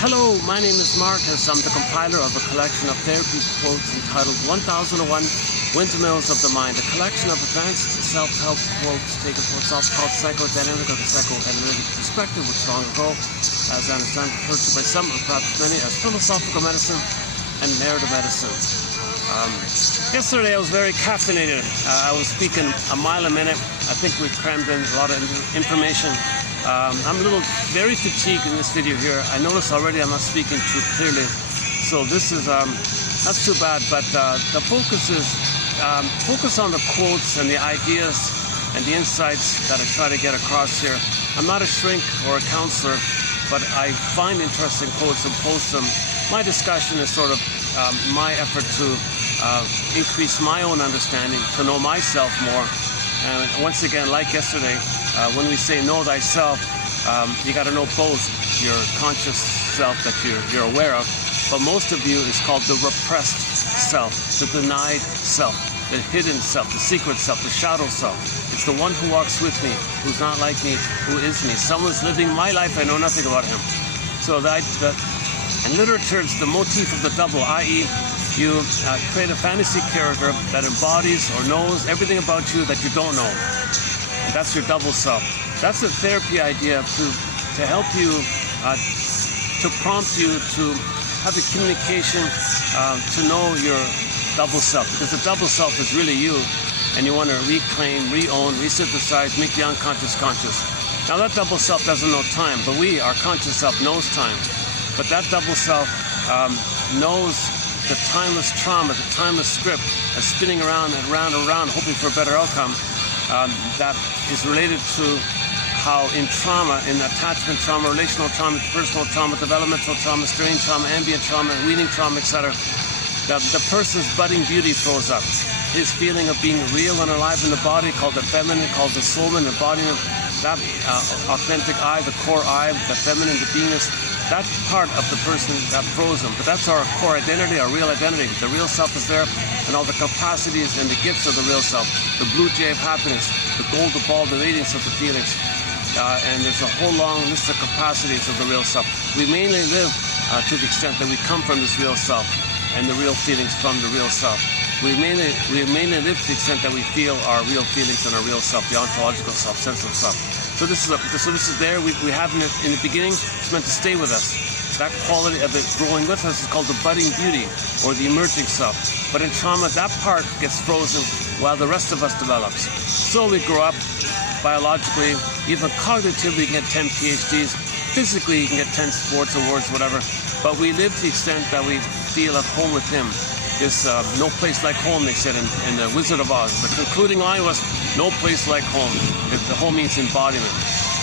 Hello, my name is Marcus. I'm the compiler of a collection of therapy quotes entitled 1001 Windmills of the Mind, a collection of advanced self-help quotes taken from a so-called psychodynamic or the psychoanalytic perspective, which long ago, as I understand, referred to by some, or perhaps many, as philosophical medicine and narrative medicine. Yesterday I was very caffeinated. I was speaking a mile a minute. I think we crammed in a lot of information. I'm a little very fatigued in this video here. I notice already I'm not speaking too clearly, so this is that's too bad. But the focus is focus on the quotes and the ideas and the insights that I try to get across here. I'm not a shrink or a counselor, but I find interesting quotes and post them. My discussion is sort of my effort to increase my own understanding, to know myself more. And once again, like yesterday, when we say know thyself, you got to know both your conscious self that you're aware of, but most of you is called the repressed self, the denied self, the hidden self, the secret self, the shadow self. It's the one who walks with me, who's not like me, who is me. Someone's living my life, I know nothing about him. So in literature, it's the motif of the double, i.e., you create a fantasy character that embodies or knows everything about you that you don't know. And that's your double self. That's a therapy idea to help you, to prompt you to have a communication, to know your double self. Because the double self is really you, and you want to reclaim, re-own, resynthesize, make the unconscious conscious. Now that double self doesn't know time, but our conscious self knows time. But that double self knows the timeless trauma, the timeless script, spinning around and around and around, hoping for a better outcome. That is related to how in trauma, in attachment trauma, relational trauma, personal trauma, developmental trauma, strange trauma, ambient trauma, weaning trauma, etc., the person's budding beauty throws up. His feeling of being real and alive in the body, called the feminine, called the soulman, embodiment, that authentic I, the core I, the feminine, the beingness, that part of the person that throws them. But that's our core identity, our real identity. The real self is there, and all the capacities and the gifts of the real self. The blue jay of happiness, the gold, the ball, the radiance of the feelings. And there's a whole long list of capacities of the real self. We mainly live to the extent that we come from this real self and the real feelings from the real self. We mainly live to the extent that we feel our real feelings and our real self, the ontological self, sense of self. So this is there. We have it in the beginning. It's meant to stay with us. That quality of it growing with us is called the budding beauty or the emerging self. But in trauma, that part gets frozen while the rest of us develops. So we grow up biologically, even cognitively, you can get 10 PhDs. Physically, you can get 10 sports awards, whatever. But we live to the extent that we feel at home with him. This no place like home, they said in The Wizard of Oz. The concluding line was, no place like home. The home means embodiment.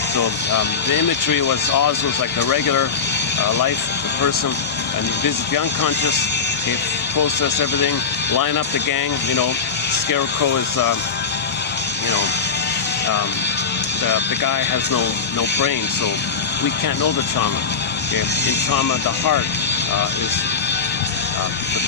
So the imagery was, Oz was like the regular life, the person, and visit the unconscious, process everything, line up the gang. Scarecrow is, the guy has no brain, so we can't know the trauma. Okay? In trauma, the heart is,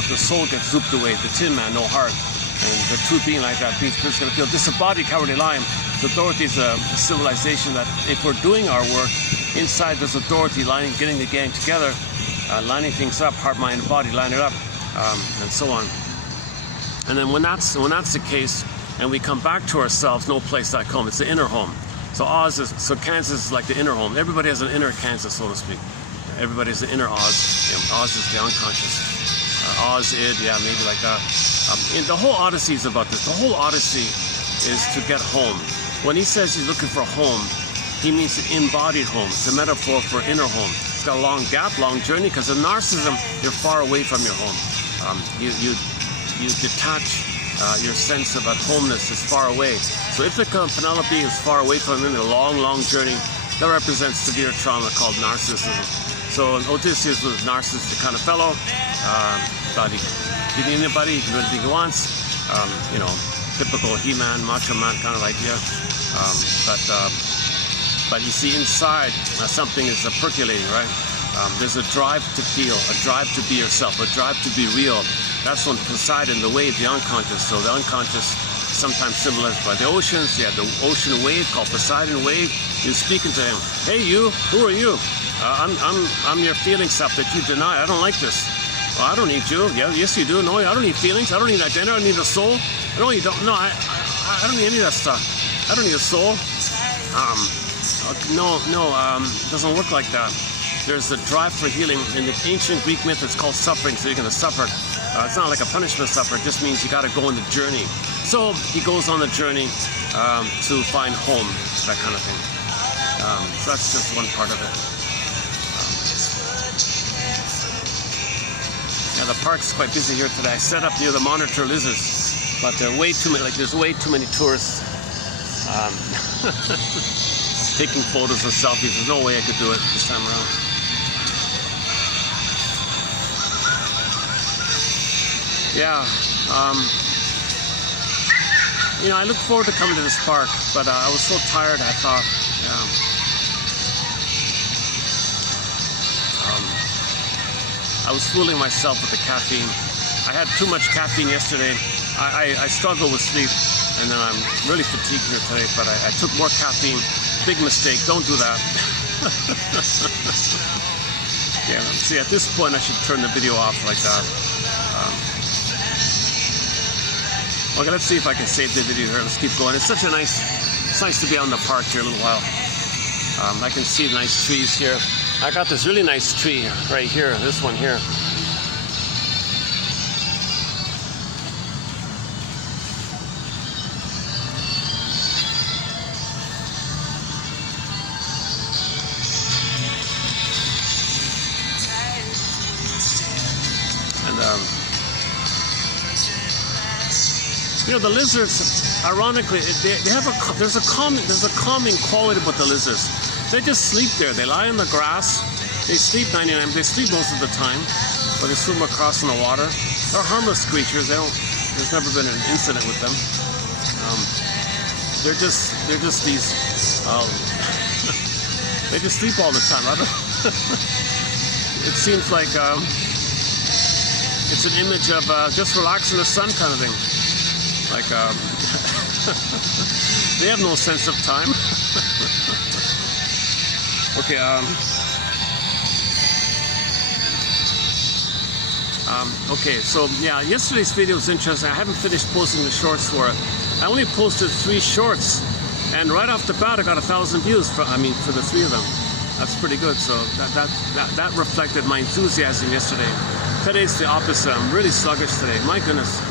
the soul gets zooped away. The Tin Man, no heart. And the true being like that means it's going to feel disembodied, cowardly lion. So Dorothy's a civilization that if we're doing our work, inside there's a Dorothy getting the gang together, lining things up, heart, mind, and body, line it up, and so on. And then when that's the case, and we come back to ourselves, no place like home. It's the inner home. So Kansas is like the inner home. Everybody has an inner Kansas, so to speak. Everybody has the inner Oz. Oz is the unconscious. Oz, id, yeah, maybe like that. And the whole Odyssey is about this. The whole Odyssey is to get home. When he says he's looking for home, he means an embodied home. It's a metaphor for inner home. It's got a long gap, long journey, because in narcissism, you're far away from your home. You detach your sense of at-homeness is far away. So if the Penelope is far away from him, a long, long journey, that represents severe trauma called narcissism. So Odysseus was a narcissistic kind of fellow. Thought he can be anybody, he can do anything he wants. Typical He-Man, Macho Man kind of idea. But you see inside, something is percolating, right? There's a drive to feel, a drive to be yourself, a drive to be real. That's on Poseidon, the wave, the unconscious. So the unconscious sometimes symbolized by the oceans. You have the ocean wave called Poseidon wave. You're speaking to him. Hey, you. Who are you? I'm your feeling self that you deny. I don't like this. Well, I don't need you. Yeah, yes, you do. No, I don't need feelings. I don't need identity. I don't need a soul. No, you don't. No, I don't need any of that stuff. I don't need a soul. It doesn't work like that. There's a drive for healing. In the ancient Greek myth, it's called suffering, so you're going to suffer. It's not like a punishment suffer. It just means you got to go on the journey. So he goes on the journey to find home, that kind of thing. So that's just one part of it. Yeah, the park's quite busy here today. I set up near the monitor lizards, but there are way too many. Like, there's way too many tourists taking photos or selfies. There's no way I could do it this time around. Yeah, I look forward to coming to this park, but I was so tired. I thought, I was fooling myself with the caffeine. I had too much caffeine yesterday. I struggle with sleep, and then I'm really fatigued here today. But I took more caffeine. Big mistake. Don't do that. Yeah. See, at this point, I should turn the video off like that. Okay, let's see if I can save the video here. Let's keep going. It's nice to be out in the park here a little while. I can see nice trees here. I got this really nice tree right here, this one here. And the lizards, ironically, there's a calming quality about the lizards. They just sleep there. They lie on the grass. They sleep 99. They sleep most of the time, but they swim across in the water. They're harmless creatures. There's never been an incident with them. They're just these. They just sleep all the time. It seems like it's an image of just relax in the sun kind of thing. Like, they have no sense of time. Okay, okay, so yeah, yesterday's video was interesting. I haven't finished posting the shorts for it. I only posted 3 shorts, and right off the bat, I got 1,000 views for the 3 of them. That's pretty good. So that reflected my enthusiasm yesterday. Today's the opposite. I'm really sluggish today. My goodness.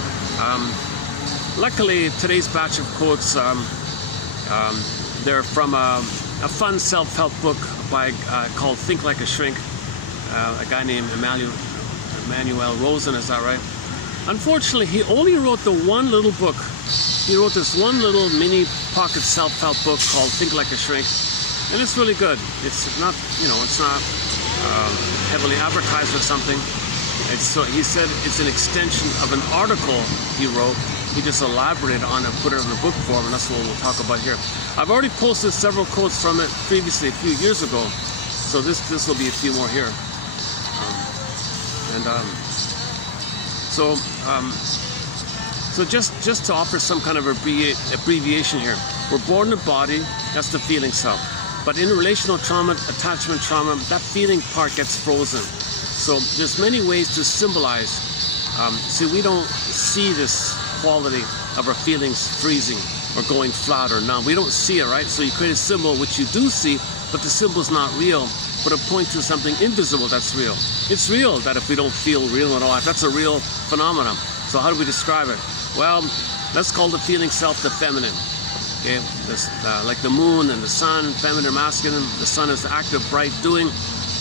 Luckily, today's batch of quotes, they're from a fun self-help book called Think Like a Shrink. A guy named Emmanuel Rosen, is that right? Unfortunately, he only wrote the one little book. He wrote this one little mini pocket self-help book called Think Like a Shrink. And it's really good. It's not, it's not heavily advertised or something. He said it's an extension of an article he wrote. He just elaborated on it, put it in the book form, and that's what we'll talk about here. I've already posted several quotes from it previously, a few years ago, so this will be a few more here. So just to offer some kind of abbreviation here, we're born in a body, that's the feeling self. But in relational trauma, attachment trauma, that feeling part gets frozen. So there's many ways to symbolize. See, we don't see this quality of our feelings freezing or going flat or numb. We don't see it, right? So you create a symbol which you do see, but the symbol's not real, but it points to something invisible that's real. It's real that if we don't feel real at all, that's a real phenomenon. So how do we describe it? Well, let's call the feeling self the feminine. Okay, like the moon and the sun, feminine, masculine. The sun is the active, bright doing.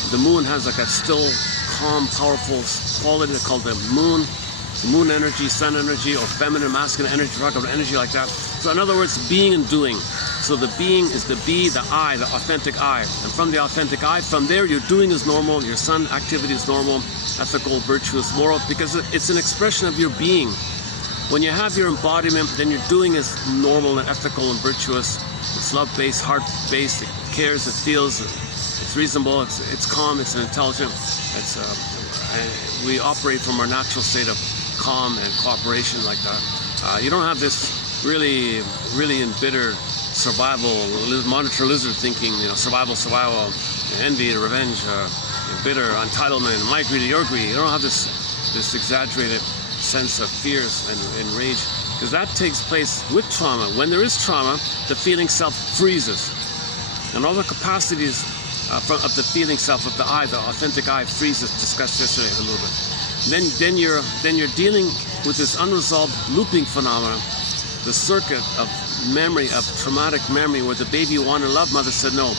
The moon has like that still, calm, powerful quality called the moon energy, sun energy, or feminine, masculine energy. Talk about energy like that. So in other words, being and doing. So the being is the be, the I, the authentic I. And from the authentic I, from there your doing is normal, your sun activity is normal, ethical, virtuous, moral, because it's an expression of your being. When you have your embodiment, then your doing is normal and ethical and virtuous. It's love-based, heart-based, it cares, it feels, it's reasonable, it's calm, it's intelligent. We operate from our natural state of calm and cooperation like that. You don't have this really embittered survival, monitor lizard thinking, survival, envy, revenge, bitter, entitlement, my greed, your greed. You don't have this exaggerated sense of fears and rage, because that takes place with trauma. When there is trauma, the feeling self freezes, and all the capacities of the feeling self of the I, the authentic I, freezes. Discussed yesterday a little bit. Then you're dealing with this unresolved looping phenomenon, the circuit of memory, of traumatic memory, where the baby wanted love, mother said no.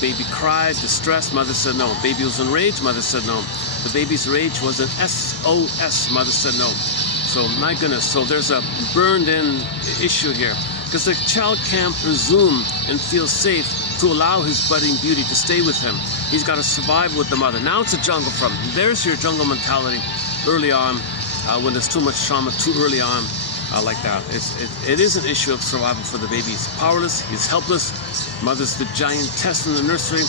Baby cried, distressed, mother said no. Baby was enraged, mother said no. The baby's rage was an SOS, mother said no. So my goodness, so there's a burned in issue here, because the child can't presume and feel safe to allow his budding beauty to stay with him. He's got to survive with the mother. Now it's a jungle from. There's your jungle mentality early on, when there's too much trauma too early on. Like that. It is an issue of survival for the baby. He's powerless, he's helpless. Mother's the giantess in the nursery.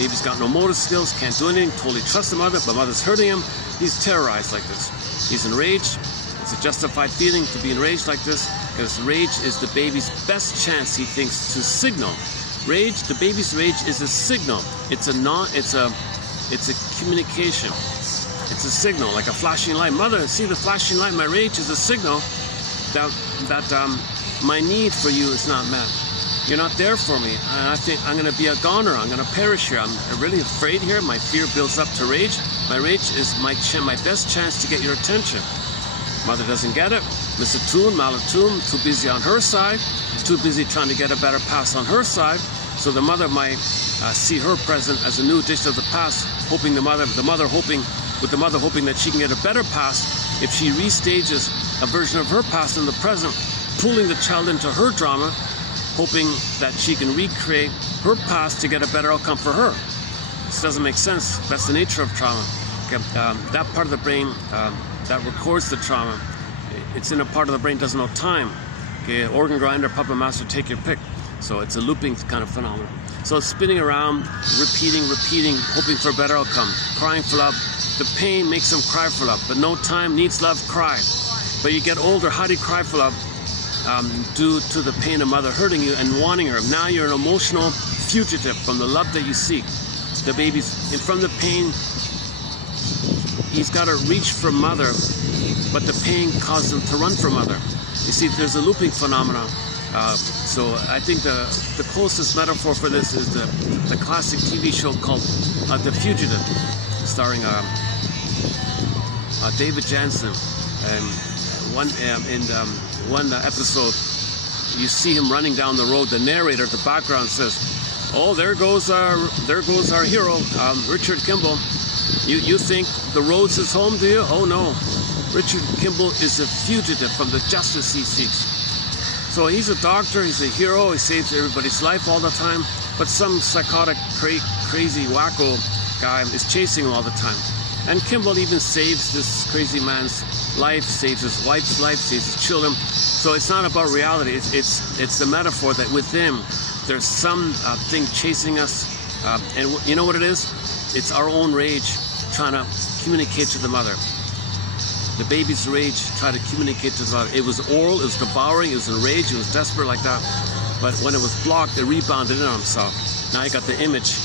Baby's got no motor skills, can't do anything, totally trusts the mother, but mother's hurting him. He's terrorized like this. He's enraged. It's a justified feeling to be enraged like this, because rage is the baby's best chance, he thinks, to signal. Rage, the baby's rage is a signal. It's a communication. It's a signal, like a flashing light. Mother, see the flashing light? My rage is a signal that my need for you is not met. You're not there for me. I think I'm going to be a goner. I'm going to perish here. I'm really afraid here. My fear builds up to rage. My rage is my best chance to get your attention. Mother doesn't get it. Misattuned, malattuned, too busy on her side, too busy trying to get a better pass on her side. So the mother might see her present as a new addition of the past, hoping the mother hoping that she can get a better past if she restages a version of her past in the present, pulling the child into her drama, hoping that she can recreate her past to get a better outcome for her. This doesn't make sense. That's the nature of trauma. Okay? That part of the brain that records the trauma, it's in a part of the brain doesn't know time. Okay? Organ grinder, puppet master, take your pick. So it's a looping kind of phenomenon. So it's spinning around, repeating, hoping for a better outcome, crying for love. The pain makes them cry for love, but no time needs love, cry. But you get older, how do you cry for love? Due to the pain of mother hurting you and wanting her. Now you're an emotional fugitive from the love that you seek. The baby's from the pain. He's got to reach for mother, but the pain causes him to run from mother. You see, there's a looping phenomenon. So I think the closest metaphor for this is the classic TV show called The Fugitive, starring David Jansen. In one episode, you see him running down the road. The narrator at the background says, "Oh, there goes our hero, Richard Kimball. You think the road's his home, do you? Oh no, Richard Kimball is a fugitive from the justice he seeks." So he's a doctor, he's a hero, he saves everybody's life all the time, but some psychotic, crazy wacko guy is chasing him all the time. And Kimball even saves this crazy man's life, saves his wife's life, saves his children. So it's not about reality, it's the metaphor that within there's some thing chasing us, and you know what it is? It's our own rage trying to communicate to the mother. The baby's rage tried to communicate to the mother. It was oral, it was devouring, it was enraged, it was desperate like that. But when it was blocked, it rebounded in on himself. Now you got the image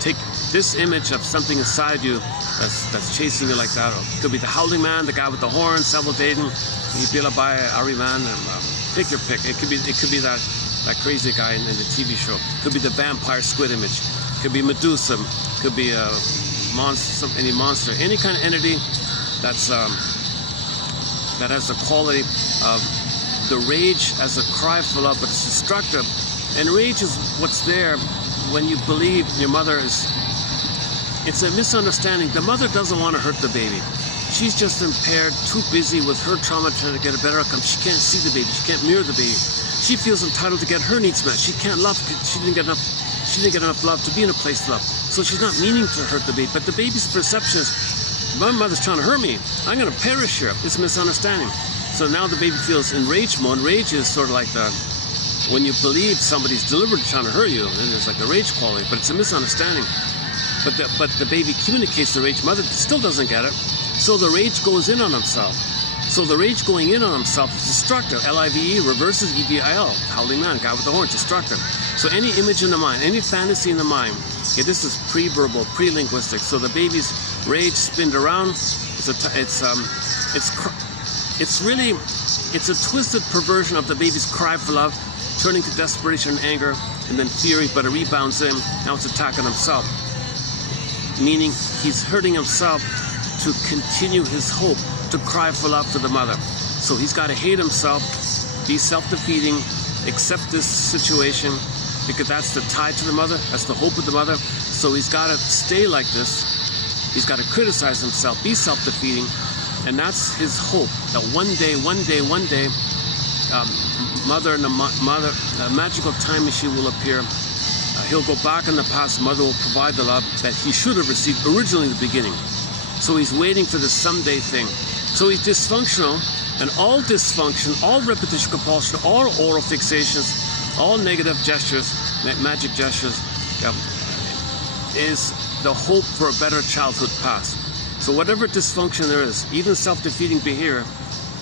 take this image of something inside you that's chasing you like that. It could be the howling man, the guy with the horn, Seville Dayton, Bila by Ari Man, and take your pick. It could be that crazy guy in the TV show. It could be the vampire squid image. It could be Medusa. It could be a monster, any monster, any kind of entity that has the quality of the rage as a cry for love, but it's destructive. And rage is what's there when you believe your mother is. It's a misunderstanding. The mother doesn't want to hurt the baby. She's just impaired, too busy with her trauma trying to get a better outcome. She can't see the baby. She can't mirror the baby. She feels entitled to get her needs met. She can't love. She didn't get enough love to be in a place to love. So she's not meaning to hurt the baby. But the baby's perception is, my mother's trying to hurt me. I'm going to perish here. It's a misunderstanding. So now the baby feels in rage mode. Rage is sort of like when you believe somebody's deliberately trying to hurt you, then there's like the rage quality, but it's a misunderstanding. But the baby communicates the rage. Mother still doesn't get it. So the rage goes in on himself. So the rage going in on himself is destructive. L-I-V-E reverses E-V-I-L. Howling man, guy with the horn, destructive. So any image in the mind, any fantasy in the mind, okay, this is pre-verbal, pre-linguistic. So the baby's rage spinned around. It's a twisted perversion of the baby's cry for love, turning to desperation and anger, and then fury, but it rebounds in. Now it's attacking himself. Meaning he's hurting himself to continue his hope to cry for love to the mother. So he's got to hate himself, be self-defeating, accept this situation, because that's the tie to the mother, that's the hope of the mother. So he's got to stay like this. He's got to criticize himself, be self-defeating, and that's his hope, that one day, mother and a magical time machine will appear. He'll go back in the past, mother will provide the love that he should have received originally in the beginning. So he's waiting for this someday thing. So he's dysfunctional, and all dysfunction, all repetition compulsion, all oral fixations, all negative gestures, magic gestures, is the hope for a better childhood past. So whatever dysfunction there is, even self-defeating behavior,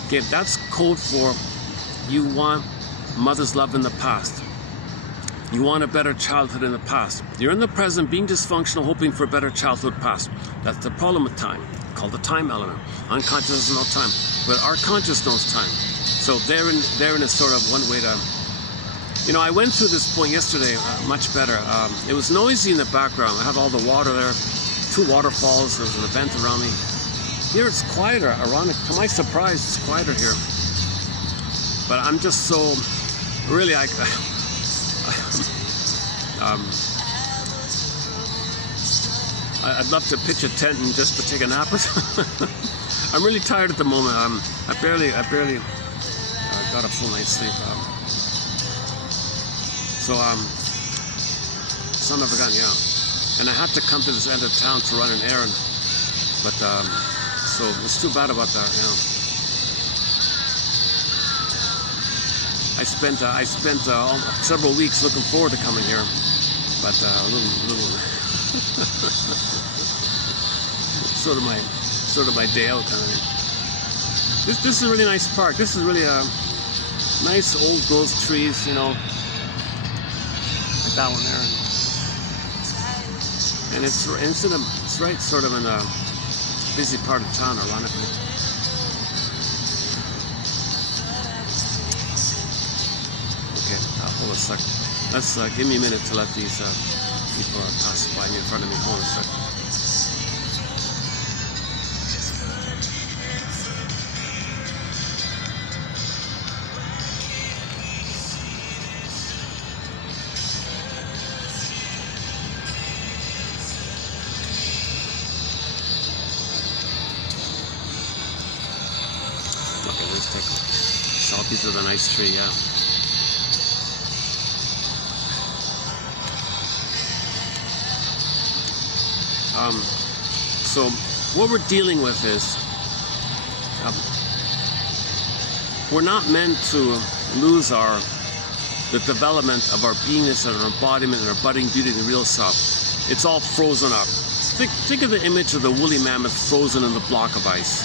okay, that's code for you want mother's love in the past. You want a better childhood in the past. You're in the present, being dysfunctional, hoping for a better childhood past. That's the problem with time, called the time element. Unconscious doesn't know time, but our conscious knows time. So therein is sort of one way to, I went through this point yesterday much better. It was noisy in the background. I had all the water there, 2 waterfalls, there's an event around me. Here it's quieter, ironic. To my surprise, it's quieter here. But I'm just so, really, I'd love to pitch a tent and just to take a nap or something. I'm really tired at the moment. I barely got a full night's sleep. Son of a gun, yeah. And I had to come to this end of town to run an errand. But, so it's too bad about that, I spent several weeks looking forward to coming here, but a little sort of my day out kind of thing. This is a really nice park. This is really a nice old growth trees, like that one there, and it's right sort of in a busy part of town, ironically. Hold a sec. Let's give me a minute to let these people pass by me in front of me. Hold on a sec. Okay, let's take selfies with a nice tree, yeah. So what we're dealing with is we're not meant to lose the development of our beingness and our embodiment and our budding beauty and real self. It's all frozen up. Think of the image of the woolly mammoth frozen in the block of ice.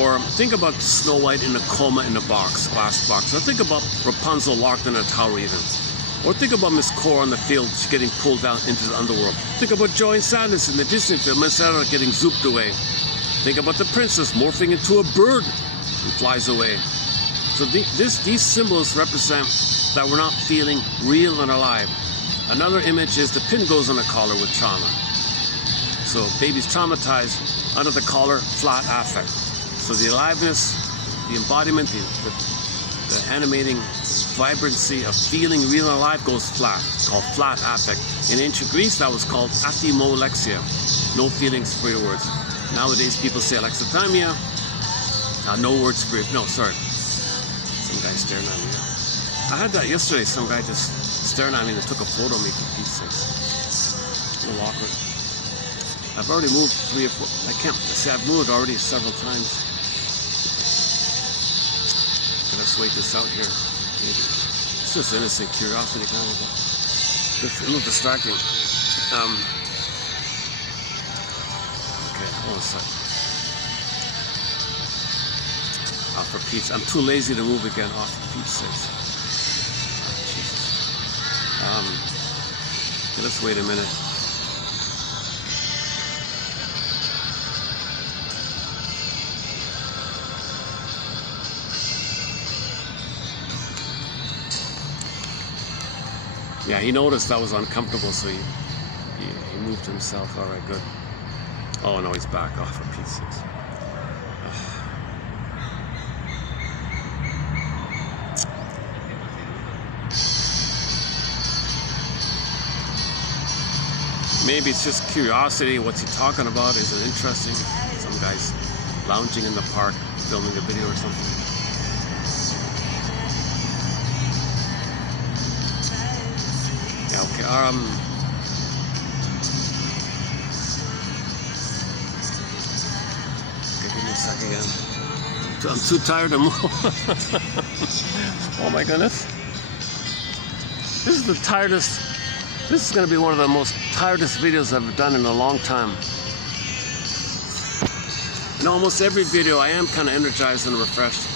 Or think about Snow White in a coma in a glass box. Or think about Rapunzel locked in a tower even. Or think about Miss Cora on the field getting pulled down into the underworld. Think about Joy and Sadness in the Disney film, Miss Sarah getting zooped away. Think about the princess morphing into a bird and flies away. So these symbols represent that we're not feeling real and alive. Another image is the pin goes on the collar with trauma. So baby's traumatized, under the collar, flat affect. So the aliveness, the embodiment, the animating vibrancy of feeling real and alive goes flat. It's called flat affect. In ancient Greece, that was called athymolexia. No feelings for your words. Nowadays, people say alexithymia. No words for your... No, sorry. Some guy staring at me. I had that yesterday. Some guy just staring at me and took a photo of me for Pete's sakes. A little awkward. I've already moved 3 or 4... I can't... See, I've moved already several times. Let's wait this out here. Maybe. It's just innocent curiosity kind of. It's a little distracting. Okay, hold on a sec. Oh, for Pete's, I'm too lazy to move again. Oh, for Pete's sakes. Oh, Jesus. Okay, let's wait a minute. Yeah, he noticed that was uncomfortable, so he moved himself. All right, good. Oh, no, he's back. Oh, for Pete's sakes. Maybe it's just curiosity. What's he talking about? Is it interesting? Some guy's lounging in the park, filming a video or something. Yeah, okay. Okay, give me a sec again. I'm too tired to move. Oh my goodness. This is the tiredest. This is going to be one of the most tiredest videos I've done in a long time. In almost every video, I am kind of energized and refreshed.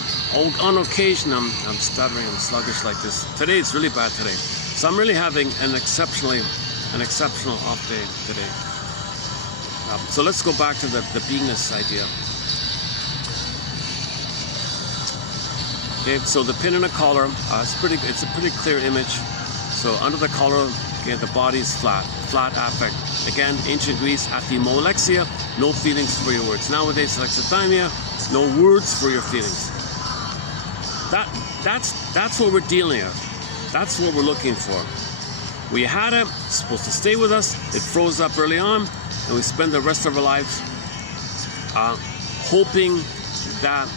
On occasion, I'm stuttering and sluggish like this. Today, it's really bad today. So I'm really having an exceptional off day today. So let's go back to the beingness idea. Okay, so the pin and a collar, it's a pretty clear image. So under the collar, okay, the body is flat affect. Again, ancient Greece, athemolexia, no feelings for your words. Nowadays, alexithymia, no words for your feelings. That's what we're dealing with. That's what we're looking for. We had it, it's supposed to stay with us, it froze up early on, and we spend the rest of our lives hoping that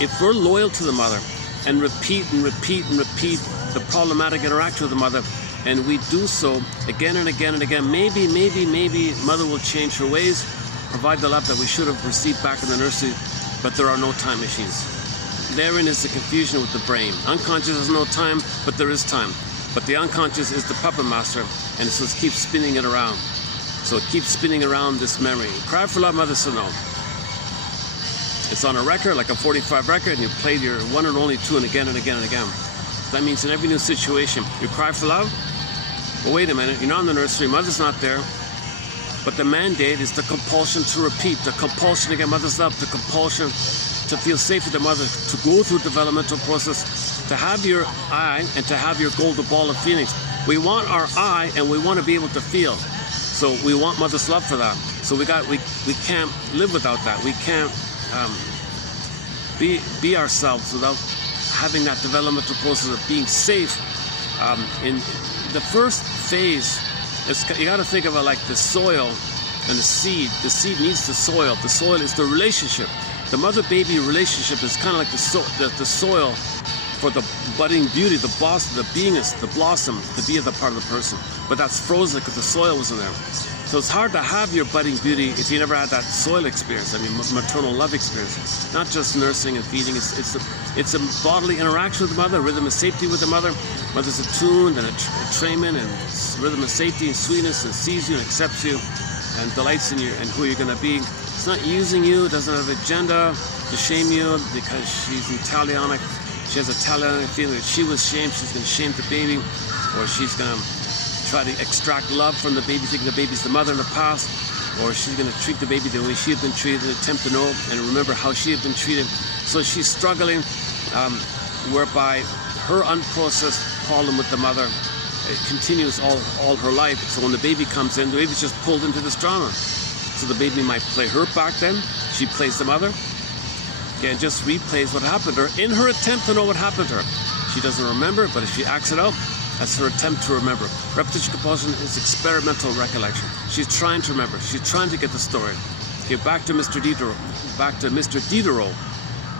if we're loyal to the mother and repeat the problematic interaction with the mother, and we do so again and again and again, maybe mother will change her ways, provide the love that we should have received back in the nursery, but there are no time machines. Therein is the confusion with the brain. Unconscious has no time, but there is time. But the unconscious is the puppet master, and so it keeps spinning it around. So it keeps spinning around this memory. Cry for love, mother said no. It's on a record, like a 45 record, and you played your one and only tune again and again and again. That means in every new situation, you cry for love. But wait a minute, you're not in the nursery, mother's not there. But the mandate is the compulsion to repeat, the compulsion to get mother's love, the compulsion to feel safe with the mother, to go through developmental process, to have your I and to have your golden ball of feelings. We want our I and we want to be able to feel. So we want mother's love for that. So we can't live without that. We can't be ourselves without having that developmental process of being safe. In the first phase, you got to think of it like the soil and the seed. The seed needs the soil. The soil is the relationship. The mother-baby relationship is kind of like the soil for the budding beauty, the beingness, the blossom, to be the part of the person. But that's frozen because the soil wasn't there. So it's hard to have your budding beauty if you never had that soil experience. I mean, maternal love experience. Not just nursing and feeding. It's a bodily interaction with the mother, rhythm of safety with the mother. Mother's attuned and entrainment and rhythm of safety and sweetness, and sees you and accepts you and delights in you and who you're going to be. It's not using you, doesn't have an agenda to shame you because she's Italianic. She has a Italianic feeling that she was shamed, she's going to shame the baby, or she's going to try to extract love from the baby, thinking the baby's the mother in the past, or she's going to treat the baby the way she had been treated and attempt to know and remember how she had been treated. So she's struggling, whereby her unprocessed problem with the mother continues all her life. So when the baby comes in, the baby's just pulled into this drama. So the baby might play her back then, she plays the mother, and just replays what happened to her in her attempt to know what happened to her. She doesn't remember, but if she acts it out, that's her attempt to remember. Repetition compulsion is experimental recollection. She's trying to remember. She's trying to get the story. Okay, back to Mr. Diderot.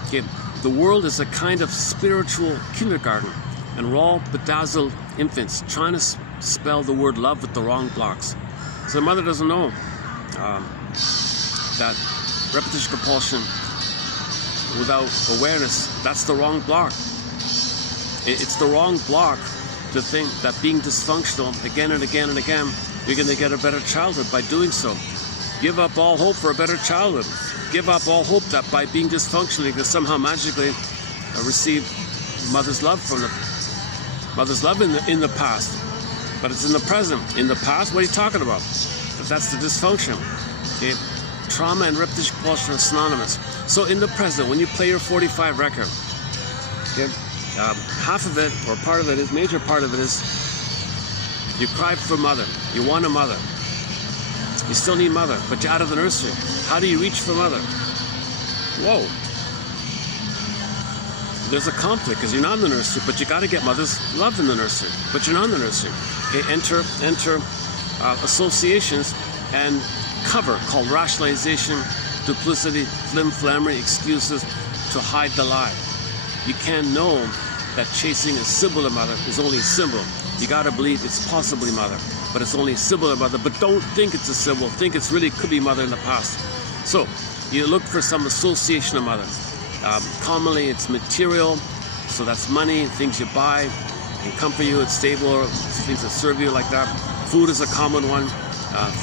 Okay, the world is a kind of spiritual kindergarten, and we're all bedazzled infants trying to spell the word love with the wrong blocks. So the mother doesn't know that repetition compulsion without awareness, that's the wrong block. It's the wrong block to think that being dysfunctional again and again and again, you're going to get a better childhood by doing so. Give up all hope for a better childhood. give up all hope that by being dysfunctional you can somehow magically receive mother's love from the mother's love in the past. But it's in the present. In the past, what are you talking about? But that's the dysfunction. Okay? Trauma and repetition compulsion are synonymous. So in the present, when you play your 45 record, okay, half of it, or part of it is, major part of it is, you cry for mother. You want a mother. You still need mother, but you're out of the nursery. How do you reach for mother? Whoa. There's a conflict because you're not in the nursery, but you got to get mother's love in the nursery, but you're not in the nursery. Okay, enter associations and cover called rationalization, duplicity, flim-flammery, excuses to hide the lie. You can't know that chasing a symbol of mother is only a symbol. You got to believe it's possibly mother, but it's only a symbol of mother. But don't think it's a symbol. Think it's really could be mother in the past. So you look for some association of mother. Commonly it's material, so that's money, things you buy, can comfort you, it's stable, things that serve you like that. Food is a common one.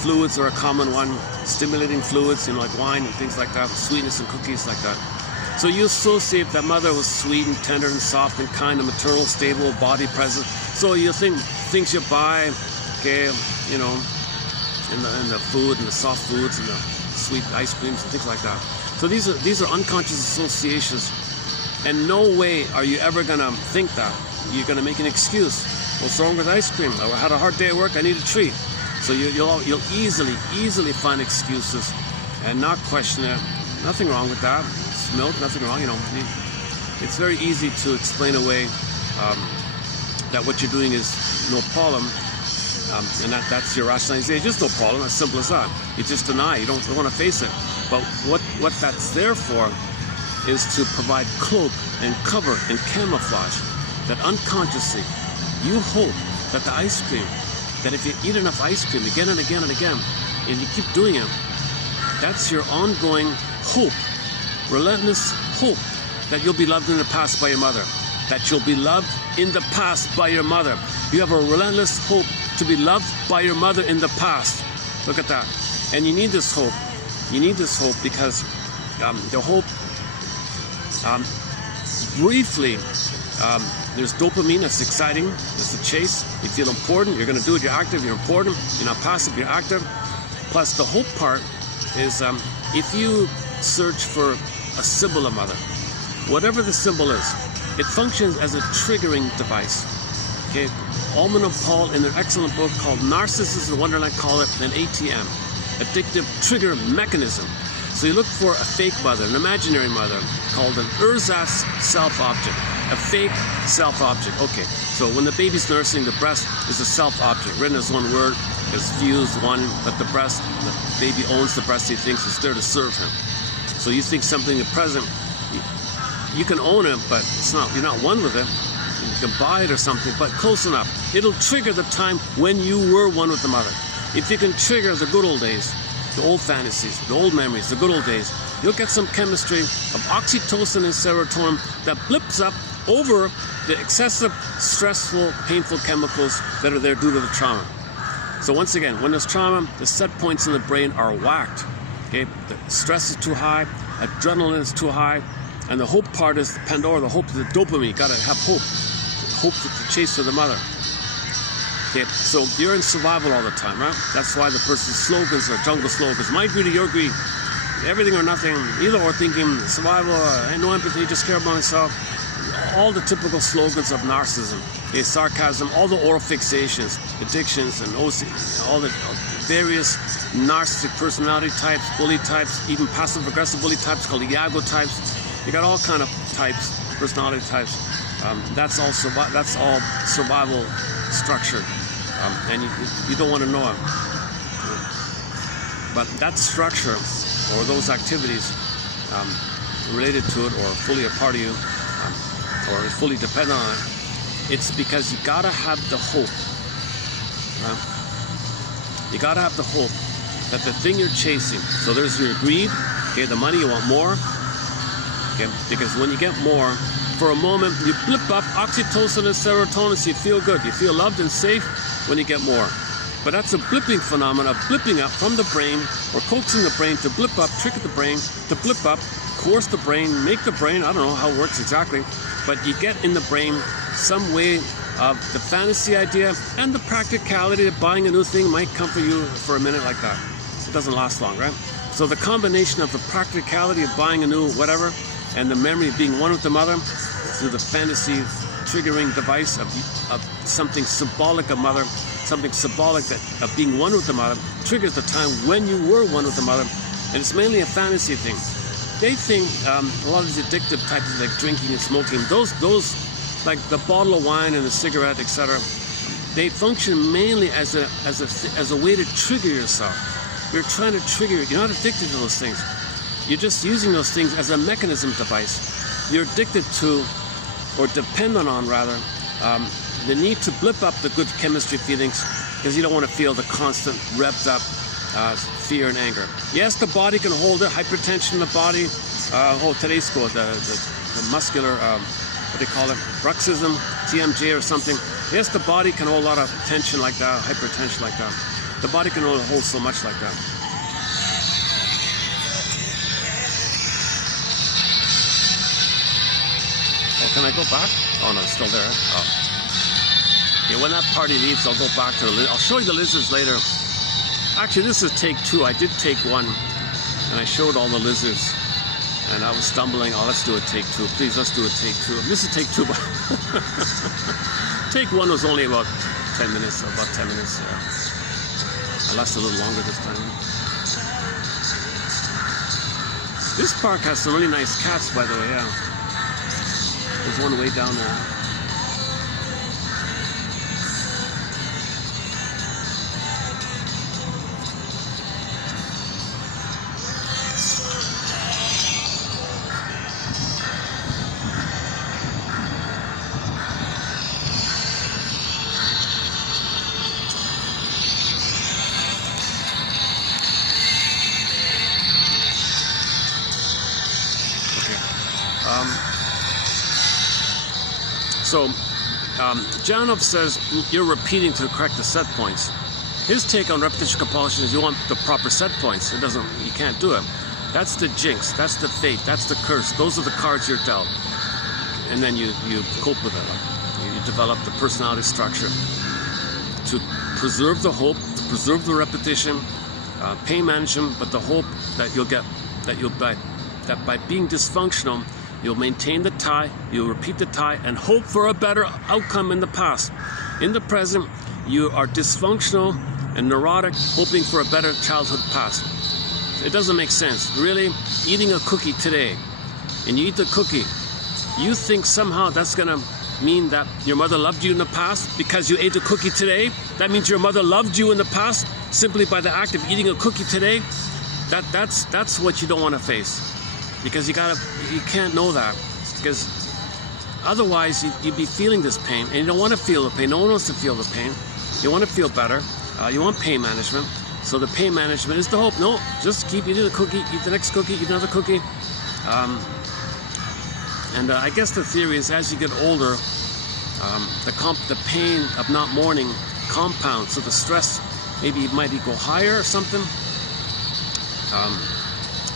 Fluids are a common one. Stimulating fluids, you know, like wine and things like that. Sweetness and cookies like that. So you associate that mother was sweet and tender and soft and kind and maternal, stable, body present. So you think things you buy, okay, you know, in the food and the soft foods and the sweet ice creams and things like that. So these are unconscious associations, and no way are you ever gonna think that. You're gonna make an excuse. What's wrong with ice cream? I had a hard day at work. I need a treat. So you'll easily find excuses and not question it. Nothing wrong with that. It's milk. Nothing wrong. You know, it's very easy to explain away that what you're doing is no problem. And that's your rationalization. It's just no problem. As simple as that. You just deny. You don't want to face it. But what that's there for is to provide cloak and cover and camouflage that unconsciously you hope that the ice cream, that if you eat enough ice cream again and again and again, and you keep doing it, that's your ongoing hope, relentless hope that you'll be loved in the past by your mother, that you'll be loved in the past by your mother. You have a relentless hope to be loved by your mother in the past. Look at that. And you need this hope. You need this hope because the hope, briefly, there's dopamine, that's exciting, that's the chase. You feel important, you're going to do it, you're active, you're important, you're not passive, you're active. Plus the hope part is if you search for a symbol of mother, whatever the symbol is, it functions as a triggering device. Okay, Allman and Paul, in their excellent book called Narcissism in Wonderland, call it an ATM, addictive trigger mechanism. So you look for a fake mother, an imaginary mother, called an ersatz self-object, a fake self-object. Okay, so when the baby's nursing, the breast is a self-object, written as one word, is fused one, but the baby owns the breast, he thinks it's there to serve him. So you think something in the present, you can own it, but it's not, you're not one with it. You can buy it or something, but close enough. It'll trigger the time when you were one with the mother. If you can trigger the good old days, the old fantasies, the old memories, the good old days, you'll get some chemistry of oxytocin and serotonin that blips up over the excessive, stressful, painful chemicals that are there due to the trauma. So once again, when there's trauma, the set points in the brain are whacked. Okay, the stress is too high, adrenaline is too high, and the hope part is the Pandora, the hope, the dopamine. You gotta have hope to chase for the mother. Okay, so you're in survival all the time, right? That's why the person's slogans are jungle slogans. My greed or your greed, everything or nothing, either or thinking, survival, no empathy, just care about myself. All the typical slogans of narcissism, okay, sarcasm, all the oral fixations, addictions, and all the various narcissistic personality types, bully types, even passive-aggressive bully types called Iago types. You got all kind of types, personality types. That's all survival structure, and you don't want to know it. But that structure or those activities related to it or fully a part of you or fully dependent on it, it's because you gotta have the hope. You gotta have the hope that the thing you're chasing, so there's your greed, okay, the money, you want more, okay, because when you get more, for a moment, you blip up oxytocin and serotonin, so you feel good. You feel loved and safe when you get more. But that's a blipping phenomenon of blipping up from the brain, or coaxing the brain to blip up, trick the brain to blip up, coerce the brain, make the brain, I don't know how it works exactly, but you get in the brain some way of the fantasy idea and the practicality of buying a new thing might come for you for a minute like that. It doesn't last long, right? So the combination of the practicality of buying a new whatever and the memory of being one with the mother through the fantasy triggering device of something symbolic of mother, something symbolic of being one with the mother, triggers the time when you were one with the mother, and it's mainly a fantasy thing. They think a lot of these addictive types like drinking and smoking, those like the bottle of wine and the cigarette, etc., they function mainly as a way to trigger yourself. You're trying to trigger, you're not addicted to those things. You're just using those things as a mechanism device. You're addicted to, or dependent on rather, the need to blip up the good chemistry feelings because you don't want to feel the constant revved up fear and anger. Yes, the body can hold it, hypertension in the body. Today's called the muscular, what do they call it, bruxism, TMJ or something. Yes, the body can hold a lot of tension like that, hypertension like that. The body can only hold so much like that. Oh, can I go back? Oh no, it's still there. Oh. Okay, when that party leaves, I'll go back to I'll show you the lizards later. Actually, this is take 2. I did take 1, and I showed all the lizards. And I was stumbling. Oh, let's do a take 2. Please, let's do a take 2. This is take 2, but take 1 was only about 10 minutes. So about 10 minutes. I lasted a little longer this time. This park has some really nice cats, by the way. Yeah. There's one way down there. So, Janov says you're repeating to correct the set points. His take on repetition compulsion is you want the proper set points. You can't do it. That's the jinx, that's the fate, that's the curse. Those are the cards you're dealt. And then you cope with it. You develop the personality structure to preserve the hope, to preserve the repetition, pain management, but the hope that you'll get, that by being dysfunctional, you'll maintain the tie, you'll repeat the tie, and hope for a better outcome in the past. In the present, you are dysfunctional and neurotic, hoping for a better childhood past. It doesn't make sense. Really, eating a cookie today, and you eat the cookie, you think somehow that's gonna mean that your mother loved you in the past because you ate a cookie today? That means your mother loved you in the past simply by the act of eating a cookie today? That's what you don't want to face. Because you can't know that, because otherwise you'd be feeling this pain, and you don't want to feel the pain. No one wants to feel the pain. You want to feel better. You want pain management. So the pain management is the hope. No, just keep eating the cookie, eat the next cookie, eat another cookie. I guess the theory is as you get older, the pain of not mourning compounds. So the stress maybe might go higher or something.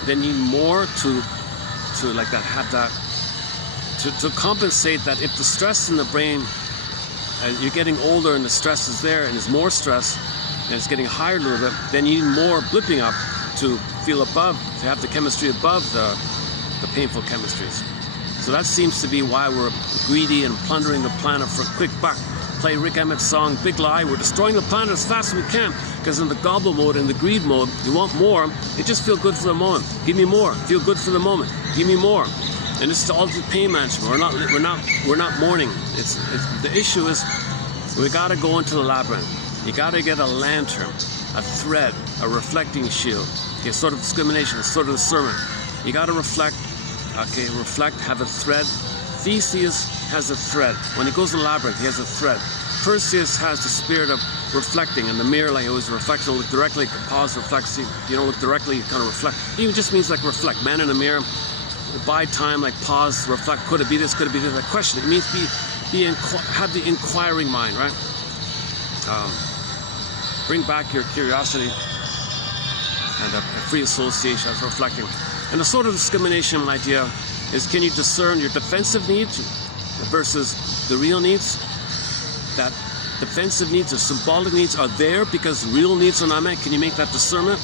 Then you need more to like that, have that, to compensate that. If the stress in the brain, you're getting older and the stress is there and there's more stress and it's getting higher a little bit, then you need more blipping up to feel above, to have the chemistry above the painful chemistries. So that seems to be why we're greedy and plundering the planet for a quick buck. Play Rick Emmett's song, Big Lie. We're destroying the planet as fast as we can, because in the gobble mode, in the greed mode, you want more. It just feels good for the moment. Give me more. Feel good for the moment. Give me more. And this is all the pain management. We're not mourning. It's the issue is we got to go into the labyrinth. You got to get a lantern, a thread, a reflecting shield. Okay, sort of discrimination, sort of discernment. You got to reflect. Okay, reflect. Have a thread. Theseus has a thread. When he goes in the labyrinth, he has a thread. Perseus has the spirit of reflecting in the mirror, like he always reflects. Don't look directly, pause, reflect. See, you don't look directly, you kind of reflect. Even just means like reflect. Man in the mirror, buy time, like pause, reflect. Could it be this? Could it be this? Like question. It means have the inquiring mind, right? Bring back your curiosity and a free association of reflecting. And the sort of discrimination idea is, can you discern your defensive needs versus the real needs? That defensive needs or symbolic needs are there because real needs are not met. Can you make that discernment?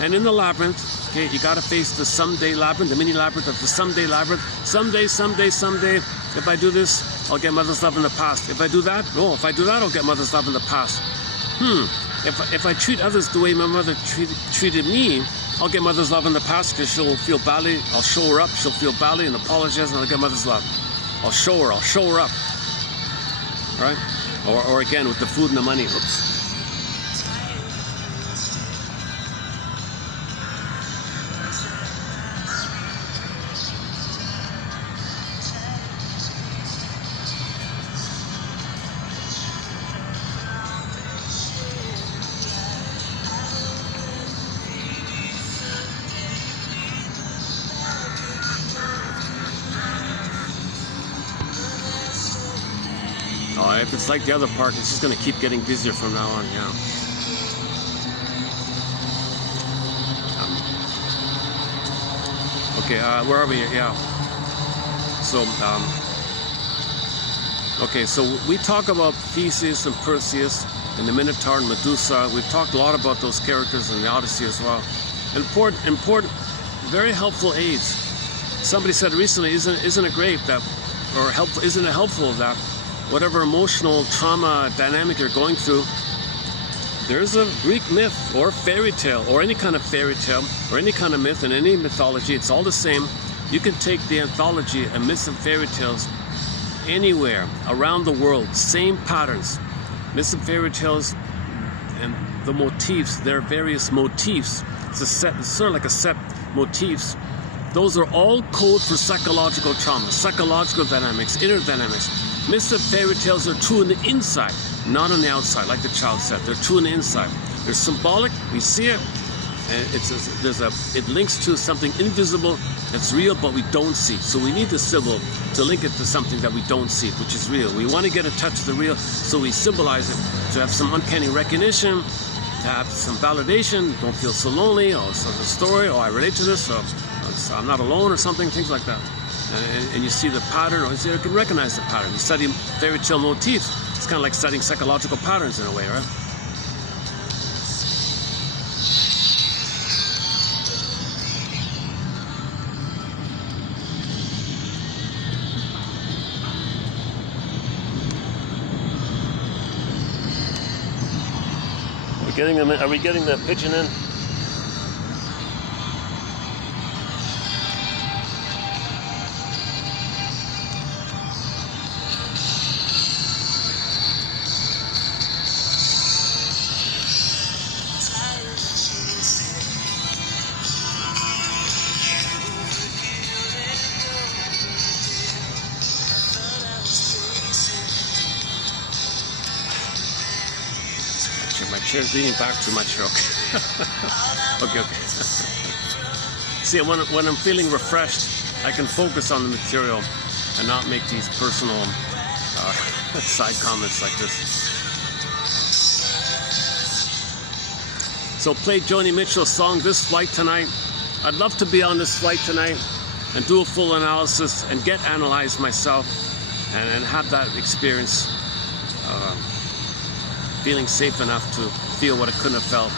And in the labyrinth, okay, you got to face the someday labyrinth, the mini labyrinth of the someday labyrinth. Someday, someday, someday, if I do this, I'll get mother's love in the past. If I do that, no, if I do that, I'll get mother's love in the past. If I treat others the way my mother treated me, I'll get mother's love in the past because she'll feel badly. I'll show her up, she'll feel badly and apologize, and I'll get mother's love. I'll show her up. Right? Or again, with the food and the money. Oops. If it's like the other park, it's just going to keep getting busier from now on, yeah. Okay, where are we? Yeah. So, okay, so we talk about Theseus and Perseus and the Minotaur and Medusa. We've talked a lot about those characters in the Odyssey as well. Important, very helpful aids. Somebody said recently, isn't it great that, or helpful? Isn't it helpful that whatever emotional trauma dynamic you're going through, there's a Greek myth or fairy tale or any kind of fairy tale or any kind of myth in any mythology. It's all the same. You can take the anthology and myths and fairy tales anywhere around the world. Same patterns. Myths and fairy tales and the motifs, there are various motifs. It's a set, it's sort of like a set motifs. Those are all code for psychological trauma, psychological dynamics, inner dynamics. Myths and fairy tales are true on the inside, not on the outside, like the child said. They're true on the inside. They're symbolic, we see it, and it links to something invisible that's real, but we don't see. So we need the symbol to link it to something that we don't see, which is real. We want to get in touch with the real, so we symbolize it to have some uncanny recognition, to have some validation, don't feel so lonely, or it's a story, or I relate to this, or I'm not alone, or something, things like that. And you see the pattern, or you can recognize the pattern. You study fairy tale motifs. It's kind of like studying psychological patterns in a way, right? Are we getting the pigeon in? My chair's leaning back too much. Okay. See, when I'm feeling refreshed, I can focus on the material and not make these personal side comments like this. So play Joni Mitchell's song, This Flight Tonight. I'd love to be on this flight tonight and do a full analysis and get analyzed myself and have that experience. Feeling safe enough to feel what I couldn't have felt.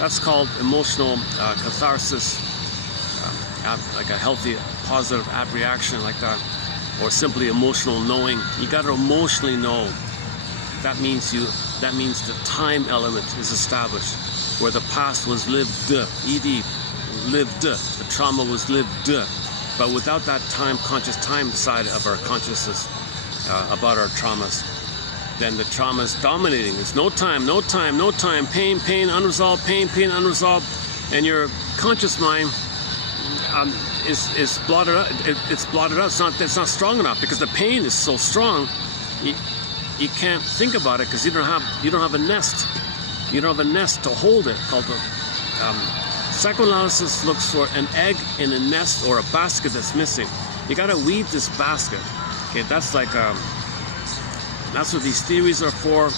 That's called emotional catharsis, like a healthy, positive reaction like that, or simply emotional knowing. You got to emotionally know. That means the time element is established, where the past was lived, lived. The trauma was lived, but without that conscious time side of our consciousness about our traumas. Then the trauma is dominating. It's no time, pain, unresolved, pain, unresolved, and your conscious mind is blotted out. It's blotted out. It's not strong enough because the pain is so strong. You can't think about it because you don't have a nest. You don't have a nest to hold it. Called the psychoanalysis looks for an egg in a nest or a basket that's missing. You got to weave this basket. Okay, that's like. That's what these theories are for.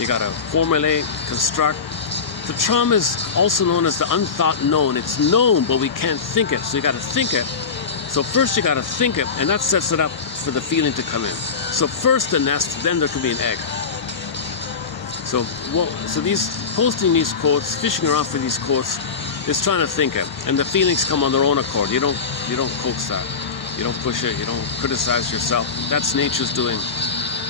You got to formulate, construct. The trauma is also known as the unthought known. It's known, but we can't think it. So you got to think it. So first you got to think it, and that sets it up for the feeling to come in. So first the nest, then there could be an egg. So these posting these quotes, fishing around for these quotes, is trying to think it, and the feelings come on their own accord. You don't coax that. You don't push it. You don't criticize yourself. That's nature's doing.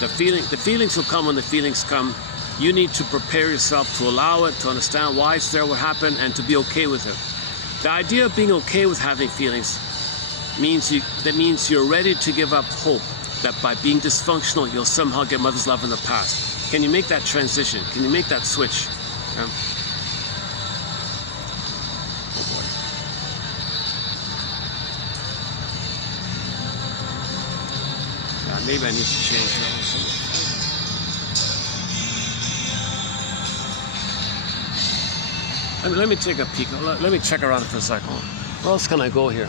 The feelings will come when the feelings come. You need to prepare yourself to allow it, to understand why it's there, what happened, and to be okay with it. The idea of being okay with having feelings means you're ready to give up hope that by being dysfunctional you'll somehow get mother's love in the past. Can you make that transition? Can you make that switch? Oh boy. Yeah, maybe I need to change that. Let me take a peek. Let me check around for a second. Where else can I go here?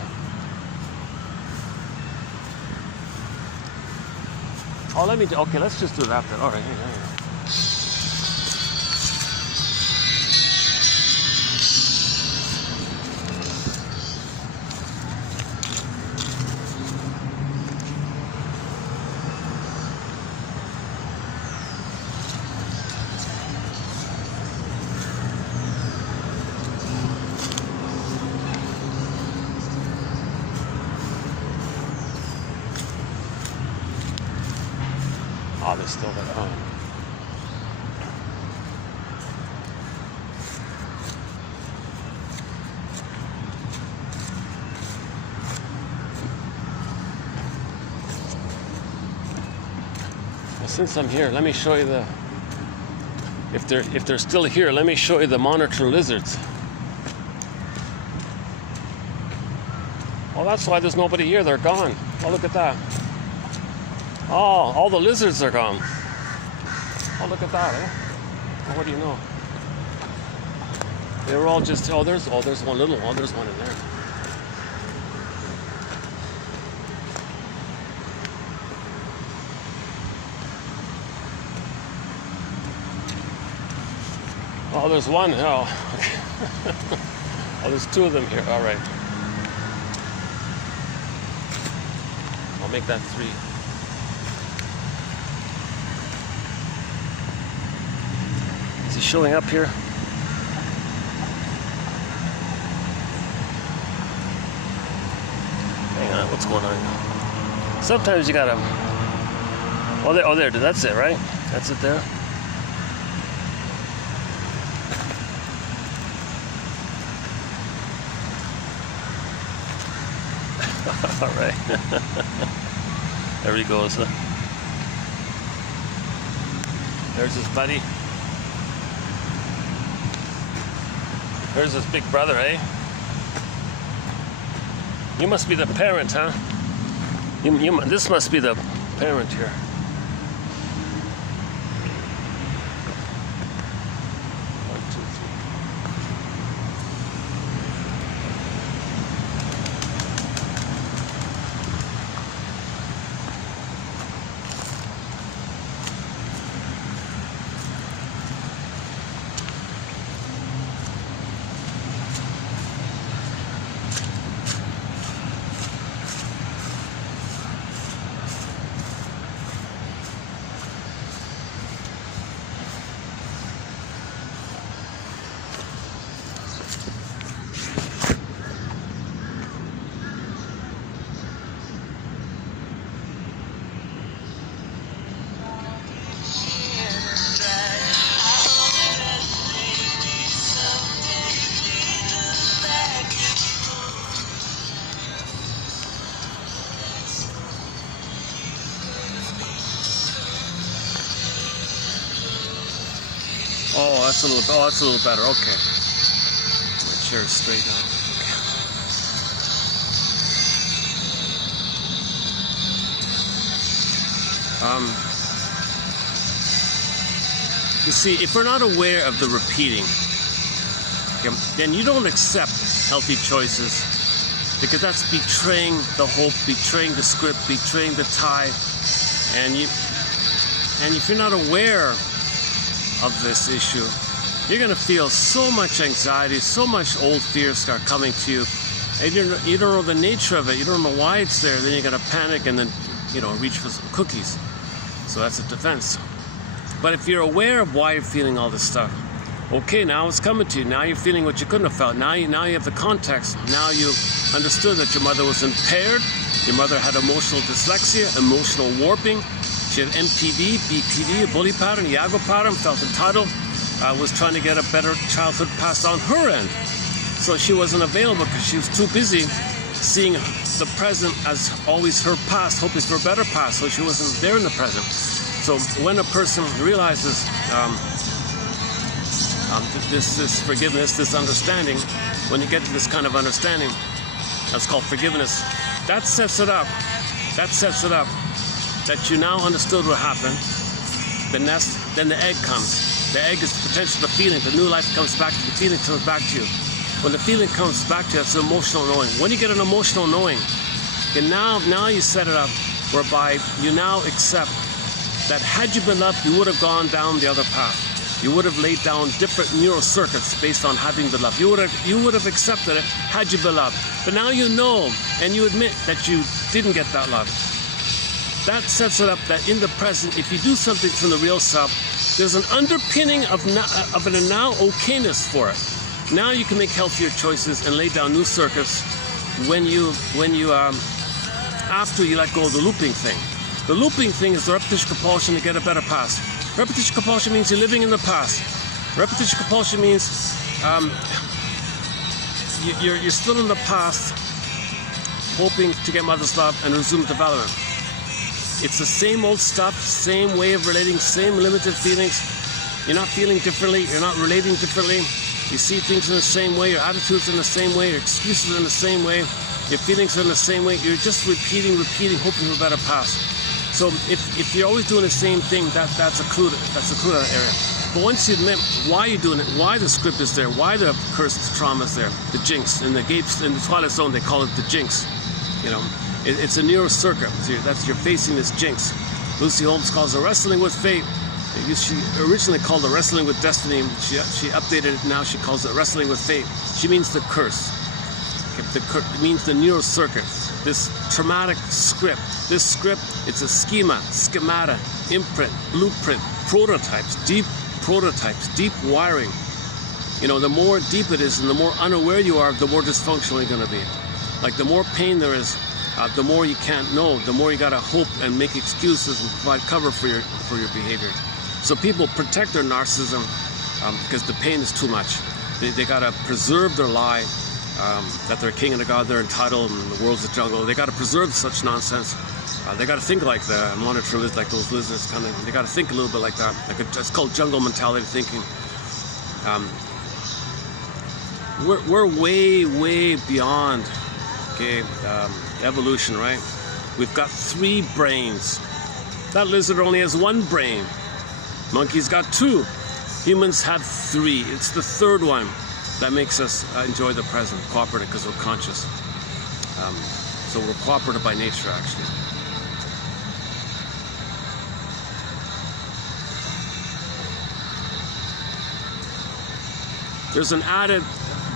Oh, okay, let's just do that then. All right, here. Oh, they're still there. Oh. Well, since I'm here, let me show you the. If they're still here, let me show you the monitor lizards. Oh, that's why there's nobody here. They're gone. Oh, look at that. Oh, all the lizards are gone. Oh, look at that, eh? Oh, what do you know? They were all just, there's one little one. There's one in there. Oh, there's one. Oh, oh, there's two of them here. All right. I'll make that 3. Is he showing up here? Hang on, what's going on? Sometimes you gotta. Oh, there. That's it, right? That's it there. All right. There he goes. There's his buddy. There's his big brother, eh? You must be the parent, huh? This must be the parent here. Oh, that's a little better. Okay. My chair is straight now. Okay. You see, if we're not aware of the repeating, okay, then you don't accept healthy choices, because that's betraying the hope, betraying the script, betraying the tie, and if you're not aware of this issue, you're going to feel so much anxiety, so much old fears start coming to you, and you don't know the nature of it, you don't know why it's there, then you're going to panic and then, reach for some cookies. So that's a defense. But if you're aware of why you're feeling all this stuff, okay, now it's coming to you. Now you're feeling what you couldn't have felt. Now you have the context. Now you understood that your mother was impaired. Your mother had emotional dyslexia, emotional warping. She had MPD, BPD, a bully pattern, Iago pattern, felt entitled, was trying to get a better childhood passed on her end. So she wasn't available because she was too busy seeing the present as always her past, hoping for a better past. So she wasn't there in the present. So when a person realizes this forgiveness, this understanding, when you get to this kind of understanding, that's called forgiveness, that sets it up. That you now understood what happened. The nest, then the egg comes. The egg is the potential, the feeling. The new life comes back to you. The feeling comes back to you. When the feeling comes back to you, it's an emotional knowing. When you get an emotional knowing, and now you set it up whereby you now accept that had you been loved, you would have gone down the other path. You would have laid down different neural circuits based on having been loved. You would have accepted it had you been loved. But now you know and you admit that you didn't get that love. That sets it up that in the present, if you do something from the real self, there's an underpinning of a now okayness for it. Now you can make healthier choices and lay down new circuits after you let go of the looping thing. The looping thing is the repetition compulsion to get a better past. Repetition compulsion means you're living in the past. Repetition compulsion means you're still in the past, hoping to get mother's love and resume development. It's the same old stuff, same way of relating, same limited feelings. You're not feeling differently, you're not relating differently. You see things in the same way, your attitudes in the same way, your excuses in the same way, your feelings are in the same way. You're just repeating, hoping for a better past. So if you're always doing the same thing, that's a clue to that area. But once you admit why you're doing it, why the script is there, why the cursed trauma is there, the jinx, in the Twilight Zone they call it the jinx. It's a neural circuit. You're facing this jinx. Lucy Holmes calls it wrestling with fate. She originally called it wrestling with destiny. She updated it. Now she calls it wrestling with fate. She means the curse. It means the neural circuit. This traumatic script. This script, it's a schema, schemata, imprint, blueprint, prototypes, deep wiring. The more deep it is and the more unaware you are, the more dysfunctional you're going to be. Like the more pain there is, the more you can't know, the more you gotta hope and make excuses and provide cover for your behavior. So people protect their narcissism because the pain is too much. They gotta preserve their lie that they're king and a god, they're entitled, and the world's a jungle. They gotta preserve such nonsense. They gotta think like the monitor lizards, like those lizards, they gotta think a little bit like that. It's called jungle mentality thinking. We're way beyond evolution, right? We've got 3 brains. That lizard only has 1 brain. Monkey's got 2. Humans have 3. It's the 3rd one that makes us enjoy the present, cooperative, because we're conscious. So we're cooperative by nature, actually. There's an added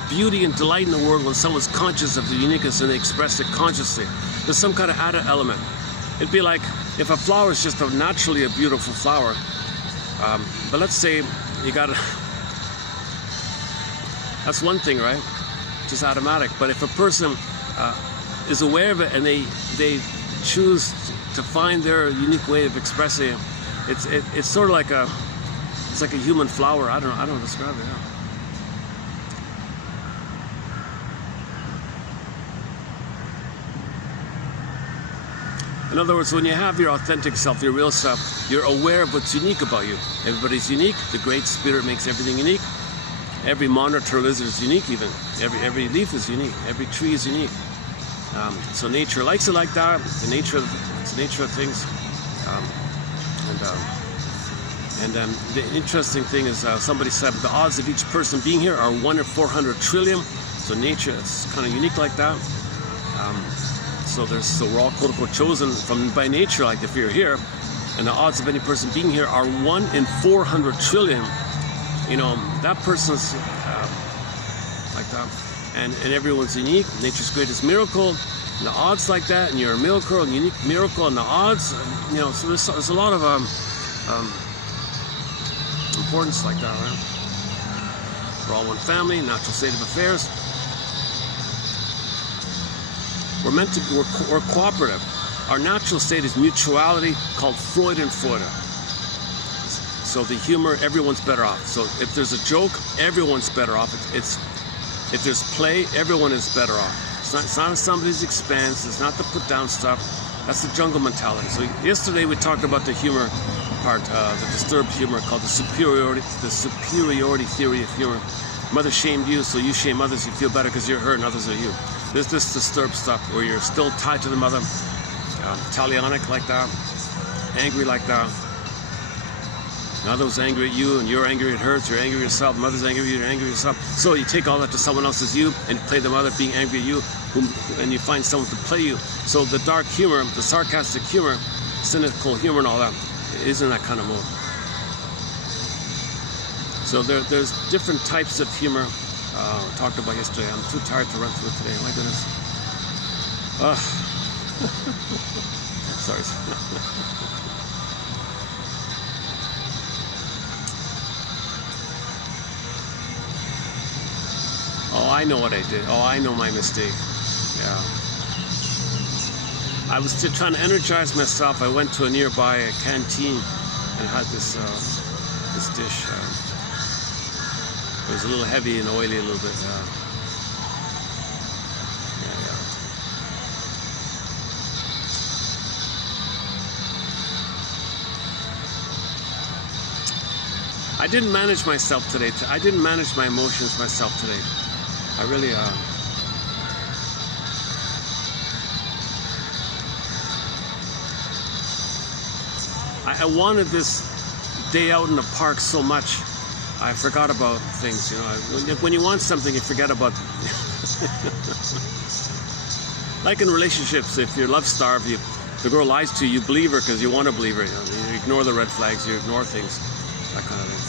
beauty and delight in the world when someone's conscious of the uniqueness and they express it consciously. There's some kind of added element. It'd be like if a flower is just naturally a beautiful flower, but let's say you got that's one thing, right? Just automatic. But if a person is aware of it and they choose to find their unique way of expressing it, it's sort of like a human flower. I don't know describe it. Yeah. In other words, when you have your authentic self, your real self, you're aware of what's unique about you. Everybody's unique. The Great Spirit makes everything unique. Every monitor lizard is unique even. Every leaf is unique. Every tree is unique. So nature likes it like that. It's the nature of things. The interesting thing is somebody said the odds of each person being here are 1 in 400 trillion. So nature is kind of unique like that. So we're all quote unquote chosen by nature. Like if you're here, and the odds of any person being here are 1 in 400 trillion. You know, that person's like that, and everyone's unique. Nature's greatest miracle, and the odds like that, and you're a miracle, and unique miracle, and the odds, you know, so there's a lot of importance like that, right? We're all one family, natural state of affairs. We're meant to be, we're cooperative. Our natural state is mutuality, called Freudian Freude. So the humor, everyone's better off. So if there's a joke, everyone's better off. If there's play, everyone is better off. It's not at somebody's expense. It's not to put down stuff. That's the jungle mentality. So yesterday we talked about the humor part, the disturbed humor, called the superiority theory of humor. Mother shamed you, so you shame others. You feel better because you're her and others are you. There's this disturbed stuff where you're still tied to the mother, Italianic like that, angry like that. Mother's angry at you, and you're angry at her, so you're angry at yourself. Mother's angry at you, you're angry at yourself. So you take all that to someone else's you, and play the mother being angry at you, and you find someone to play you. So the dark humor, the sarcastic humor, cynical humor and all that, is in that kind of mode. So there's different types of humor. Talked about yesterday. I'm too tired to run through it today. My goodness. Sorry. Oh, I know what I did. Oh, I know my mistake. Yeah. I was still trying to energize myself. I went to a nearby canteen and had this this dish. It was a little heavy and oily a little bit. Yeah. I didn't manage myself today. I didn't manage my emotions myself today. I really I wanted this day out in the park so much. I forgot about things, you know. When you want something, you forget about like in relationships, if you're love starved, the girl lies to you, you believe her because you want to believe her. You know? You ignore the red flags, you ignore things, that kind of thing.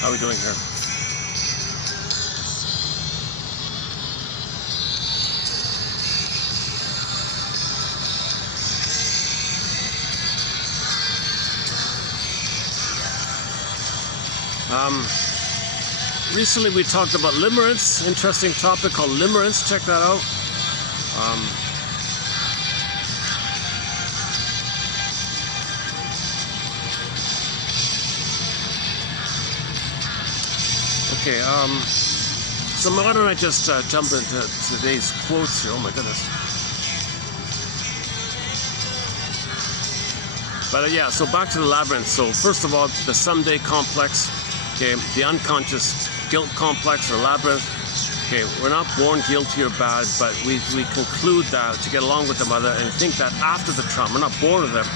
How are we doing here? Recently we talked about limerence, interesting topic called limerence, check that out. Okay, so why don't I just jump into today's quotes here? Oh my goodness. But yeah, so back to the labyrinth. So first of all, the someday complex, okay, the unconscious guilt complex or labyrinth. Okay, we're not born guilty or bad, but we conclude that to get along with the mother and think that after the trauma, we're not born with them.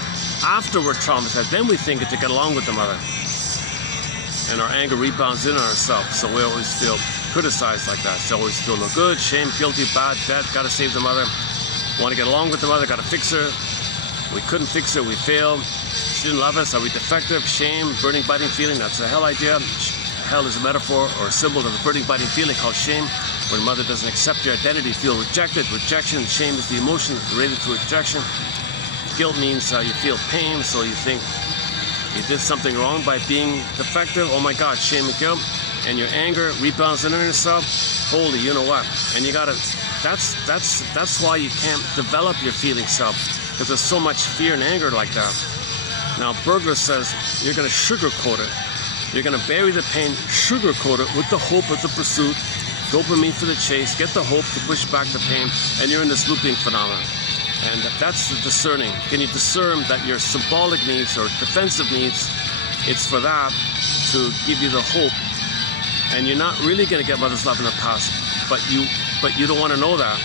After we're traumatized, then we think it to get along with the mother. And our anger rebounds in on ourselves, so we always feel criticized like that. So always feel no good, shame, guilty, bad, dead, gotta save the mother. Want to get along with the mother, gotta fix her. We couldn't fix her, we failed. She didn't love us, are we defective? Shame, burning, biting feeling, that's a hell idea. Hell is a metaphor or a symbol of a burning, biting feeling called shame. When mother doesn't accept your identity, feel rejected. Rejection, shame is the emotion related to rejection. Guilt means you feel pain, so you think you did something wrong by being defective. Oh my God, shame and guilt. And your anger rebounds in on yourself. Holy, you know what? And you gotta, that's why you can't develop your feeling self, because there's so much fear and anger like that. Now, Berger says you're gonna sugarcoat it. You're gonna bury the pain, sugarcoat it with the hope of the pursuit, dopamine for the chase, get the hope to push back the pain, and you're in this looping phenomenon. And that's the discerning. Can you discern that your symbolic needs or defensive needs, it's for that to give you the hope, and you're not really gonna get mother's love in the past, but you don't want to know that.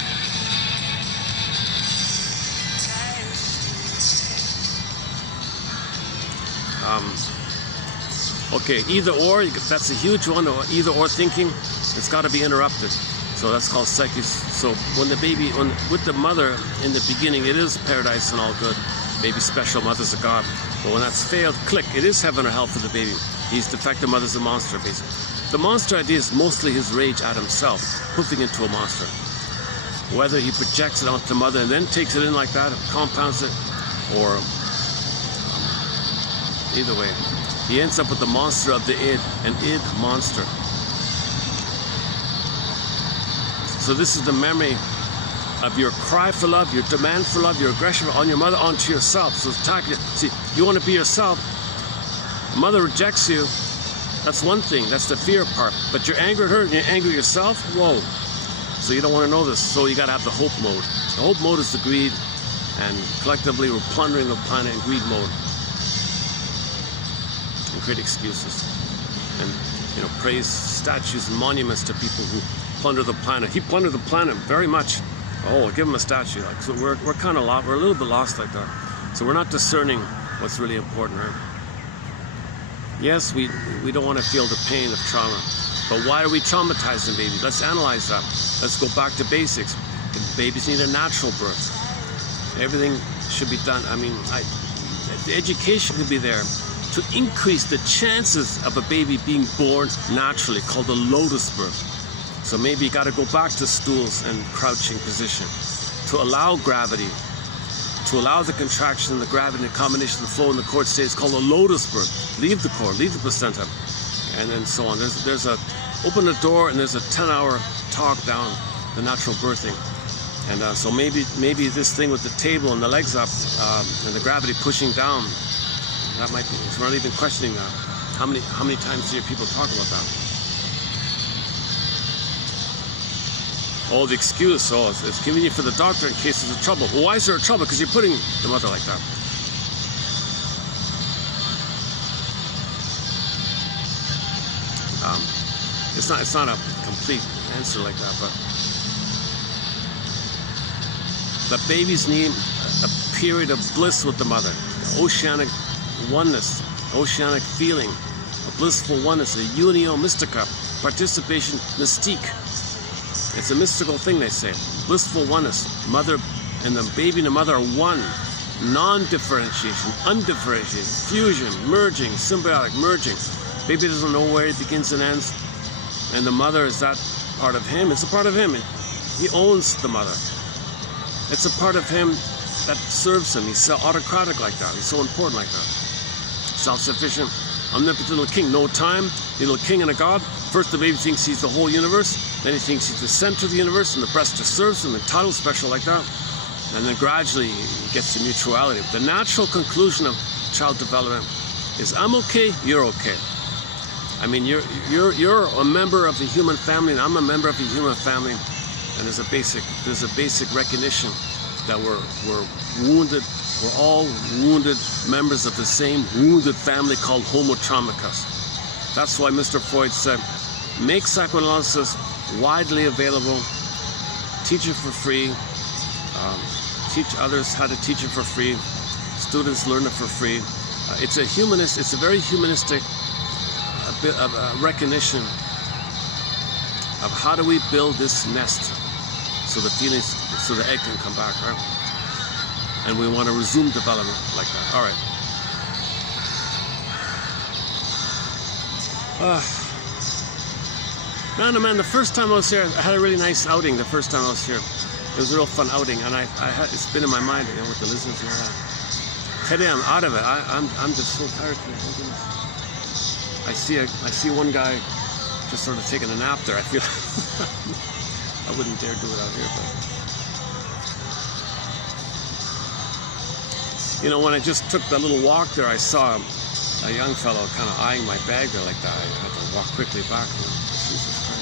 Okay, either or, that's a huge one, or either or thinking, it's got to be interrupted. So that's called psyche. So when the baby, with the mother in the beginning, it is paradise and all good. Baby special, mother's a god. But when that's failed, click, it is heaven or hell for the baby. He's defective, mother's a monster, basically. The monster idea is mostly his rage at himself, hoofing into a monster. Whether he projects it onto the mother and then takes it in like that, compounds it, or either way, he ends up with the monster of the id, an id monster. So this is the memory of your cry for love, your demand for love, your aggression on your mother onto yourself. So it's attacking. See, you want to be yourself. Mother rejects you. That's one thing. That's the fear part. But you're angry at her and you're angry at yourself. Whoa. So you don't want to know this. So you got to have the hope mode. The hope mode is the greed, and collectively we're plundering the planet in greed mode. And create excuses. And praise statues and monuments to people who plunder the planet. He plundered the planet very much. Oh, give him a statue. Like, so we're kind of lost. We're a little bit lost like that. So we're not discerning what's really important, right? Yes, we don't want to feel the pain of trauma. But why are we traumatizing babies? Let's analyze that. Let's go back to basics. Babies need a natural birth. Everything should be done. I mean, the education could be there to increase the chances of a baby being born naturally, called a lotus birth. So maybe you got to go back to stools and crouching position to allow gravity, to allow the contraction and the gravity and the combination of the flow in the cord state. It's called a lotus birth. Leave the cord, leave the placenta, and then so on. There's a open the door, and there's a 10-hour talk down the natural birthing. And so maybe this thing with the table and the legs up and the gravity pushing down, that might be. We're not even questioning that. How many times do you hear people talk about that? Oh, the excuse, it's convenient for the doctor in case there's a trouble. Well, why is there a trouble? Because you're putting the mother like that. It's not a complete answer like that, but the babies need a period of bliss with the mother, oceanic oneness, oceanic feeling, a blissful oneness, a unio mystica, participation mystique. It's a mystical thing, they say. Blissful oneness. Mother and the baby and the mother are one. Non-differentiation, undifferentiated, fusion, merging, symbiotic, merging. Baby doesn't know where it begins and ends. And the mother is that part of him. It's a part of him. He owns the mother. It's a part of him that serves him. He's so autocratic like that. He's so important like that. Self-sufficient, omnipotent little king. No time, little king and a god. First the baby thinks he's the whole universe. Then he thinks he's the center of the universe, and the breast just serves him, entitled special like that. And then gradually he gets to mutuality. The natural conclusion of child development is, I'm okay, you're okay. I mean, you're a member of the human family, and I'm a member of the human family. And there's a basic recognition that we're wounded. We're all wounded members of the same wounded family called Homo traumicus. That's why Mr. Freud said, make psychoanalysis widely available, teach it for free, teach others how to teach it for free, students learn it for free. It's a very humanistic bit of recognition of how do we build this nest so the egg can come back, right? And we want to resume development like that. All right. Man, the first time I was here, I had a really nice outing. The first time I was here, it was a real fun outing, and it's been in my mind, you know, with the listeners and all that. Today I'm out of it. I'm just so tired today. Oh goodness. I see one guy just sort of taking a nap there. I feel I wouldn't dare do it out here, but you know, when I just took that little walk there, I saw a young fellow kind of eyeing my bag there like that. I had to walk quickly back. You know. Jesus Christ.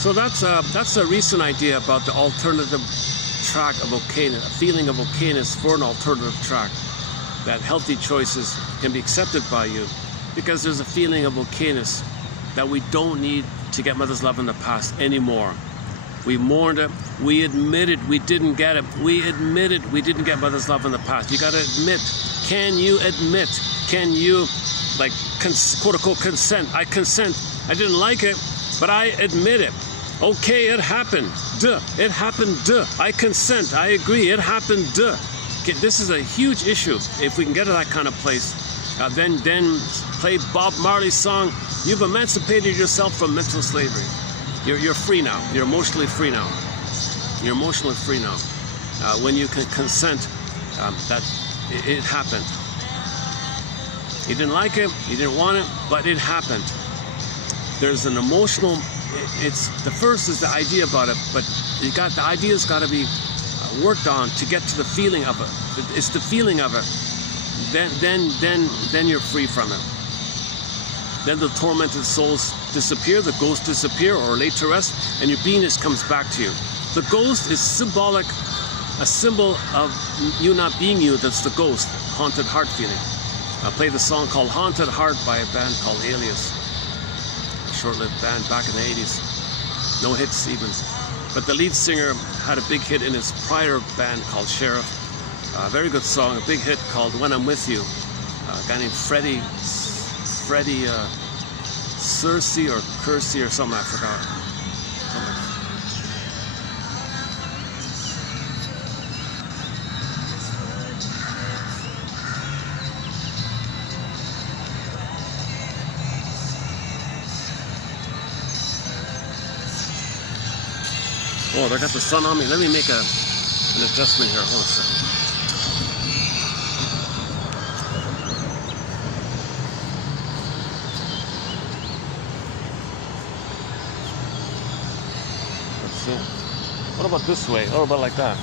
So that's a recent idea about the alternative track of okayness, a feeling of okayness for an alternative track, that healthy choices can be accepted by you because there's a feeling of okayness that we don't need to get mother's love in the past anymore. We mourned it, we admitted we didn't get it, we admitted we didn't get mother's love in the past. You gotta admit, can you admit, can you, like, quote unquote consent? I consent, I didn't like it, but I admit it. Okay, it happened. Duh. It happened. Duh. I consent. I agree. It happened. Duh. Okay, this is a huge issue. If we can get to that kind of place, then play Bob Marley's song. You've emancipated yourself from mental slavery. You're free now. You're emotionally free now. You're emotionally free now. When you can consent that it happened. You didn't like it. You didn't want it, but it happened. There's an emotional. The first is the idea about it, but the idea's got to be worked on to get to the feeling of it. It's the feeling of it. Then you're free from it. Then the tormented souls disappear, the ghosts disappear or lay to rest, and your beingness comes back to you. The ghost is symbolic, a symbol of you not being you. That's the ghost, haunted heart feeling. I played a song called Haunted Heart by a band called Alias. Short-lived band back in the 80s. No hits even. But the lead singer had a big hit in his prior band called Sheriff. A very good song, a big hit called When I'm With You. A guy named Freddie Cersei or Kersey or something, I forgot. Oh, I got the sun on me. Let me make an adjustment here. Hold on a second. Let's see. What about this way? What about like that?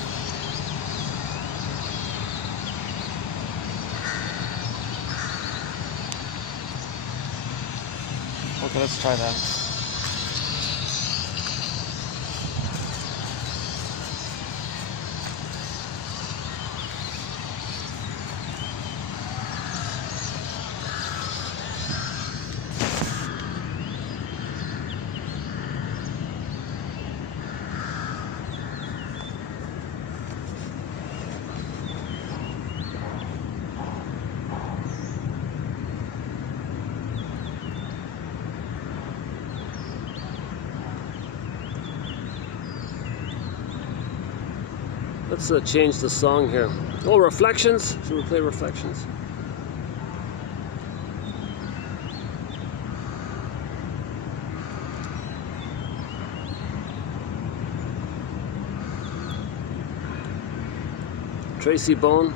Okay, let's try that. Let's change the song here. Oh, Reflections. Should we play Reflections? Tracy Bone.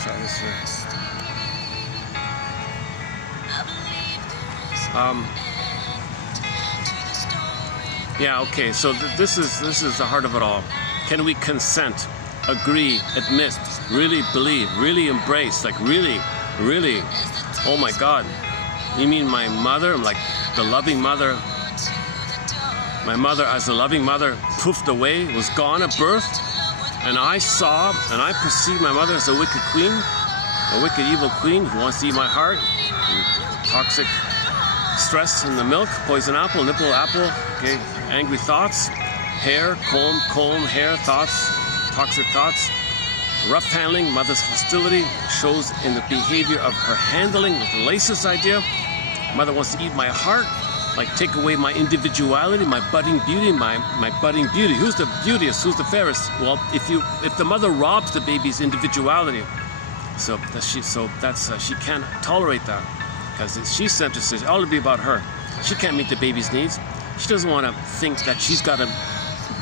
try this here. Yeah, okay, so this is the heart of it all. Can we consent, agree, admit, really believe, really embrace, like really, oh my God, you mean my mother, like the loving mother, my mother as the loving mother poofed away, was gone at birth, and I saw and I perceived my mother as a wicked queen, a wicked evil queen who wants to eat my heart, toxic stress in the milk, poison apple, nipple apple, okay, angry thoughts, hair, comb, hair, thoughts, toxic thoughts, rough handling, mother's hostility shows in the behavior of her handling with the laces idea. Mother wants to eat my heart, like take away my individuality, my budding beauty, my budding beauty. Who's the beauteous? Who's the fairest? Well, if the mother robs the baby's individuality, she can't tolerate that, because she's centered. Says all to be about her. She can't meet the baby's needs. She doesn't want to think that she's got to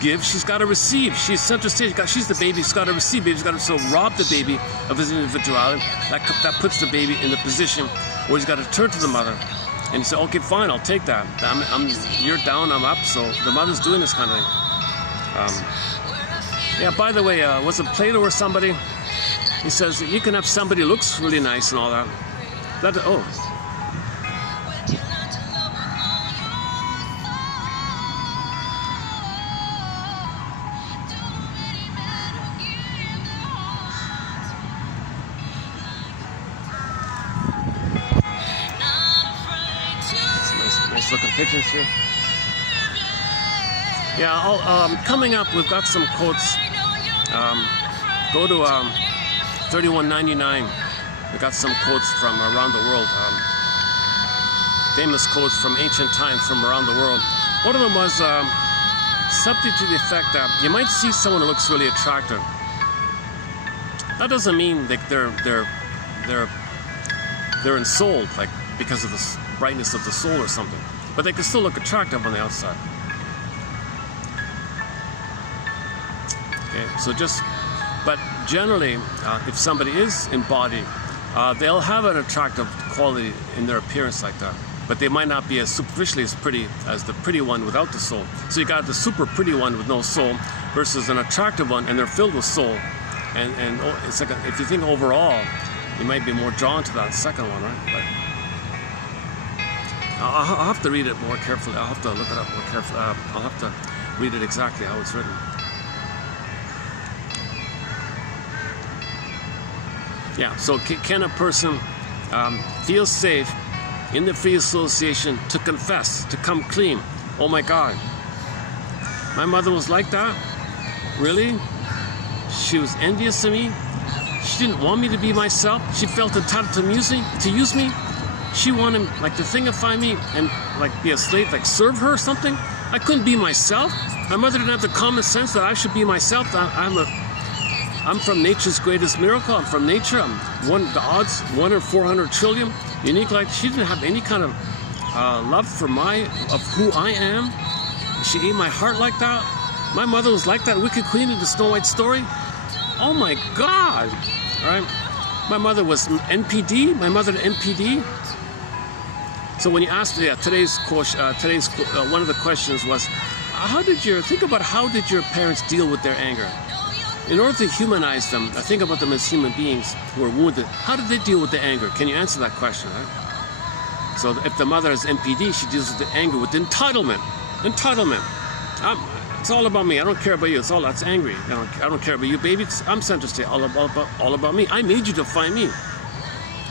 give. She's got to receive. She's center stage. She's the baby. She's got to receive. Baby's got to rob the baby of his individuality. That puts the baby in the position where he's got to turn to the mother. And you say, okay, fine, I'll take that. You're down, I'm up. So the mother's doing this kind of thing. Yeah, by the way, was it Plato or somebody? He says that you can have somebody who looks really nice and all that. Nice looking pigeons here. Yeah, coming up, we've got some quotes. Go to 3199. We got some quotes from around the world. Famous quotes from ancient times from around the world. One of them was something to the effect that you might see someone who looks really attractive. That doesn't mean that they're ensouled, like because of the brightness of the soul or something. But they can still look attractive on the outside. Okay, so but generally, if somebody is embodied, they'll have an attractive quality in their appearance like that. But they might not be as superficially as pretty as the pretty one without the soul. So you got the super pretty one with no soul versus an attractive one, and they're filled with soul. And it's like if you think overall, you might be more drawn to that second one, right? But I'll have to read it more carefully. I'll have to look it up more carefully. I'll have to read it exactly how it's written. Yeah, so can a person feel safe in the free association to confess, to come clean? Oh my God, my mother was like that? Really? She was envious of me? She didn't want me to be myself? She felt entitled to use me? She wanted like to thingify me and like be a slave, like serve her or something? I couldn't be myself. My mother didn't have the common sense that I should be myself. I'm from nature's greatest miracle. I'm from nature. I'm the odds 1 in 400 trillion. Unique. Like she didn't have any kind of love for of who I am. She ate my heart like that. My mother was like that wicked queen in the Snow White story. Oh my God! All right. My mother was NPD. My mother NPD. So when you asked today's one of the questions was, how did your parents deal with their anger? In order to humanize them, I think about them as human beings who are wounded. How did they deal with the anger? Can you answer that question? Right? So if the mother is NPD, she deals with the anger with entitlement. Entitlement. It's all about me. I don't care about you. That's angry. I don't care about you, baby. I'm center stage. All about me. I made you to find me.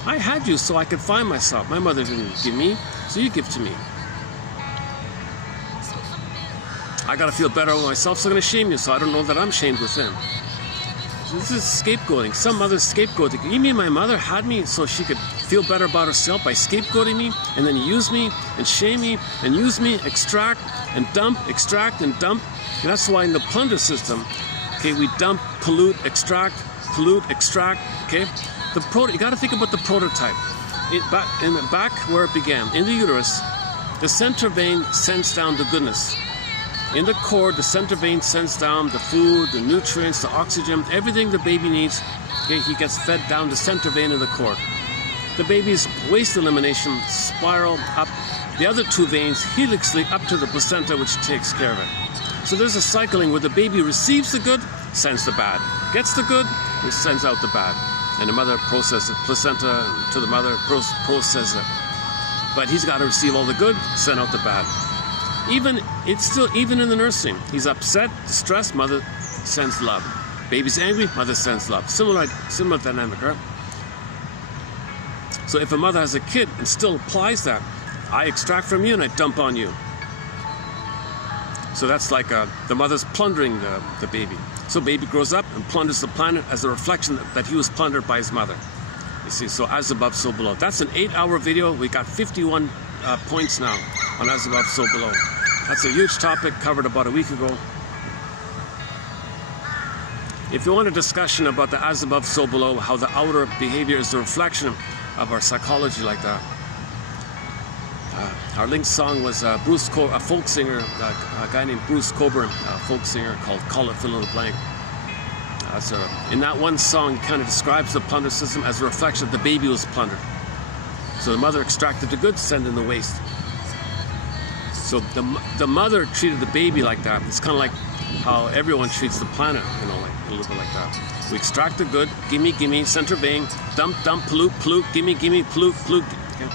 I had you so I could find myself. My mother didn't give me, so you give to me. I gotta feel better with myself, so I'm gonna shame you, so I don't know that I'm shamed within. This is scapegoating. Some mother's scapegoating. You mean my mother had me so she could feel better about herself by scapegoating me, and then use me, and shame me, and use me, extract, and dump, extract, and dump? And that's why in the plunder system, okay, we dump, pollute, extract, okay? You gotta think about the prototype. Back where it began, in the uterus, the center vein sends down the goodness. In the cord, the center vein sends down the food, the nutrients, the oxygen, everything the baby needs Okay, he gets fed down the center vein of the cord. The baby's waste elimination spiral up the other two veins helixly up to the placenta, which takes care of it. So there's a cycling where the baby receives the good, sends the bad. Gets the good, it sends out the bad. And the mother processes it, placenta to the mother, processes it. But he's got to receive all the good, send out the bad. Even in the nursing, he's upset, distressed, mother sends love. Baby's angry, mother sends love. Similar dynamic, right? So if a mother has a kid and still applies that, I extract from you and I dump on you. So that's like the mother's plundering the baby. So baby grows up and plunders the planet as a reflection that he was plundered by his mother. You see, so as above, so below. That's an 8-hour video. We got 51 points now on as above, so below. That's a huge topic covered about a week ago. If you want a discussion about the as above, so below, how the outer behavior is a reflection of our psychology like that. Our linked song was a folk singer, a guy named Bruce Coburn, a folk singer called Call It Fill in the Blank. In that one song, he kind of describes the plunder system as a reflection of the baby was plundered. So the mother extracted the good, sent in the waste. So the mother treated the baby like that. It's kind of like how everyone treats the planet, you know, like a little bit like that. We extract the good, gimme, gimme, center vein, dump, dump, pollute, pollute, gimme, gimme, pollute, pollute. Okay?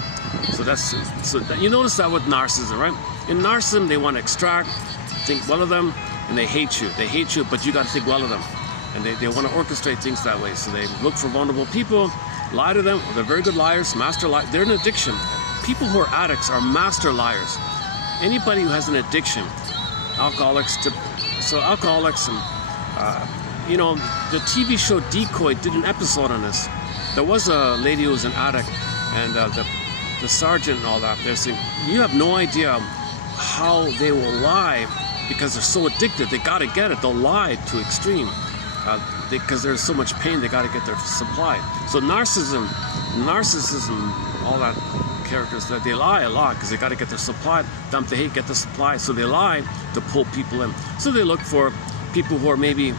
So you notice that with narcissism, right? In narcissism, they want to extract, think well of them, and they hate you. They hate you, but you got to think well of them. And they want to orchestrate things that way. So they look for vulnerable people, lie to them. Well, they're very good liars, master liars. They're an addiction. People who are addicts are master liars. Anybody who has an addiction, alcoholics, and you know, the TV show Decoy did an episode on this. There was a lady who was an addict, and the sergeant and all that, they're saying, you have no idea how they will lie because they're so addicted. They got to get it. They'll lie to extreme because there's so much pain. They got to get their supply. So narcissism, all that characters, that they lie a lot because they got to get their supply. Dump the hate, get the supply. So they lie to pull people in. So they look for people who are maybe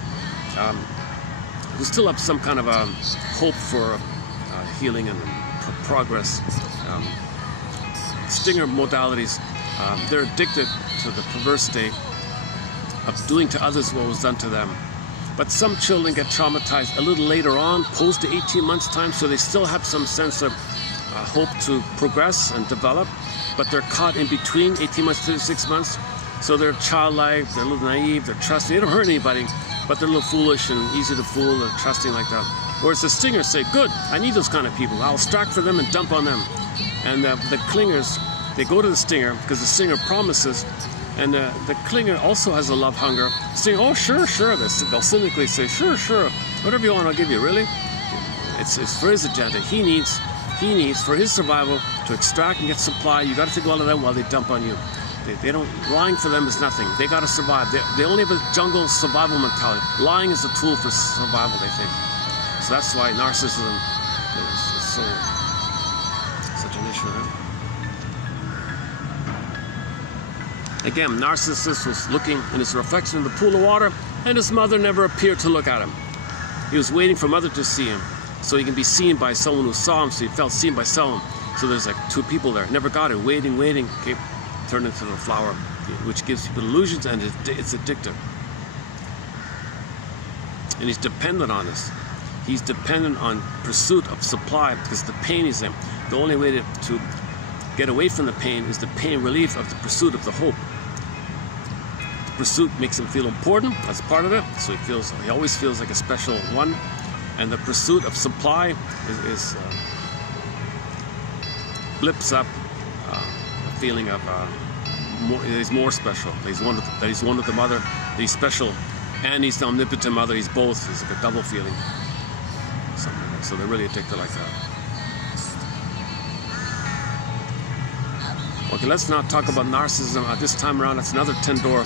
who still have some kind of a hope for healing and progress. Stinger modalities, they're addicted to the perverse state of doing to others what was done to them. But some children get traumatized a little later on, post to 18 months time, so they still have some sense of hope to progress and develop, but they're caught in between 18 months to 6 months. So they're childlike, they're a little naive, they're trusting, they don't hurt anybody, but they're a little foolish and easy to fool, they're trusting like that. Whereas the stingers say, good, I need those kind of people. I'll extract for them and dump on them. And the clingers, they go to the stinger because the stinger promises, and the clinger also has a love hunger. Saying, oh, sure, sure. They'll cynically say, sure, sure. Whatever you want, I'll give you. Really? It's for his agenda. He needs, for his survival, to extract and get supply. You got to think well of them while they dump on you. They don't, lying for them is nothing. They got to survive. They only have a jungle survival mentality. Lying is a tool for survival, they think. So that's why narcissism is such an issue, right? Again, narcissist was looking in his reflection in the pool of water, and his mother never appeared to look at him. He was waiting for mother to see him, so he can be seen by someone who saw him, so he felt seen by someone. So there's like two people there. Never got it. Waiting, okay, turned into the flower, which gives people illusions, and it's addictive. And he's dependent on this. He's dependent on pursuit of supply because the pain is in. The only way to get away from the pain is the pain relief of the pursuit of the hope. The pursuit makes him feel important as part of it, so he always feels like a special one. And the pursuit of supply is blips up a feeling of he's more special. That he's one with the mother. That he's special, and he's the omnipotent mother. He's both. He's like a double feeling. So they're really addicted like that. Okay, let's not talk about narcissism. This time around, that's another 10-door.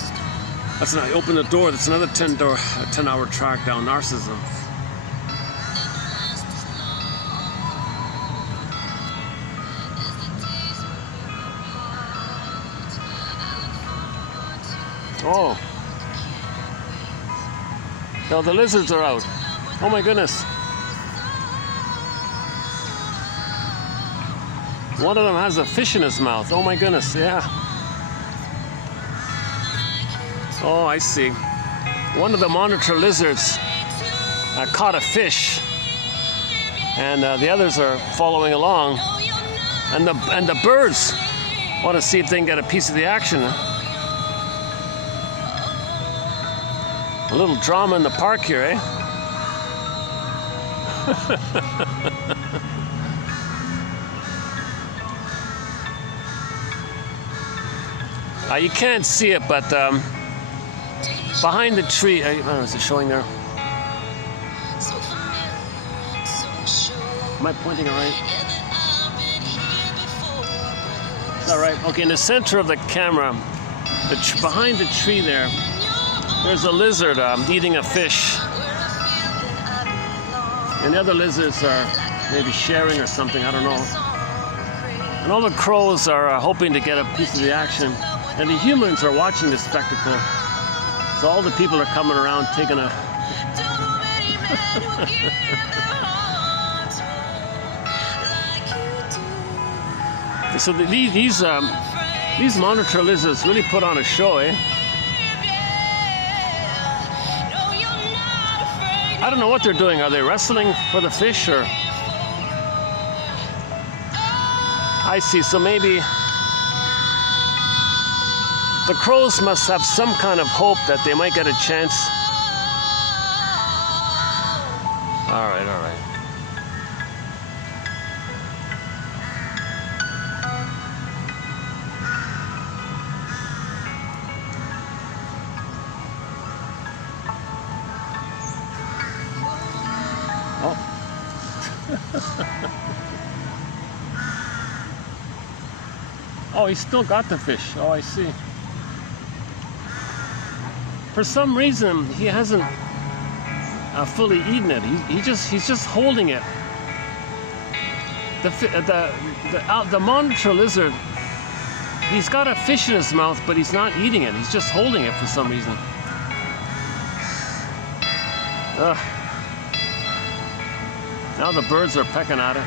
That's not open the door. That's another 10-hour track down narcissism. Oh. No, the lizards are out. Oh my goodness. One of them has a fish in his mouth. Oh my goodness, yeah. Oh, I see. One of the monitor lizards caught a fish, and the others are following along. And the birds want to see if they can get a piece of the action. A little drama in the park here, eh? You can't see it, but behind the tree, is it showing there? Am I pointing it right? Is that right? Okay, in the center of the camera, behind the tree there's a lizard eating a fish. And the other lizards are maybe sharing or something, I don't know. And all the crows are hoping to get a piece of the action. And the humans are watching this spectacle. So all the people are coming around taking a... So these monitor lizards really put on a show, eh? I don't know what they're doing. Are they wrestling for the fish, or? I see. So maybe the crows must have some kind of hope that they might get a chance. All right, all right. Oh, he's still got the fish. Oh, I see. For some reason, he hasn't fully eaten it. He's just holding it. The monitor lizard, he's got a fish in his mouth, but he's not eating it. He's just holding it for some reason. Now the birds are pecking at it.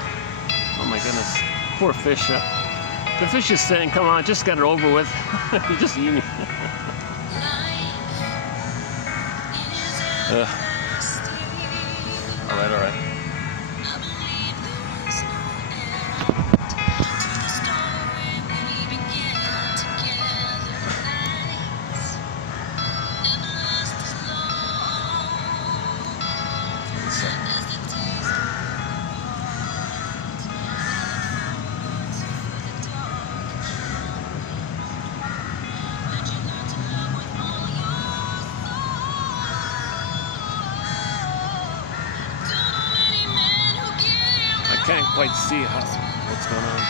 Oh my goodness. Poor fish. The fish is saying, come on, just get it over with. You're just eating it. All right, all right. I can't quite see what's going on.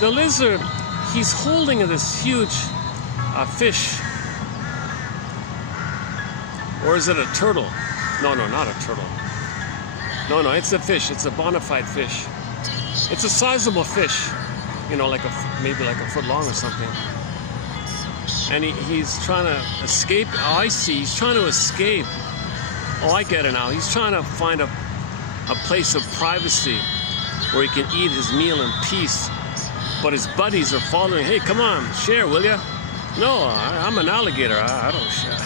The lizard, he's holding this huge fish. Or is it a turtle? No, not a turtle. No, it's a fish. It's a bona fide fish. It's a sizable fish, you know, maybe like a foot long or something. And he's trying to escape. Oh, I see. He's trying to escape. Oh, I get it now. He's trying to find a place of privacy where he can eat his meal in peace. But his buddies are following. Hey, come on, share, will ya? No, I'm an alligator. I don't share.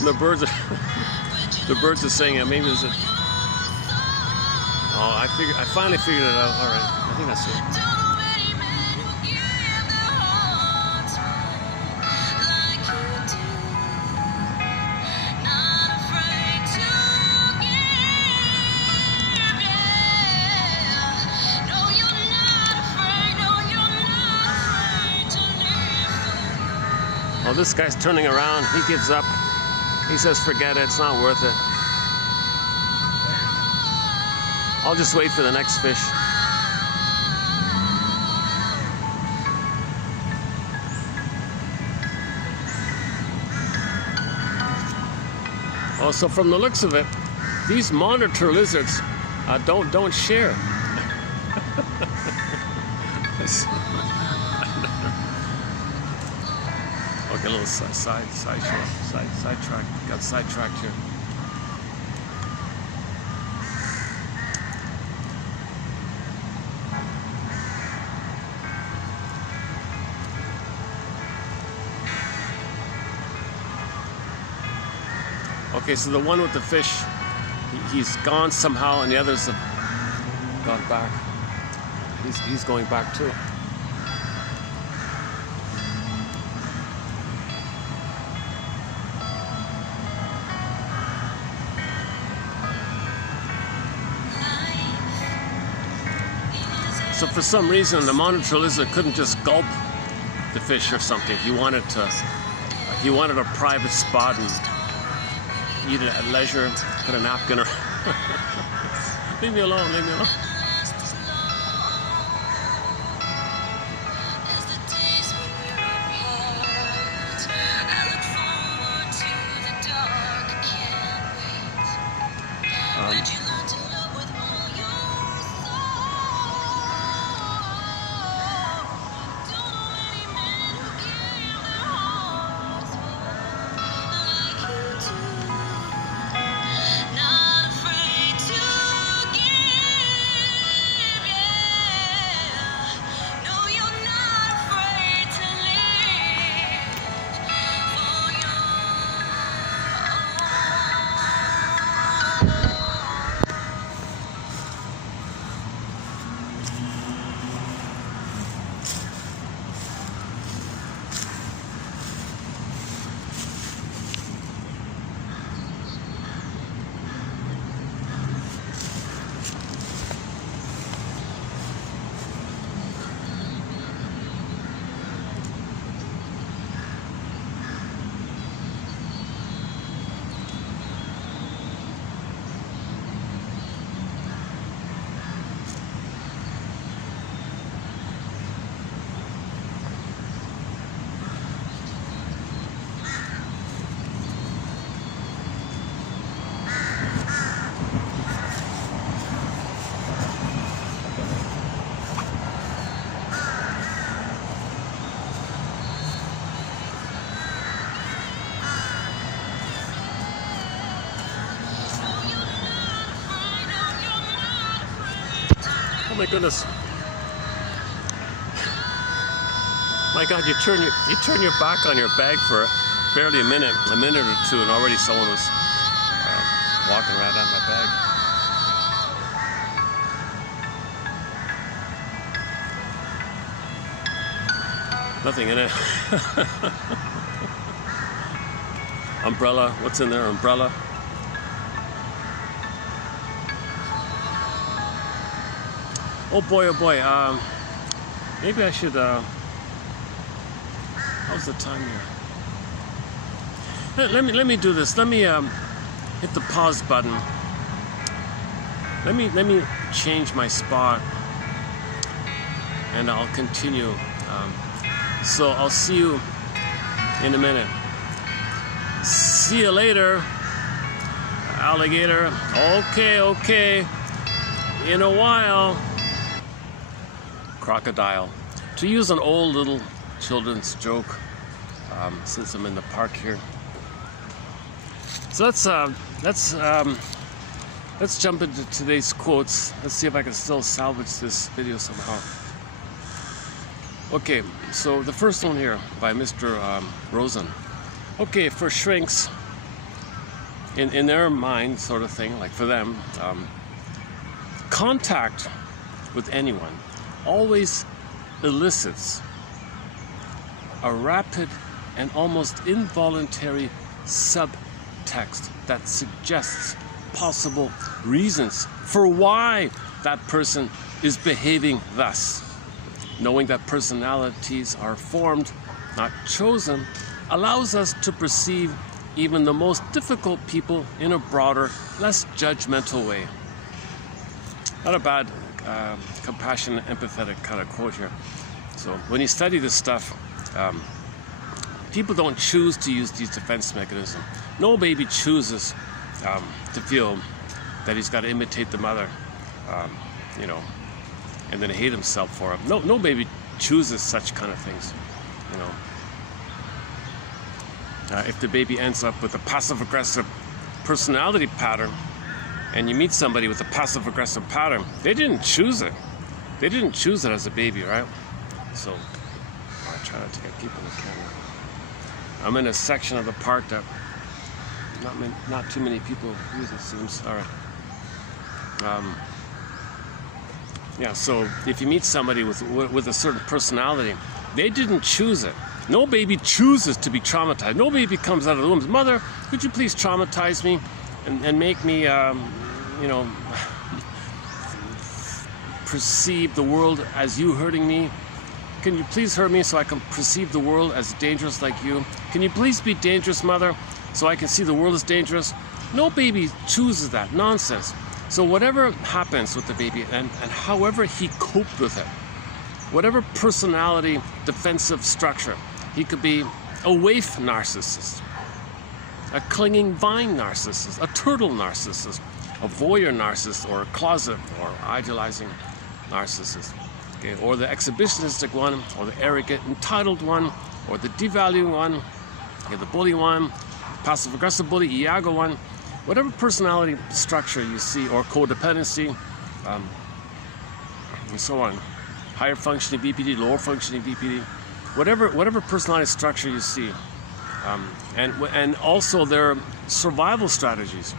The birds are saying, maybe there's a... Oh, I finally figured it out. All right, I think that's it. Oh, this guy's turning around. He gives up. He says, forget it. It's not worth it. I'll just wait for the next fish. Oh, so from the looks of it, These monitor lizards don't share. Okay, a little sidetrack. Got sidetracked here. Okay, so the one with the fish, he's gone somehow, and the others have gone back. He's going back too. So for some reason, the monitor lizard couldn't just gulp the fish or something. He wanted a private spot and eat it at leisure, put a napkin or leave me alone, leave me alone. Oh my goodness. My God, you turn your back on your bag for barely a minute or two, and already someone was walking right at my bag. Nothing in it. Umbrella, what's in there? Umbrella. Oh boy, maybe I should, how's the time here? Let me do this. Let me hit the pause button. Let me change my spot, and I'll continue. So I'll see you in a minute. See you later, alligator. Okay. In a while. Crocodile. To use an old little children's joke, since I'm in the park here. So let's jump into today's quotes. Let's see if I can still salvage this video somehow. Okay, so the first one here by Mr. Rosen. Okay, for shrinks, in their mind, sort of thing, like for them, contact with anyone always elicits a rapid and almost involuntary subtext that suggests possible reasons for why that person is behaving thus. Knowing that personalities are formed, not chosen, allows us to perceive even the most difficult people in a broader, less judgmental way. Not a bad, compassionate, empathetic kind of quote here. So when you study this stuff, people don't choose to use these defense mechanisms. No baby chooses to feel that he's got to imitate the mother, you know, and then hate himself for it. No baby chooses such kind of things, you know. If the baby ends up with a passive-aggressive personality pattern, and you meet somebody with a passive-aggressive pattern, they didn't choose it. They didn't choose it as a baby, right? So, I try not to get people in the camera. I'm in a section of the park that not too many people use, it seems. All right. Yeah, so if you meet somebody with a certain personality, they didn't choose it. No baby chooses to be traumatized. No baby comes out of the womb, mother, could you please traumatize me and make me, you know, perceive the world as you hurting me? Can you please hurt me so I can perceive the world as dangerous like you? Can you please be dangerous, mother, so I can see the world as dangerous? No baby chooses that nonsense. So whatever happens with the baby and however he coped with it, whatever personality, defensive structure, he could be a waif narcissist, a clinging vine narcissist, a turtle narcissist, a voyeur narcissist, or a closet or idealizing narcissist, okay? Or the exhibitionistic one, or the arrogant, entitled one, or the devaluing one, okay? The bully one, passive-aggressive bully, Iago one, whatever personality structure you see, or codependency, and so on. Higher functioning BPD, lower functioning BPD, whatever personality structure you see, and also their survival strategies,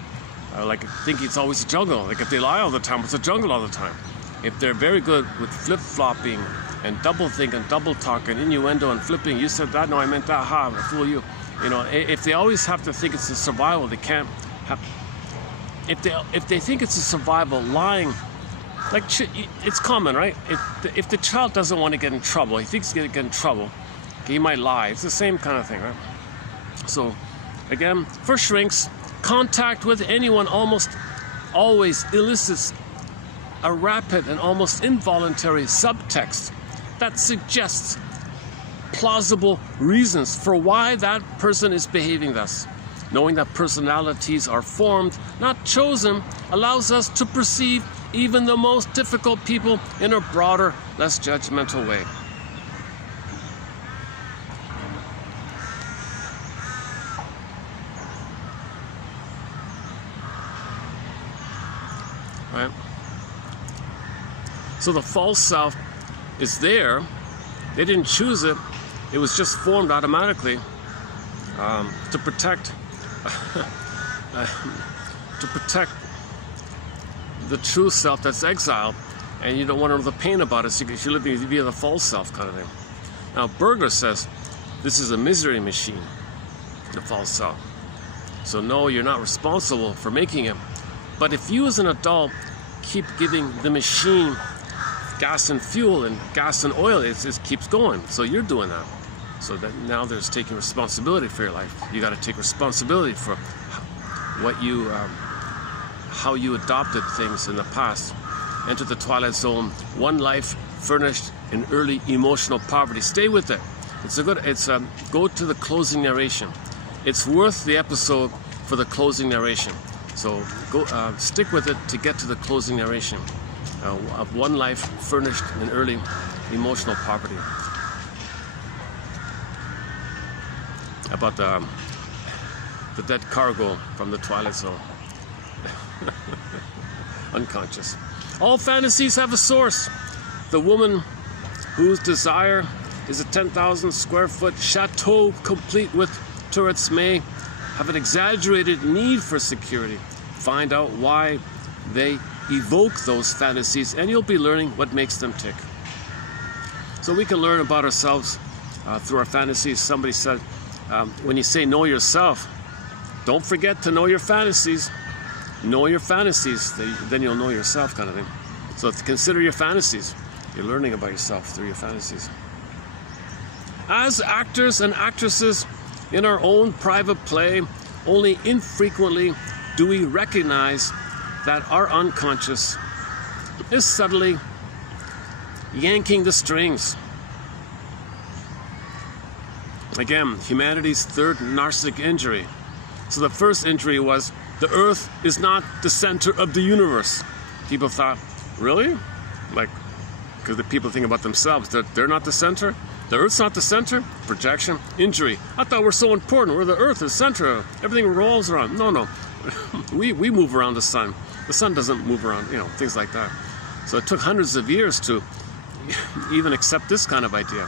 like thinking it's always a jungle. Like if they lie all the time, it's a jungle all the time. If they're very good with flip-flopping and double thinking, double talking, innuendo and flipping, you said that, no, I meant that, ha, I fool you. You know, if they always have to think it's a survival, they can't have. If they think it's a survival, lying. Like, it's common, right? If the child doesn't want to get in trouble, he thinks he's going to get in trouble, he might lie. It's the same kind of thing, right? So, again, for shrinks, contact with anyone almost always elicits a rapid and almost involuntary subtext that suggests plausible reasons for why that person is behaving thus. Knowing that personalities are formed, not chosen, allows us to perceive even the most difficult people in a broader, less judgmental way. Right? So the false self is there. They didn't choose it. It was just formed automatically to protect the true self that's exiled, and you don't want to know the pain about it, so you're living via the false self kind of thing. Now, Berger says this is a misery machine, the false self. So no, you're not responsible for making it. But if you as an adult keep giving the machine gas and fuel and gas and oil, it keeps going. So you're doing that. So that now there's taking responsibility for your life. You got to take responsibility for what you, how you adopted things in the past. Enter the twilight zone. One life furnished in early emotional poverty. Stay with it. Go to the closing narration. It's worth the episode for the closing narration. So go stick with it to get to the closing narration of one life furnished in early emotional poverty. About the dead cargo from the twilight zone. Unconscious. All fantasies have a source. The woman whose desire is a 10,000 square foot chateau complete with turrets may have an exaggerated need for security. Find out why they evoke those fantasies, and you'll be learning what makes them tick. So we can learn about ourselves through our fantasies. Somebody said, when you say know yourself, don't forget to know your fantasies. Know your fantasies, then you'll know yourself, kind of thing. So consider your fantasies. You're learning about yourself through your fantasies. As actors and actresses in our own private play, only infrequently do we recognize that our unconscious is subtly yanking the strings. Again, humanity's third narcissistic injury. So the first injury was The earth is not the center of the universe. People thought, really? Like, because the people think about themselves, that they're not the center? The earth's not the center? Projection, injury. I thought we're so important. We're the earth, the center. Everything revolves around. No. we move around the sun. The sun doesn't move around, things like that. So it took hundreds of years to even accept this kind of idea.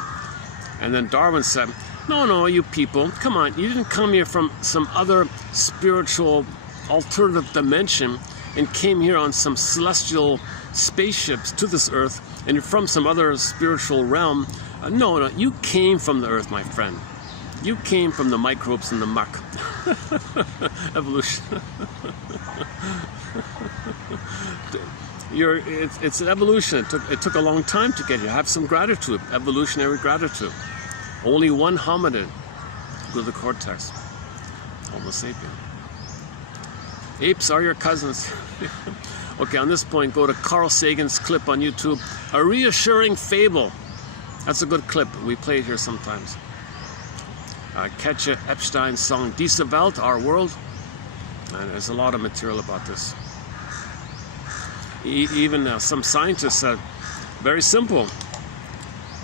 And then Darwin said, no, you people, come on, you didn't come here from some other spiritual alternative dimension and came here on some celestial spaceships to this earth, and you're from some other spiritual realm. No, you came from the earth, my friend. You came from the microbes and the muck. Evolution. It's an evolution. It took a long time to get here. Have some gratitude, evolutionary gratitude. Only one hominid with the cortex. Homo sapien. Apes are your cousins. Okay, on this point, go to Carl Sagan's clip on YouTube, A Reassuring Fable. That's a good clip. We play it here sometimes. Katja Epstein's song Diese Welt, Our World. And there's a lot of material about this. Even some scientists said, very simple.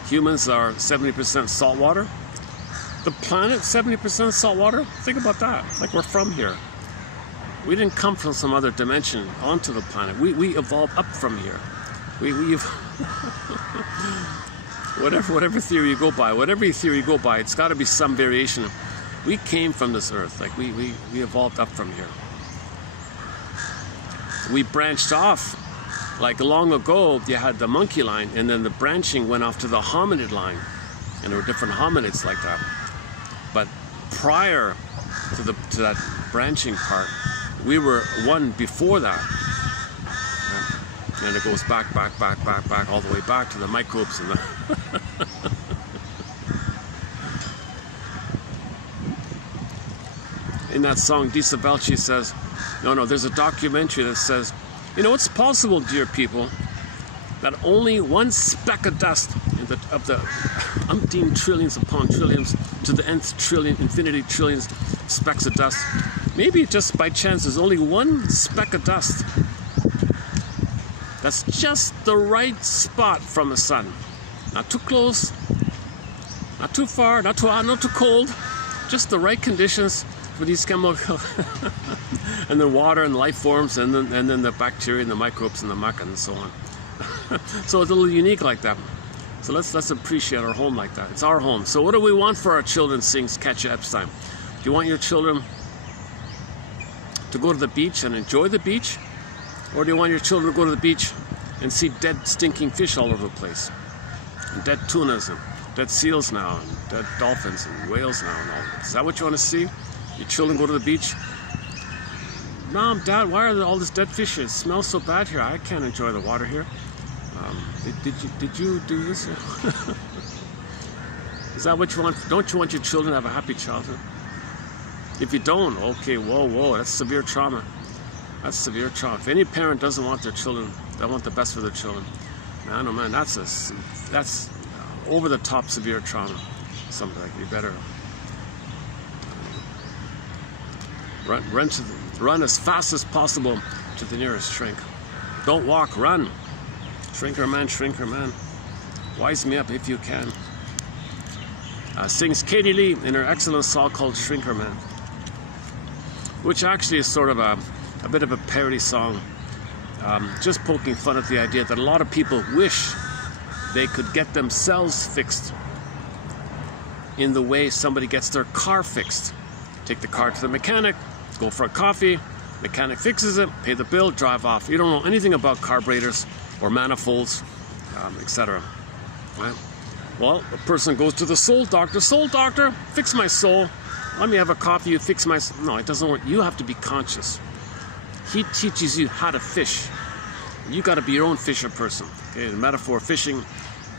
Humans are 70% salt water. The planet, 70% salt water? Think about that. Like, we're from here. We didn't come from some other dimension onto the planet. We evolved up from here. We've whatever theory you go by, it's got to be some variation. We came from this earth. Like, we evolved up from here. We branched off. Like, long ago, you had the monkey line, and then the branching went off to the hominid line. And there were different hominids like that. But prior to that branching part, we were one before that. And it goes back, all the way back to the microbes and the... In that song, Diese Welt, she says, no, there's a documentary that says, it's possible, dear people, that only one speck of dust of the umpteen trillions upon trillions to the nth trillion, infinity trillions specks of dust, maybe just by chance there's only one speck of dust that's just the right spot from the sun. Not too close, not too far, not too hot, not too cold, just the right conditions for these chemical and then water and life forms, and then the bacteria and the microbes and the muck and so on. So it's a little unique like that. So let's appreciate our home like that. It's our home. So what do we want for our children, sings Katja Epstein? Do you want your children to go to the beach and enjoy the beach? Or do you want your children to go to the beach and see dead, stinking fish all over the place? And dead tunas and dead seals now, and dead dolphins and whales now and all. Is that what you want to see? Your children go to the beach? Mom, Dad, why are there all this dead fish? It smells so bad here. I can't enjoy the water here. Did you do this? Is that what you want? Don't you want your children to have a happy childhood? If you don't, okay, whoa, that's severe trauma. That's severe trauma. If any parent doesn't want their children, they want the best for their children, man, oh man, that's over the top severe trauma. Something like, you better run as fast as possible to the nearest shrink. Don't walk, run. Shrinker man. Wise me up if you can. Sings Katie Lee in her excellent song called Shrinker Man, which actually is sort of a bit of a parody song, just poking fun at the idea that a lot of people wish they could get themselves fixed in the way somebody gets their car fixed. Take the car to the mechanic, go for a coffee, mechanic fixes it, pay the bill, drive off. You don't know anything about carburetors or manifolds, etc. Right? Well, a person goes to the soul doctor, fix my soul. Let me have a coffee, you fix my soul. No, it doesn't work. You have to be conscious. He teaches you how to fish. You got to be your own fisher person. Okay, the metaphor, fishing,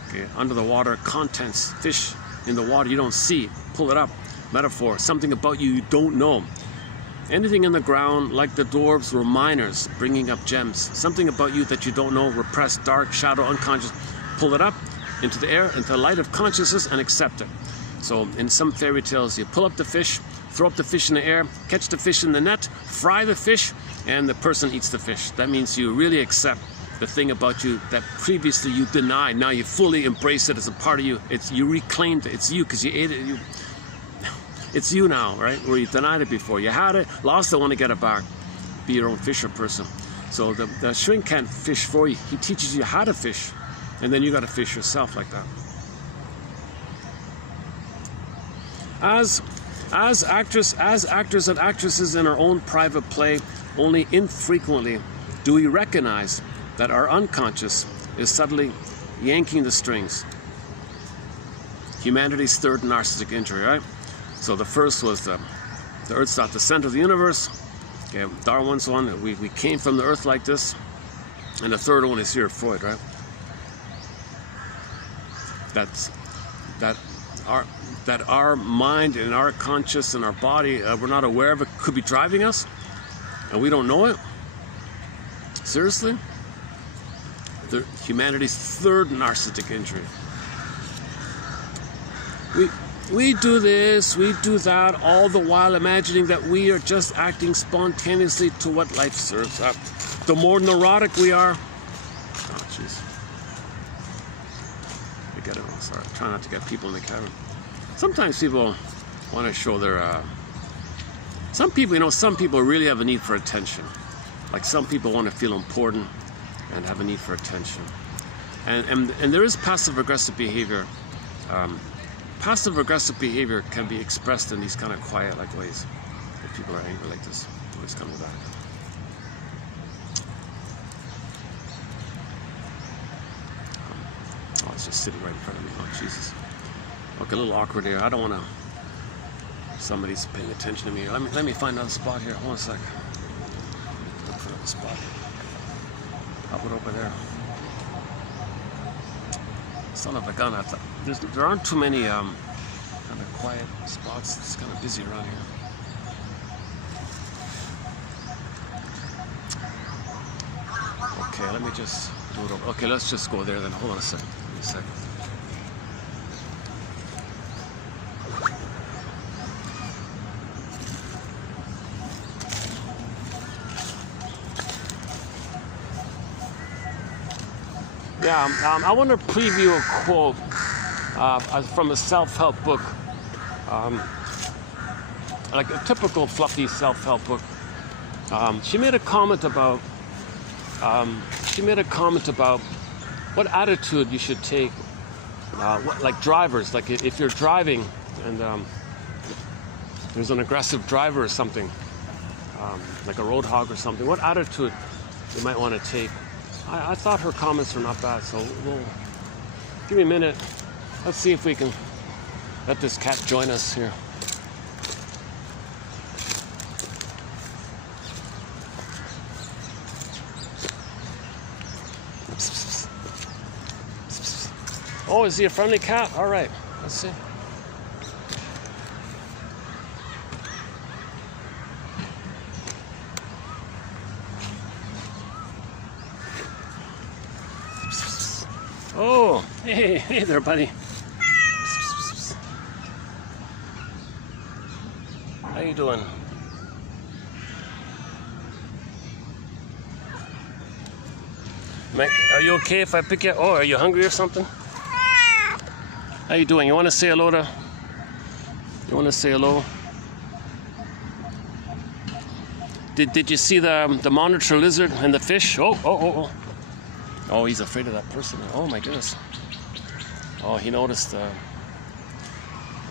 okay, under the water, contents, fish in the water you don't see, pull it up. Metaphor, something about you don't know. Anything in the ground, like the dwarves were miners bringing up gems. Something about you that you don't know, repressed, dark, shadow, unconscious. Pull it up into the air, into the light of consciousness, and accept it. So in some fairy tales, you pull up the fish, throw up the fish in the air, catch the fish in the net, fry the fish, and the person eats the fish. That means you really accept the thing about you that previously you denied. Now you fully embrace it as a part of you. You reclaimed it. It's you because you ate it. It's you now, right? Where you denied it before. You had it, lost it, want to get it back. Be your own fisher person. So the shrink can't fish for you. He teaches you how to fish, and then you got to fish yourself like that. As actors and actresses in our own private play, only infrequently do we recognize that our unconscious is subtly yanking the strings. Humanity's third narcissistic injury, right? So the first was the Earth's not the center of the universe. Okay, Darwin's one, we came from the Earth like this. And the third one is here, Freud, right? That our mind and our conscious and our body, we're not aware of it, could be driving us, and we don't know it. Seriously? Humanity's third narcissistic injury. We do this, we do that, all the while imagining that we are just acting spontaneously to what life serves up. The more neurotic we are, oh jeez. I get it, I'm sorry, try not to get people in the cabin. Sometimes people want to show their, some people really have a need for attention. Like some people want to feel important and have a need for attention. And there is passive-aggressive behavior. Passive-aggressive behavior can be expressed in these kind of quiet ways. If people are angry like this, always coming back. Oh, it's just sitting right in front of me. Oh, Jesus. Okay, a little awkward here. I don't want to... Somebody's paying attention to me. Let me find another spot here. Hold on a sec. Look for another spot. How about over there? Son of a gun. There aren't too many kind of quiet spots. It's kind of busy around here. Okay, let me just do it over. Okay, let's just go there then. Hold on a second. Give me a second. Yeah, I want to preview a quote from a self-help book, like a typical fluffy self-help book. She made a comment about what attitude you should take, like drivers, like if you're driving and there's an aggressive driver or something, like a road hog or something, what attitude you might want to take. I thought her comments were not bad, so we'll give me a minute. Let's see if we can let this cat join us here. Oh, is he a friendly cat? All right, let's see. Oh, hey there, buddy. How you doing? Are you okay if I pick you? Oh, are you hungry or something? How you doing? You want to say hello to? You want to say hello? Did you see the monitor lizard and the fish? Oh. Oh, he's afraid of that person. Oh my goodness. Oh, he noticed one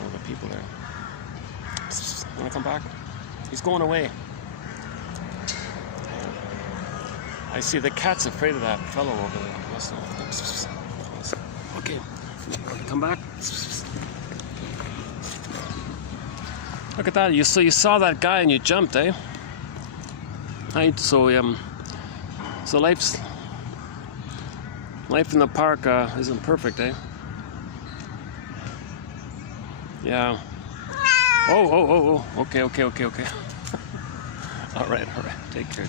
of the people there. Wanna come back? He's going away. I see the cat's afraid of that fellow over there. Okay, come back. Look at that. So you saw that guy and you jumped, eh? Right. So life in the park isn't perfect, eh? Yeah. Oh. Okay. All right. Take care.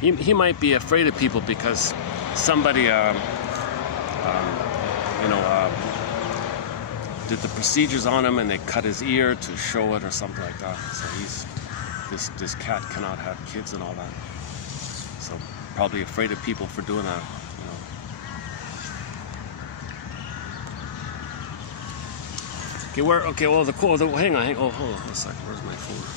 he might be afraid of people because somebody, did the procedures on him and they cut his ear to show it or something like that. So this cat cannot have kids and all that. So probably afraid of people for doing that. Okay, well, hang on, hold on a second, where's my phone?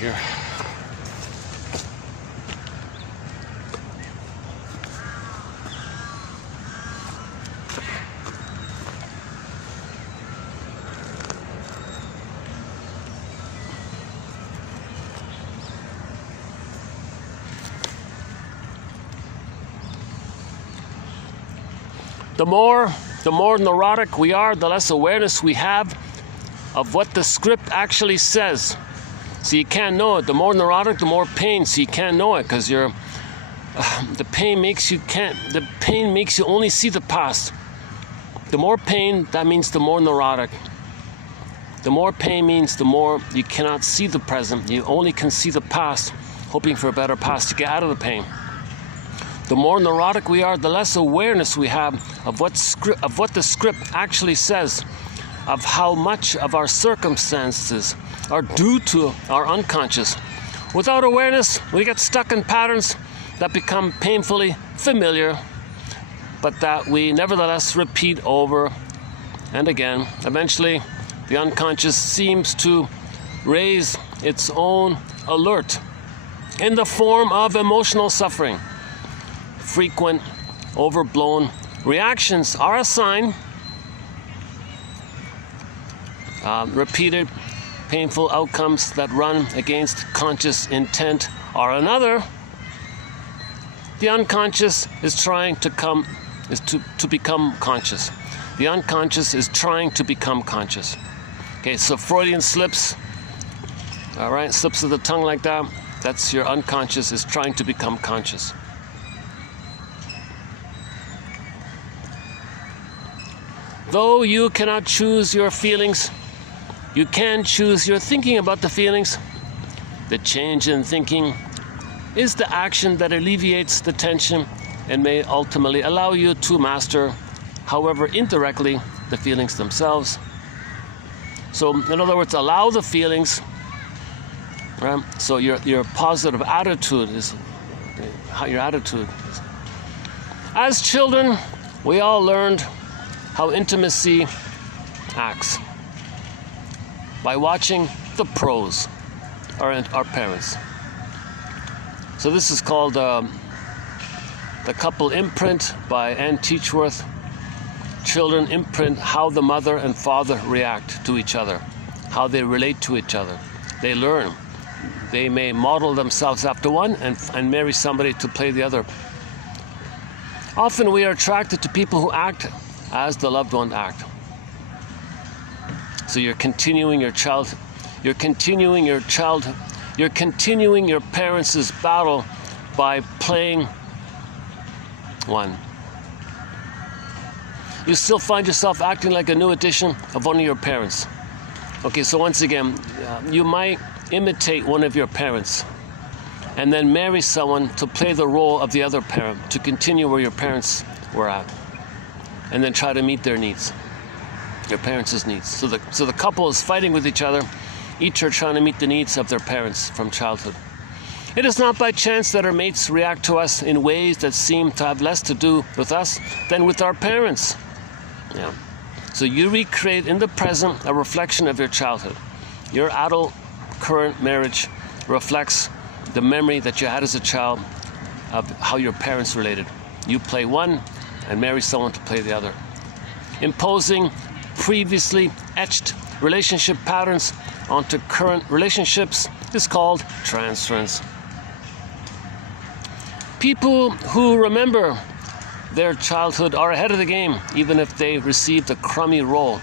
Here. The more neurotic we are, the less awareness we have of what the script actually says. So you can't know it. The more neurotic, the more pain. So you can't know it because the pain makes you only see the past. The more pain, that means the more neurotic. The more pain means the more you cannot see the present. You only can see the past, hoping for a better past to get out of the pain. The more neurotic we are, the less awareness we have of what the script actually says, of how much of our circumstances are due to our unconscious. Without awareness, we get stuck in patterns that become painfully familiar, but that we nevertheless repeat over and again. Eventually, the unconscious seems to raise its own alert in the form of emotional suffering. Frequent, overblown reactions are a sign. Repeated painful outcomes that run against conscious intent are another. The unconscious is trying to become conscious. The unconscious is trying to become conscious. Okay, so Freudian slips, all right, slips of the tongue like that, that's your unconscious is trying to become conscious. Though you cannot choose your feelings, you can choose your thinking about the feelings. The change in thinking is the action that alleviates the tension and may ultimately allow you to master, however indirectly, the feelings themselves. So, in other words, allow the feelings, right? So your positive attitude is how your attitude is. As children, we all learned how intimacy acts by watching the pros, our parents. So this is called The Couple Imprint by Ann Teachworth. Children imprint how the mother and father react to each other, how they relate to each other. They learn. They may model themselves after one and marry somebody to play the other. Often we are attracted to people who act as the loved one act. So you're continuing your parents' battle by playing one. You still find yourself acting like a new edition of one of your parents. Okay, so once again, you might imitate one of your parents and then marry someone to play the role of the other parent, to continue where your parents were at, and then try to meet their needs, your parents' needs. So the couple is fighting with each other. Each are trying to meet the needs of their parents from childhood. It is not by chance that our mates react to us in ways that seem to have less to do with us than with our parents. Yeah. So you recreate in the present a reflection of your childhood. Your adult current marriage reflects the memory that you had as a child of how your parents related. You play one and marry someone to play the other. Imposing previously etched relationship patterns onto current relationships is called transference. People who remember their childhood are ahead of the game, even if they received a crummy role.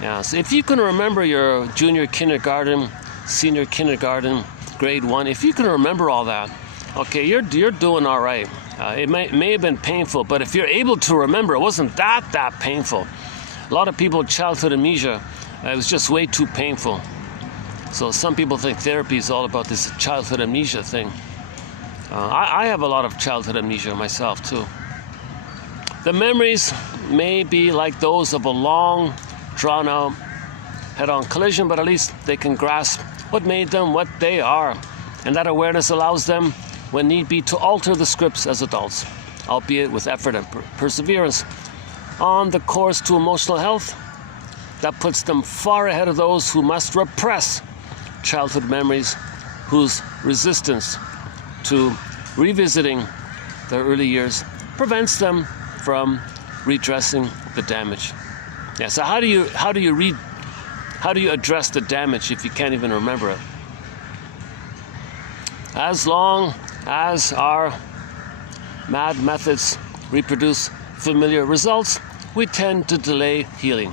Yeah, so if you can remember your junior kindergarten, senior kindergarten, grade 1, if you can remember all that, okay, you're doing all right. It may have been painful, but if you're able to remember, it wasn't that painful. A lot of people with childhood amnesia, it was just way too painful. So some people think therapy is all about this childhood amnesia thing. I have a lot of childhood amnesia myself too. The memories may be like those of a long, drawn-out, head-on collision, but at least they can grasp what made them what they are. And that awareness allows them, when need be, to alter the scripts as adults, albeit with effort and perseverance. On the course to emotional health, that puts them far ahead of those who must repress childhood memories, whose resistance to revisiting their early years prevents them from redressing the damage. Yeah, so how do you address the damage if you can't even remember it? As long as our mad methods reproduce familiar results, we tend to delay healing.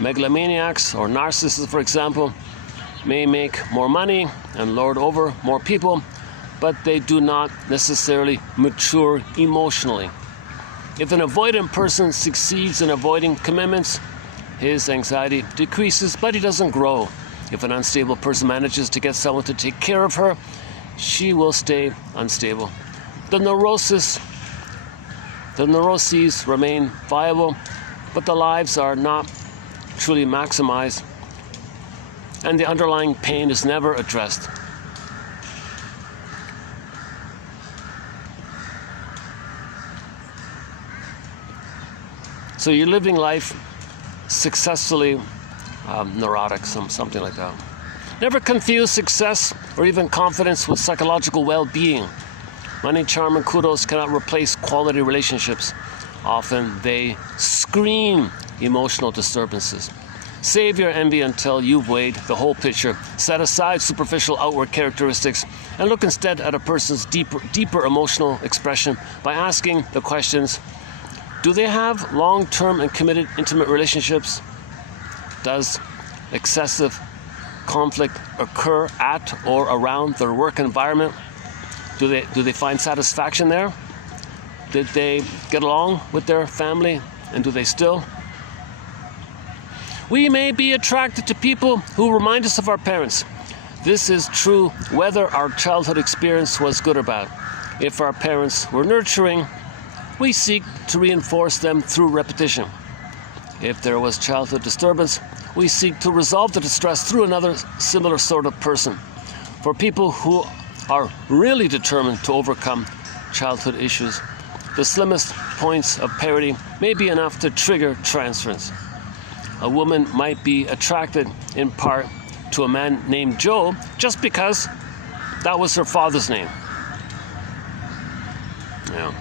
Megalomaniacs or narcissists, for example, may make more money and lord over more people, but they do not necessarily mature emotionally. If an avoidant person succeeds in avoiding commitments, his anxiety decreases, but he doesn't grow. If an unstable person manages to get someone to take care of her, she will stay unstable. The neuroses remain viable, but the lives are not truly maximized, and the underlying pain is never addressed. So you're living life successfully neurotic, something like that. Never confuse success or even confidence with psychological well-being. Money, charm, and kudos cannot replace quality relationships. Often they screen emotional disturbances. Save your envy until you've weighed the whole picture. Set aside superficial outward characteristics and look instead at a person's deeper emotional expression by asking the questions: do they have long-term and committed intimate relationships? Does excessive conflict occur at or around their work environment? Do they find satisfaction there? Did they get along with their family, and do they still? We may be attracted to people who remind us of our parents. This is true whether our childhood experience was good or bad. If our parents were nurturing, we seek to reinforce them through repetition. If there was childhood disturbance, we seek to resolve the distress through another similar sort of person. For people who are really determined to overcome childhood issues, the slimmest points of parity may be enough to trigger transference. A woman might be attracted in part to a man named Joe just because that was her father's name. Yeah.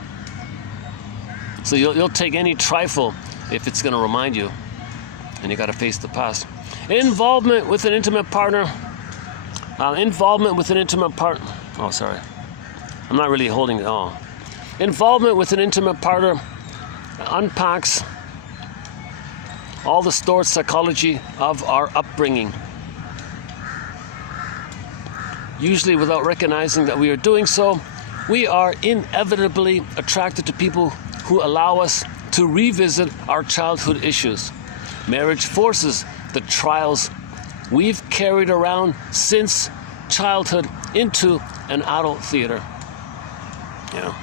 So you'll take any trifle if it's going to remind you, and you got to face the past. Involvement with an intimate partner. Involvement with an intimate partner. Oh, sorry. I'm not really holding it. Oh. Involvement with an intimate partner unpacks all the stored psychology of our upbringing, usually without recognizing that we are doing so. We are inevitably attracted to people who allow us to revisit our childhood issues. Marriage forces the trials we've carried around since childhood into an adult theater. Yeah.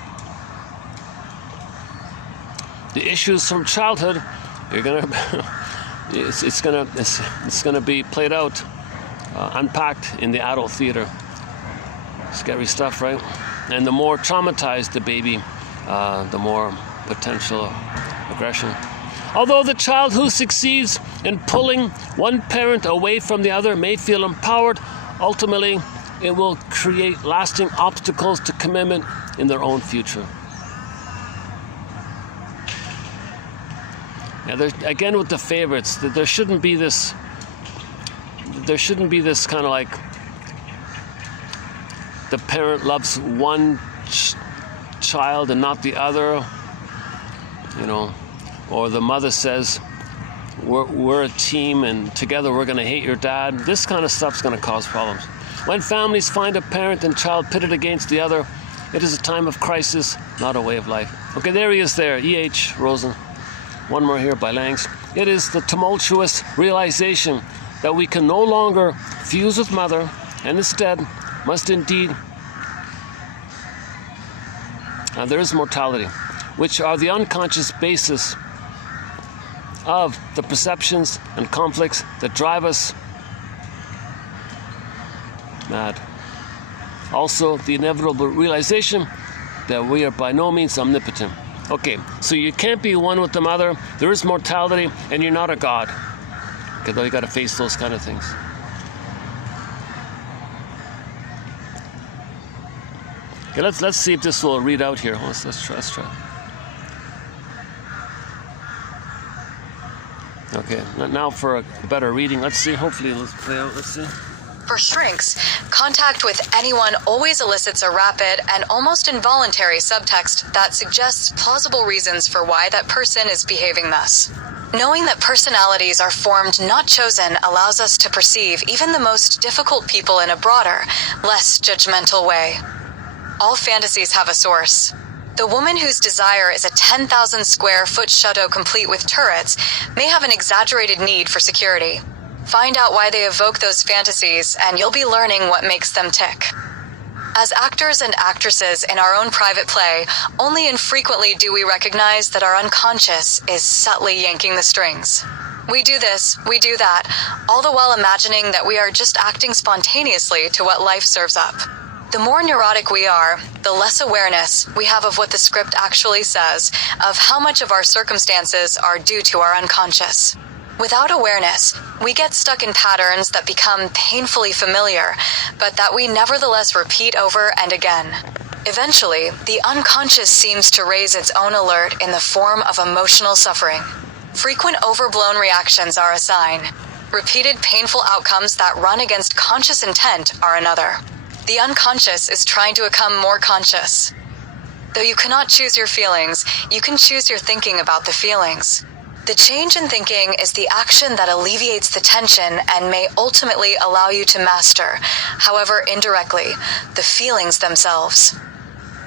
The issues from childhood, it's gonna be played out, unpacked in the adult theater. Scary stuff, right? And the more traumatized the baby, the more potential aggression. Although the child who succeeds in pulling one parent away from the other may feel empowered, ultimately it will create lasting obstacles to commitment in their own future. Now, again with the favorites, there shouldn't be this kind of like the parent loves one child and not the other, or the mother says, we're a team and together we're going to hate your dad. This kind of stuff's going to cause problems. When families find a parent and child pitted against the other, it is a time of crisis, not a way of life. Okay, there he is there, E.H. Rosen. One more here by Langs. It is the tumultuous realization that we can no longer fuse with mother and instead must indeed, and there is mortality, which are the unconscious basis of the perceptions and conflicts that drive us mad. Also, the inevitable realization that we are by no means omnipotent. Okay, so you can't be one with the mother, there is mortality, and you're not a god. Okay, though you got to face those kind of things. Okay, let's see if this will read out here. Let's try. Okay, now for a better reading. Let's see. Hopefully, let's play out. Let's see. For shrinks, contact with anyone always elicits a rapid and almost involuntary subtext that suggests plausible reasons for why that person is behaving thus. Knowing that personalities are formed, not chosen, allows us to perceive even the most difficult people in a broader, less judgmental way. All fantasies have a source. The woman whose desire is a 10,000 square foot chateau complete with turrets may have an exaggerated need for security. Find out why they evoke those fantasies, and you'll be learning what makes them tick. As actors and actresses in our own private play, only infrequently do we recognize that our unconscious is subtly yanking the strings. We do this, we do that, all the while imagining that we are just acting spontaneously to what life serves up. The more neurotic we are, the less awareness we have of what the script actually says, of how much of our circumstances are due to our unconscious. Without awareness, we get stuck in patterns that become painfully familiar, but that we nevertheless repeat over and again. Eventually, the unconscious seems to raise its own alert in the form of emotional suffering. Frequent overblown reactions are a sign. Repeated painful outcomes that run against conscious intent are another. The unconscious is trying to become more conscious. Though you cannot choose your feelings, you can choose your thinking about the feelings. The change in thinking is the action that alleviates the tension and may ultimately allow you to master, however indirectly, the feelings themselves.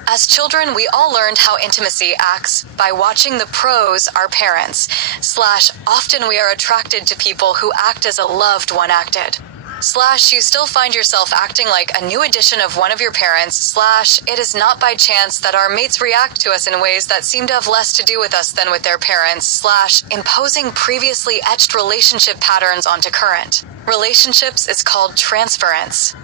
As children, we all learned how intimacy acts by watching the pros our parents, / often we are attracted to people who act as a loved one acted. / you still find yourself acting like a new edition of one of your parents, / it is not by chance that our mates react to us in ways that seem to have less to do with us than with their parents, / imposing previously etched relationship patterns onto current relationships is called transference.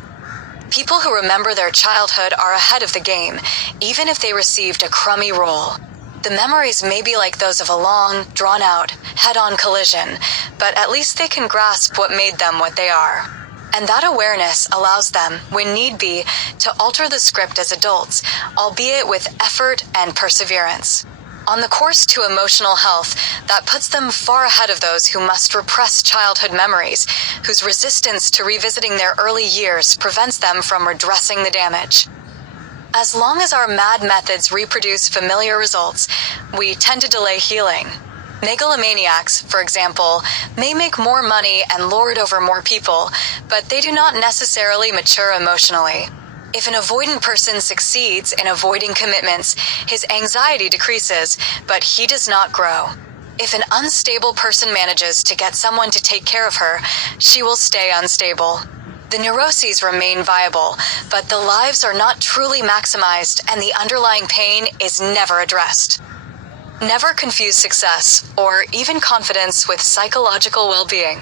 People who remember their childhood are ahead of the game, even if they received a crummy role. The memories may be like those of a long, drawn-out, head-on collision, but at least they can grasp what made them what they are. And that awareness allows them, when need be, to alter the script as adults, albeit with effort and perseverance. On the course to emotional health, that puts them far ahead of those who must repress childhood memories, whose resistance to revisiting their early years prevents them from redressing the damage. As long as our mad methods reproduce familiar results, we tend to delay healing. Megalomaniacs, for example, may make more money and lord over more people, but they do not necessarily mature emotionally. If an avoidant person succeeds in avoiding commitments, his anxiety decreases, but he does not grow. If an unstable person manages to get someone to take care of her, she will stay unstable. The neuroses remain viable, but the lives are not truly maximized and the underlying pain is never addressed. Never confuse success, or even confidence, with psychological well-being.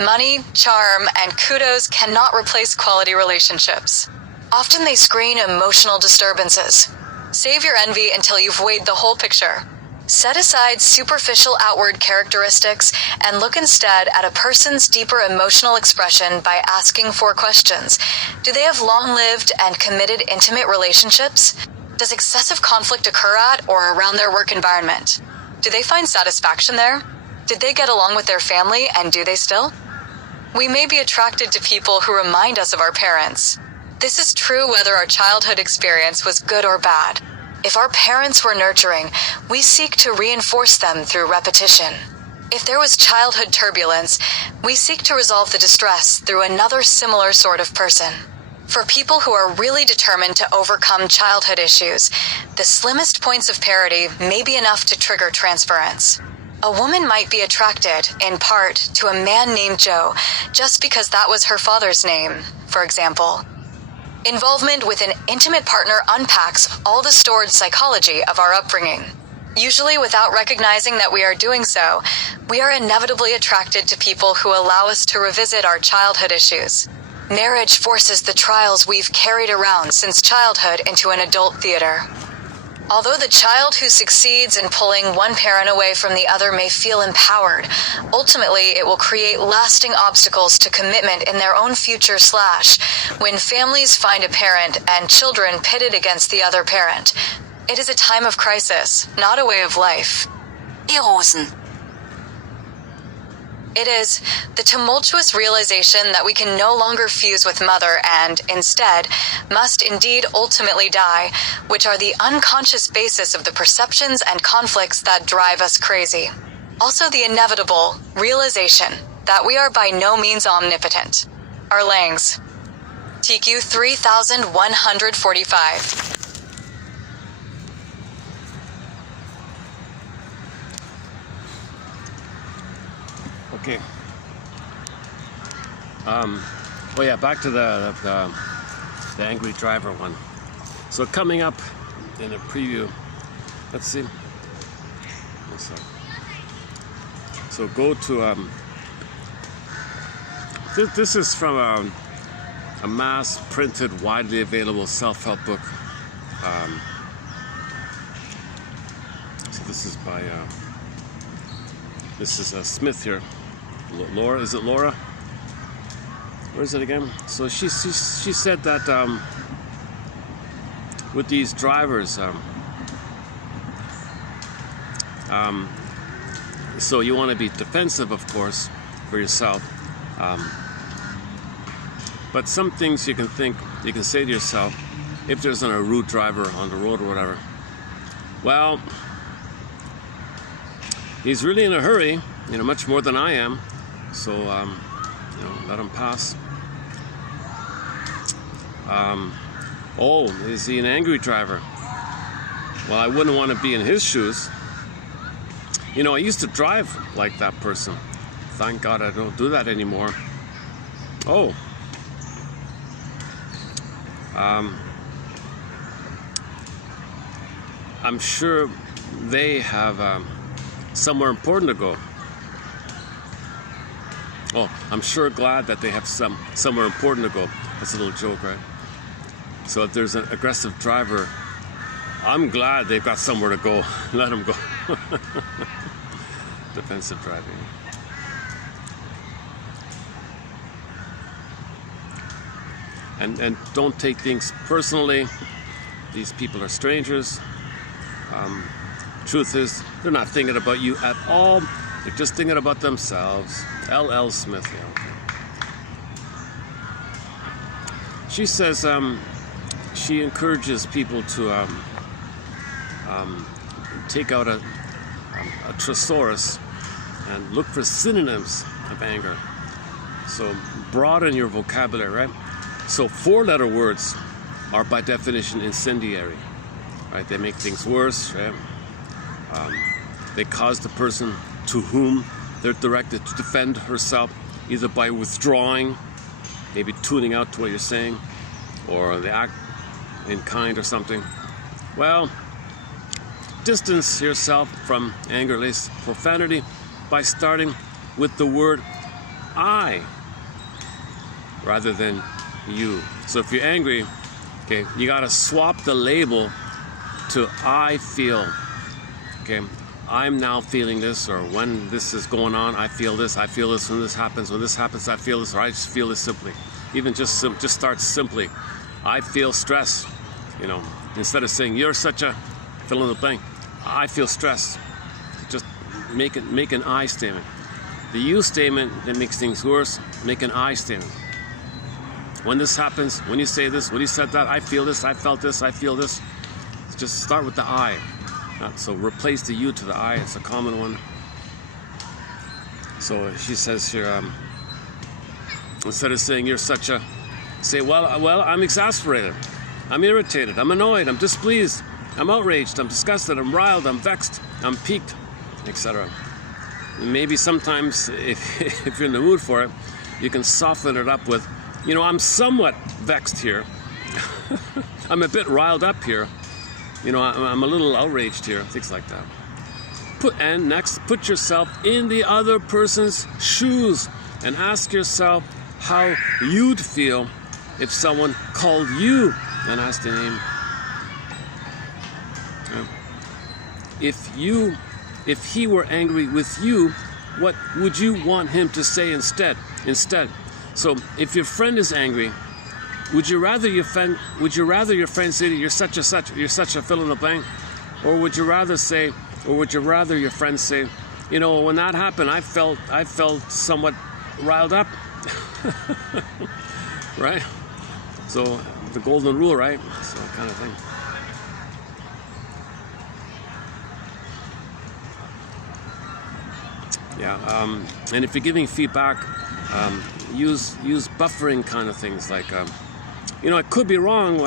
Money, charm, and kudos cannot replace quality relationships. Often they screen emotional disturbances. Save your envy until you've weighed the whole picture. Set aside superficial outward characteristics and look instead at a person's deeper emotional expression by asking 4 questions. Do they have long-lived and committed intimate relationships? Does excessive conflict occur at or around their work environment? Do they find satisfaction there? Did they get along with their family, and do they still? We may be attracted to people who remind us of our parents. This is true whether our childhood experience was good or bad. If our parents were nurturing, we seek to reinforce them through repetition. If there was childhood turbulence, we seek to resolve the distress through another similar sort of person. For people who are really determined to overcome childhood issues, the slimmest points of parity may be enough to trigger transference. A woman might be attracted, in part, to a man named Joe just because that was her father's name, for example. Involvement with an intimate partner unpacks all the stored psychology of our upbringing. Usually without recognizing that we are doing so, we are inevitably attracted to people who allow us to revisit our childhood issues. Marriage forces the trials we've carried around since childhood into an adult theater. Although the child who succeeds in pulling one parent away from the other may feel empowered, ultimately it will create lasting obstacles to commitment in their own future / when families find a parent and children pitted against the other parent. It is a time of crisis, not a way of life. Erosen. It is the tumultuous realization that we can no longer fuse with mother and, instead, must indeed ultimately die, which are the unconscious basis of the perceptions and conflicts that drive us crazy. Also the inevitable realization that we are by no means omnipotent. Erlangs. TQ 3145. Okay. Oh yeah, back to the angry driver one. So coming up in a preview, let's see. So go to this is from a mass printed, widely available self-help book. So this is by Smith here. Laura, is it Laura? Where is it again? So she said that with these drivers, so you want to be defensive, of course, for yourself. But some things you can say to yourself, if there's a rude driver on the road or whatever. Well, he's really in a hurry, much more than I am. So, let him pass. Oh, is he an angry driver? Well, I wouldn't want to be in his shoes. I used to drive like that person. Thank God I don't do that anymore. Oh. I'm sure they have somewhere important to go. Oh, I'm sure glad that they have somewhere important to go. That's a little joke, right? So if there's an aggressive driver, I'm glad they've got somewhere to go. Let them go. Defensive driving. And don't take things personally. These people are strangers. Truth is, they're not thinking about you at all. They're just thinking about themselves. L.L. Smith. Yeah, okay. She says she encourages people to take out a thesaurus and look for synonyms of anger. So broaden your vocabulary, right? So 4-letter words are by definition incendiary, right? They make things worse, right? They cause the person to whom they're directed to defend herself, either by withdrawing, maybe tuning out to what you're saying, or they act in kind or something. Well, distance yourself from anger-laced profanity by starting with the word I rather than you. So if you're angry, okay, you gotta swap the label to I feel. Okay, I'm now feeling this, or when this is going on, I feel this when this happens, I feel this, or I just feel this simply. Even just start simply. I feel stress, instead of saying you're such a fill in the blank. I feel stress. Just make an I statement. The you statement that makes things worse, make an I statement. when this happens, when you say this, when you said that, I feel this, I felt this, I feel this. Just start with the I. So replace the you to the I. It's a common one. So she says here, instead of saying you're such a, say, well, I'm exasperated, I'm irritated, I'm annoyed, I'm displeased, I'm outraged, I'm disgusted, I'm riled, I'm vexed, I'm piqued, etc. Maybe sometimes, if you're in the mood for it, you can soften it up with, you know, I'm somewhat vexed here. I'm a bit riled up here. You know, I'm a little outraged here. Things like that. And next, put yourself in the other person's shoes and ask yourself how you'd feel if someone called you and asked a name. If he were angry with you, what would you want him to say instead? So if your friend is angry, would you rather your friend say that you're such a fill in the blank, or would you rather your friend say, you know, when that happened, I felt somewhat riled up, right? So the golden rule, right? So kind of thing. Yeah, and if you're giving feedback, use buffering kind of things, like, you know, I could be wrong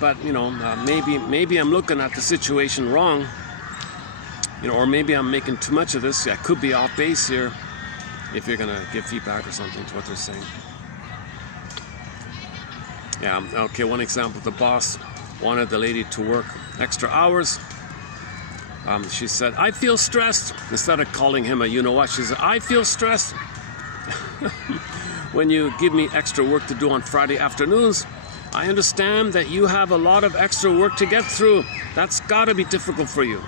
but you know, maybe I'm looking at the situation wrong, you know, or maybe I'm making too much of this. I could be off base here. If you're gonna give feedback or something to what they're saying. Yeah. Okay. One example: the boss wanted the lady to work extra hours. She said, I feel stressed. Instead of calling him a you-know-what, she said, I feel stressed. When you give me extra work to do on Friday afternoons, I understand that you have a lot of extra work to get through. That's got to be difficult for you.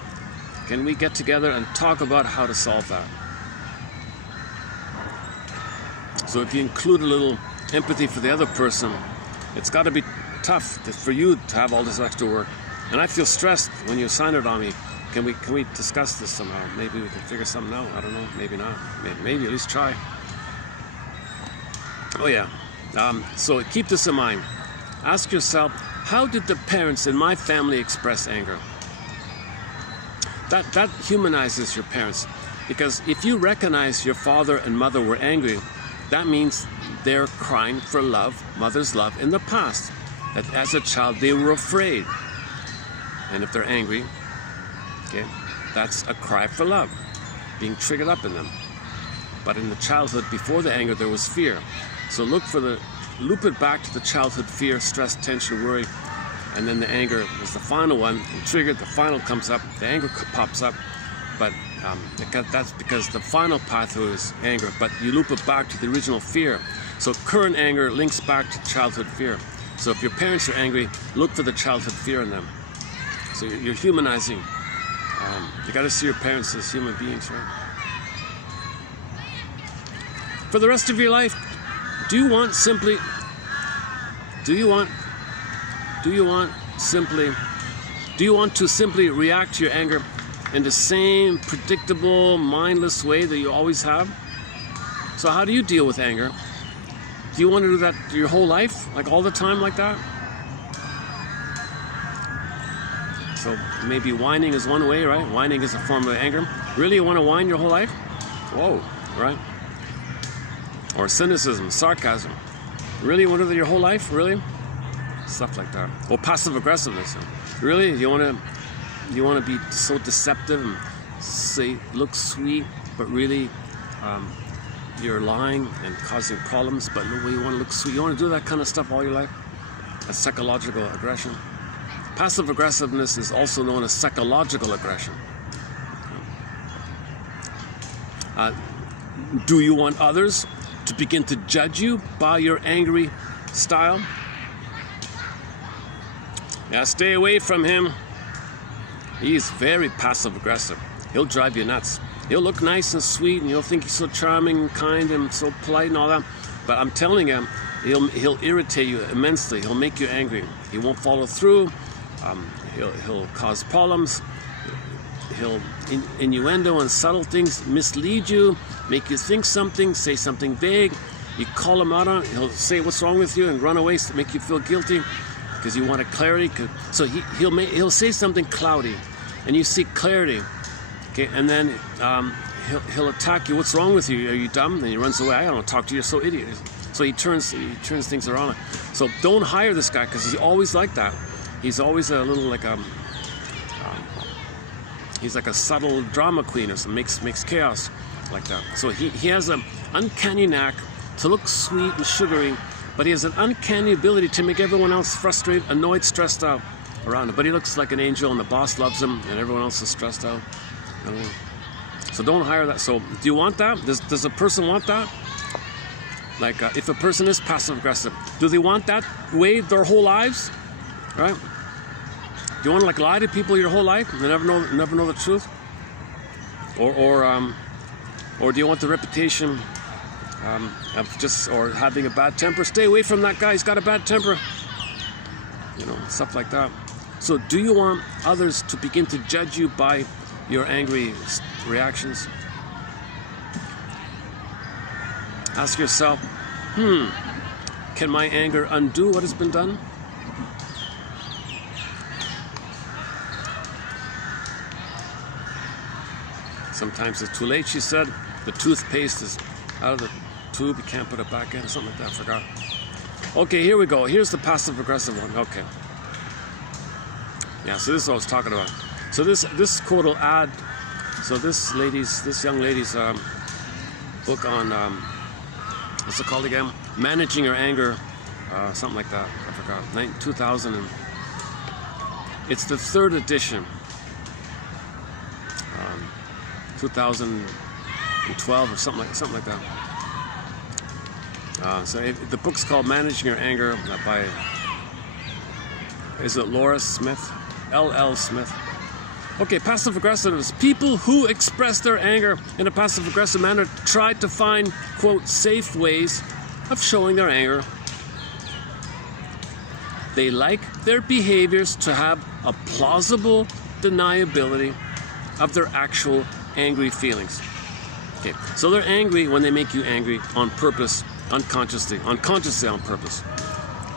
Can we get together and talk about how to solve that? So if you include a little empathy for the other person, it's got to be tough for you to have all this extra work. And I feel stressed when you assign it on me. Can we discuss this somehow? Maybe we can figure something out. I don't know. Maybe not. Maybe at least try. Oh yeah. So keep this in mind. Ask yourself, how did the parents in my family express anger? That humanizes your parents, because if you recognize your father and mother were angry, that means they're crying for love, mother's love in the past. That as a child they were afraid, and if they're angry, okay, that's a cry for love, being triggered up in them. But in the childhood, before the anger, there was fear. So loop it back to the childhood fear, stress, tension, worry, and then the anger is the final one. Triggered, the final comes up, the anger pops up, but that's because the final pathway is anger, but you loop it back to the original fear. So current anger links back to childhood fear. So if your parents are angry, look for the childhood fear in them. So you're humanizing. You got to see your parents as human beings, right? For the rest of your life, do you want to simply react to your anger in the same predictable, mindless way that you always have? So how do you deal with anger? Do you want to do that your whole life, like all the time like that? So maybe whining is one way, right? Whining is a form of anger. Really, you want to whine your whole life? Whoa, right? Or cynicism, sarcasm. Really, you want to do that your whole life? Really? Stuff like that. Or passive aggressiveness. Really, you want to be so deceptive and say look sweet, but really you're lying and causing problems. But no way you want to look sweet. You want to do that kind of stuff all your life? That's psychological aggression. Passive aggressiveness is also known as psychological aggression. Do you want others to begin to judge you by your angry style? Yeah, stay away from him. He's very passive aggressive. He'll drive you nuts. He'll look nice and sweet, and you'll think he's so charming and kind and so polite and all that. But I'm telling you, he'll irritate you immensely. He'll make you angry. He won't follow through. He'll cause problems. He'll innuendo and subtle things mislead you, make you think something, say something vague. You call him out on it, he'll say what's wrong with you and run away to make you feel guilty because you want clarity. So he'll say something cloudy, and you seek clarity. Okay, and then he'll attack you. What's wrong with you? Are you dumb? And he runs away. I don't want to talk to you. You're so idiot. So he turns things around. So don't hire this guy because he's always like that. He's always a little like he's like a subtle drama queen or something. Makes chaos like that. So he has an uncanny knack to look sweet and sugary, but he has an uncanny ability to make everyone else frustrated, annoyed, stressed out around him. But he looks like an angel, and the boss loves him, and everyone else is stressed out. So don't hire that. So do you want that? Does a person want that? Like if a person is passive aggressive, do they want that way their whole lives? Right? Do you want to like lie to people your whole life and never know the truth? Or do you want the reputation of or having a bad temper? Stay away from that guy. He's got a bad temper. You know, stuff like that. So do you want others to begin to judge you by your angry reactions? Ask yourself, can my anger undo what has been done? Sometimes it's too late, she said. The toothpaste is out of the tube, you can't put it back in, something like that, I forgot. Okay, here we go. Here's the passive-aggressive one. Okay. Yeah, so this is what I was talking about. So this quote will add, so this young lady's book on, what's it called again? Managing Your Anger, something like that, I forgot, 2000, and it's the 3rd edition, 2012 or something like that. So the book's called Managing Your Anger by, is it Laura Smith? L.L. Smith. Okay, passive-aggressive is people who express their anger in a passive-aggressive manner try to find, quote, safe ways of showing their anger. They like their behaviors to have a plausible deniability of their actual angry feelings. Okay, so they're angry when they make you angry on purpose, unconsciously on purpose.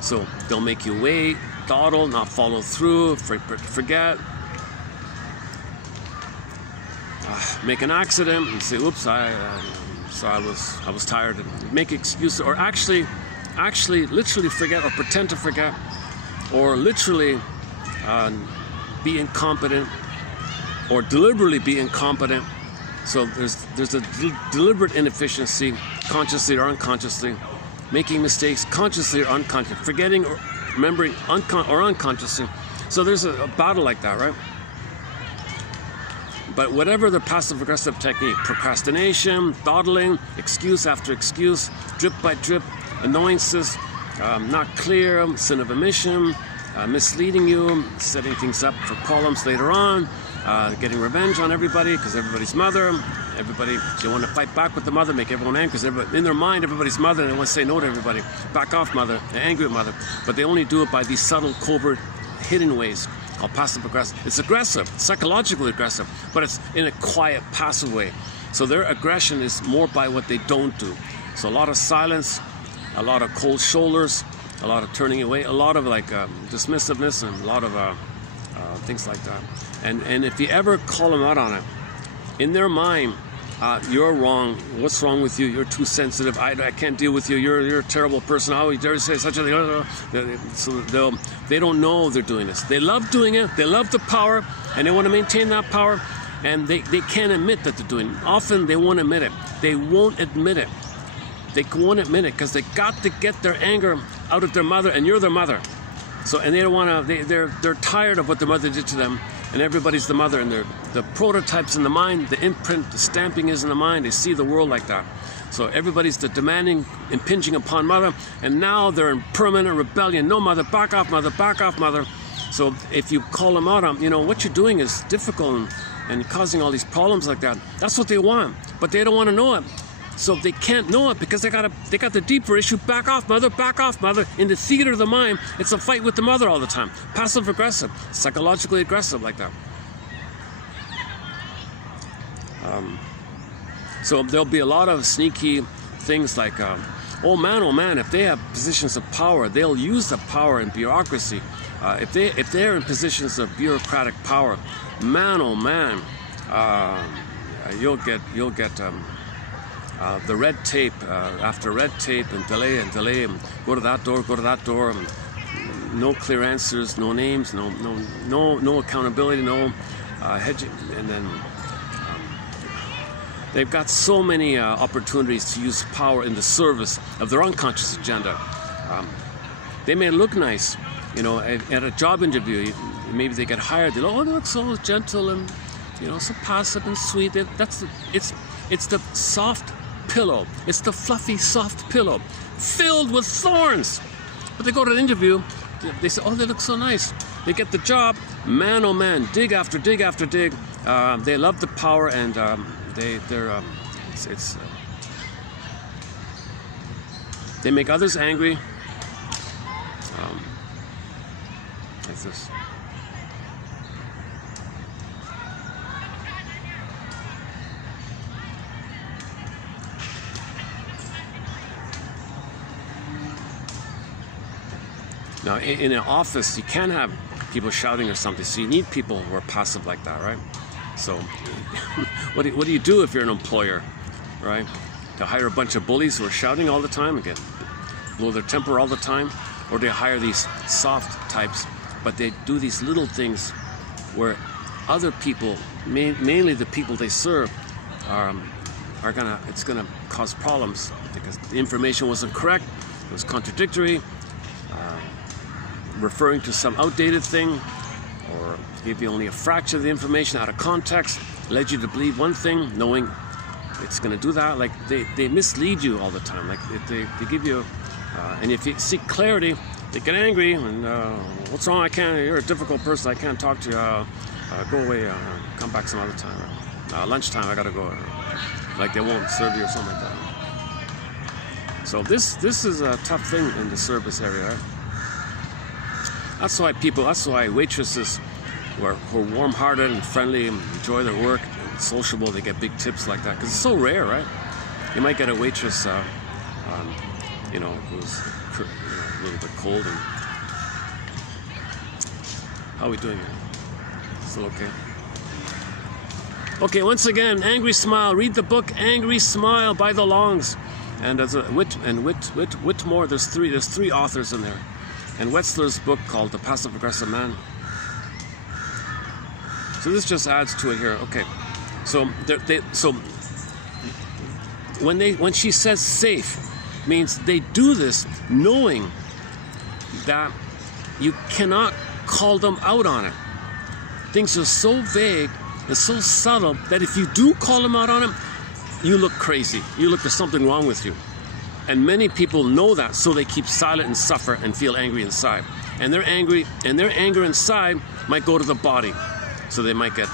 So they'll make you wait, dawdle, not follow through, forget, make an accident and say, "Oops, I was tired," and make excuses, or actually literally forget, or pretend to forget, or literally be incompetent, or deliberately be incompetent. So there's a deliberate inefficiency, consciously or unconsciously, making mistakes consciously or unconsciously, forgetting or remembering or unconsciously. So there's a battle like that, right? But whatever the passive-aggressive technique, procrastination, dawdling, excuse after excuse, drip by drip, annoyances, not clear, sin of omission, misleading you, setting things up for problems later on, getting revenge on everybody because everybody's mother, they want to fight back with the mother, make everyone angry because in their mind everybody's mother, and they want to say no to everybody. Back off, mother. They're angry at mother, but they only do it by these subtle, covert, hidden ways called passive-aggressive. It's aggressive, psychologically aggressive, but it's in a quiet, passive way. So their aggression is more by what they don't do. So a lot of silence, a lot of cold shoulders, a lot of turning away, a lot of like dismissiveness, and a lot of things like that. And if you ever call them out on it, in their mind, you're wrong. What's wrong with you? You're too sensitive. I can't deal with you. You're a terrible person. How you dare say such a thing? So they don't know they're doing this. They love doing it. They love the power, and they want to maintain that power. And they can't admit that they're doing it. Often they won't admit it. They won't admit it. They won't admit it because they got to get their anger out of their mother, and you're their mother. So, and they don't want to. They're tired of what their mother did to them. And everybody's the mother, and the prototypes in the mind, the imprint, the stamping is in the mind. They see the world like that. So everybody's the demanding, impinging upon mother, and now they're in permanent rebellion. No, mother, back off, mother, back off, mother. So if you call them out on, what you're doing is difficult and causing all these problems like that. That's what they want, but they don't want to know it. So they can't know it because they got the deeper issue. Back off, mother, back off, mother. In the theater of the mind, it's a fight with the mother all the time. Passive aggressive, psychologically aggressive like that. So there'll be a lot of sneaky things like oh man, if they have positions of power, they'll use the power in bureaucracy. If they're in positions of bureaucratic power, man, oh man, you'll get the red tape after red tape, and delay, and go to that door, and no clear answers, no names, no accountability, no hedging, and then they've got so many opportunities to use power in the service of their unconscious agenda. They may look nice, you know, at a job interview. Maybe they get hired. They look so gentle and, you know, so passive and sweet. It's the soft pillow. It's the fluffy, soft pillow filled with thorns. But they go to the interview. They say, oh, they look so nice. They get the job. Man, oh man, dig after dig after dig. They love the power, and they make others angry. Like this. Now, in an office, you can't have people shouting or something, so you need people who are passive like that, right? So, what do you do if you're an employer, right? To hire a bunch of bullies who are shouting all the time and blow their temper all the time? Or do you hire these soft types, but they do these little things where other people, mainly the people they serve, it's gonna cause problems because the information wasn't correct, it was contradictory, referring to some outdated thing, or give you only a fraction of the information out of context, led you to believe one thing, knowing it's going to do that. Like they mislead you all the time. Like they give you, and if you seek clarity, they get angry and what's wrong? You're a difficult person. I can't talk to you. Go away. Come back some other time. Lunchtime, I gotta go. Like they won't serve you or something like that. So this is a tough thing in the service area. Right? That's why waitresses who are warm-hearted and friendly and enjoy their work and sociable, they get big tips like that. Because it's so rare, right? You might get a waitress, you know, who's a little bit cold. And how are we doing here? Still okay? Okay, once again, Angry Smile. Read the book Angry Smile by the Longs. And as a Whitmore, there's three authors in there. And Wetzler's book called The Passive Aggressive Man. So this just adds to it here. Okay, so when she says safe, means they do this knowing that you cannot call them out on it. Things are so vague and so subtle that if you do call them out on it, you look crazy. You look, there's something wrong with you. And many people know that, so they keep silent and suffer and feel angry inside. And they're angry, and their anger inside might go to the body. So they might get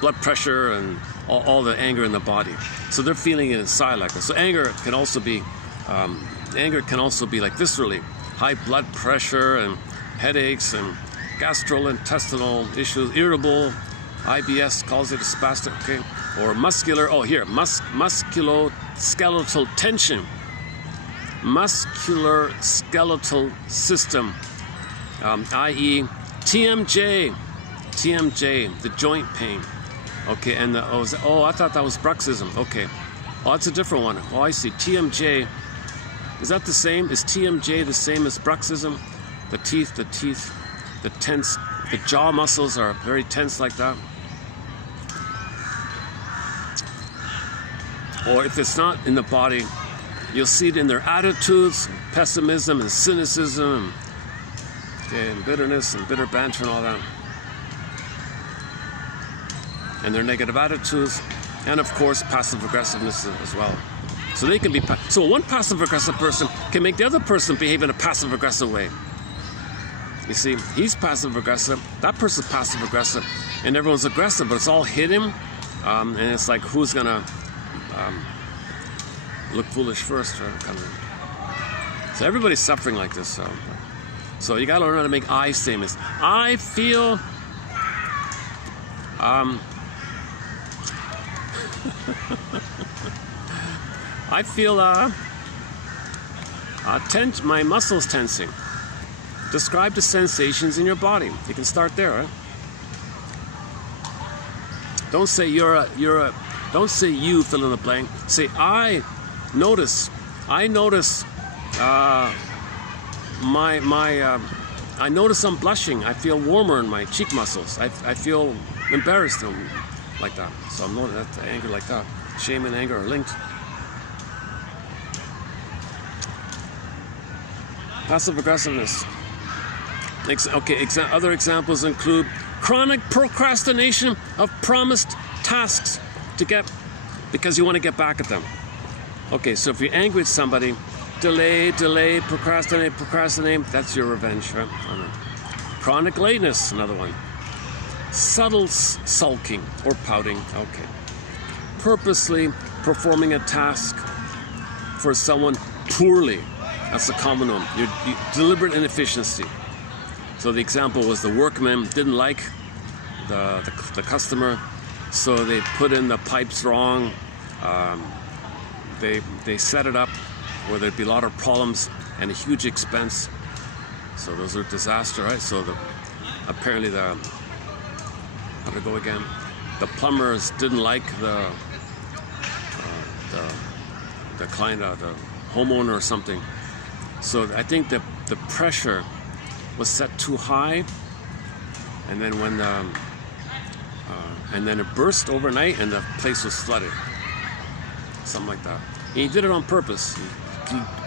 blood pressure and all the anger in the body. So they're feeling it inside like this. So anger can also be like viscerally, high blood pressure and headaches and gastrointestinal issues, irritable, IBS calls it a spastic, okay? Or musculoskeletal tension, muscular skeletal system, i.e. TMJ, the joint pain. Okay, and I thought that was bruxism. Okay, oh, that's a different one. Oh, I see. TMJ, is that the same? Is TMJ the same as bruxism? The teeth, the tense, the jaw muscles are very tense like that. Or if it's not in the body, you'll see it in their attitudes, pessimism and cynicism, and bitterness and bitter banter and all that. And their negative attitudes, and of course passive aggressiveness as well. So they can be. So one passive aggressive person can make the other person behave in a passive aggressive way. You see, he's passive aggressive, that person's passive aggressive, and everyone's aggressive, but it's all hidden, and it's like who's gonna look foolish first, right? So everybody's suffering like this. So you gotta learn how to make I statements. I feel. I feel My muscles tensing. Describe the sensations in your body. You can start there, right? Don't say don't say you fill in the blank. Say I notice I notice I'm blushing. I feel warmer in my cheek muscles. I feel embarrassed like that. So I'm noticing that anger like that. Shame and anger are linked. Passive aggressiveness. Other examples include chronic procrastination of promised tasks because you want to get back at them. Okay, so if you're angry at somebody, delay, procrastinate, that's your revenge, right? Chronic lateness, another one. Subtle sulking or pouting, okay. Purposely performing a task for someone poorly, that's a common one. Deliberate inefficiency. So the example was the workman didn't like the customer, so they put in the pipes wrong. They set it up where there'd be a lot of problems and a huge expense. So those are disaster, right? So apparently how to go again? The plumbers didn't like the client, the homeowner or something. So I think the pressure was set too high, and then and then it burst overnight, and the place was flooded. Something like that. And he did it on purpose.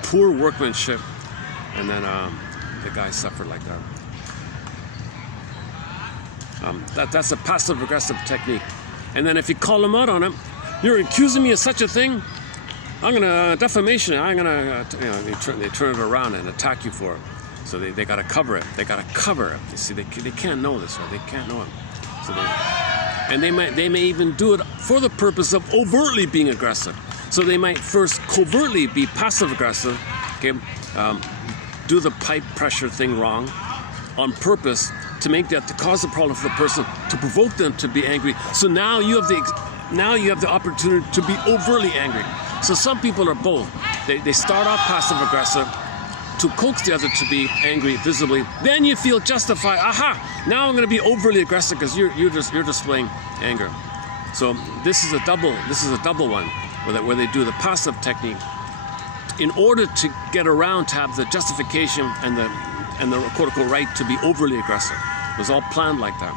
Poor workmanship, and then the guy suffered like that. That's a passive-aggressive technique. And then if you call him out on it, you're accusing me of such a thing. I'm gonna defamation. I'm gonna, they turn it around and attack you for it. So they gotta cover it. They gotta cover it. You see, they can't know this, right? They can't know it. So they may even do it for the purpose of overtly being aggressive. So they might first covertly be passive-aggressive, okay, do the pipe pressure thing wrong on purpose to cause a problem for the person, to provoke them to be angry. So now you have the opportunity to be overtly angry. So some people are both. They start off passive-aggressive to coax the other to be angry visibly. Then you feel justified. Aha! Now I'm going to be overly aggressive because you're displaying anger. So this is a double one where they do the passive technique in order to get around to have the justification and the quote-unquote right to be overly aggressive. It was all planned like that.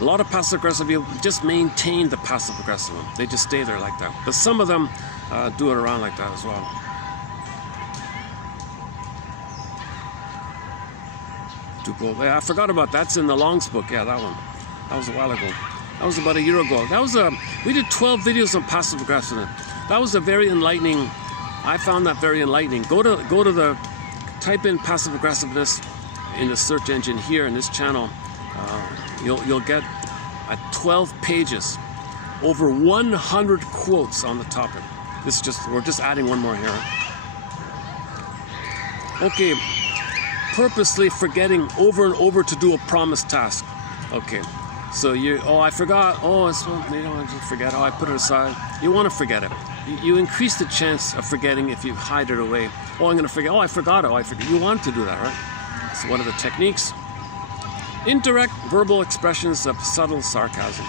A lot of passive-aggressive people just maintain the passive-aggressive one. They just stay there like that. But some of them do it around like that as well. I forgot about that. That's in the Long's book. Yeah, that one. That was a while ago. That was about a year ago. We did 12 videos on passive aggressiveness. That was a very enlightening. I found that very enlightening. Go to type in passive aggressiveness in the search engine here in this channel. You'll get 12 pages, over 100 quotes on the topic. We're just adding one more here. Okay. Purposely forgetting over and over to do a promised task. Okay, so I forgot. Just forget. I put it aside. You want to forget it. You increase the chance of forgetting if you hide it away. I'm going to forget. I forgot it. You want to do that, right? It's one of the techniques. Indirect verbal expressions of subtle sarcasm.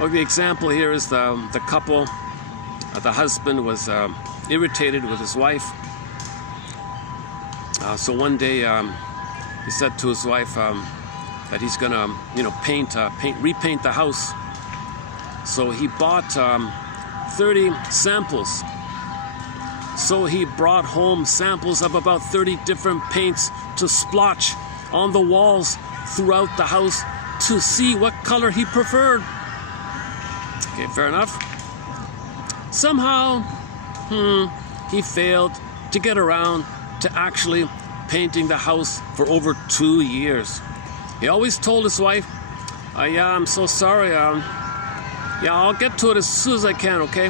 The example here is the couple. The husband was irritated with his wife. So one day he said to his wife that he's gonna, repaint the house. So he bought 30 samples. So he brought home samples of about 30 different paints to splotch on the walls throughout the house to see what color he preferred. Okay, fair enough. Somehow, he failed to get around to actually painting the house for over 2 years. He always told his wife, I'm so sorry, I'll get to it as soon as I can, okay?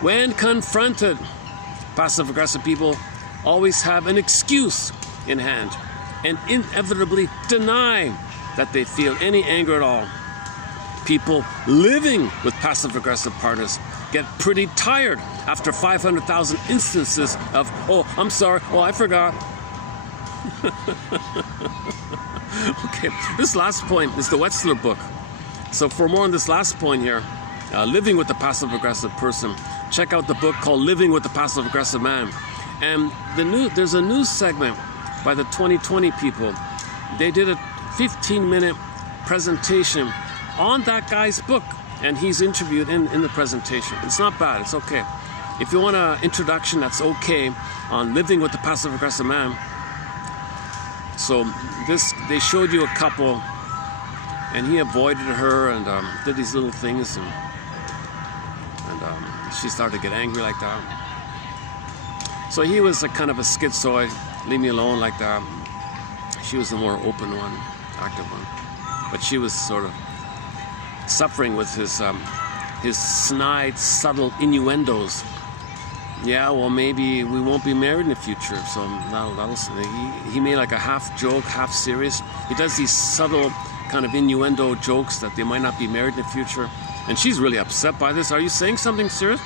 When confronted, passive-aggressive people always have an excuse in hand and inevitably deny that they feel any anger at all. People living with passive-aggressive partners get pretty tired after 500,000 instances of, oh, I'm sorry, oh, I forgot. Okay, this last point is the Wetzler book. So for more on this last point here, living with the passive-aggressive person, check out the book called Living with the Passive-Aggressive Man. And there's a news segment by the 2020 people. They did a 15-minute presentation on that guy's book, and he's interviewed in the presentation. It's not bad, it's okay. If you want an introduction that's okay on living with the passive-aggressive man, so they showed you a couple, and he avoided her and did these little things, and she started to get angry like that. So he was a kind of a schizoid, leave me alone like that. She was the more open one, active one, but she was sort of suffering with his snide, subtle innuendos. Yeah, well, maybe we won't be married in the future. So he made like a half joke, half serious. He does these subtle kind of innuendo jokes that they might not be married in the future. And she's really upset by this. Are you saying something serious?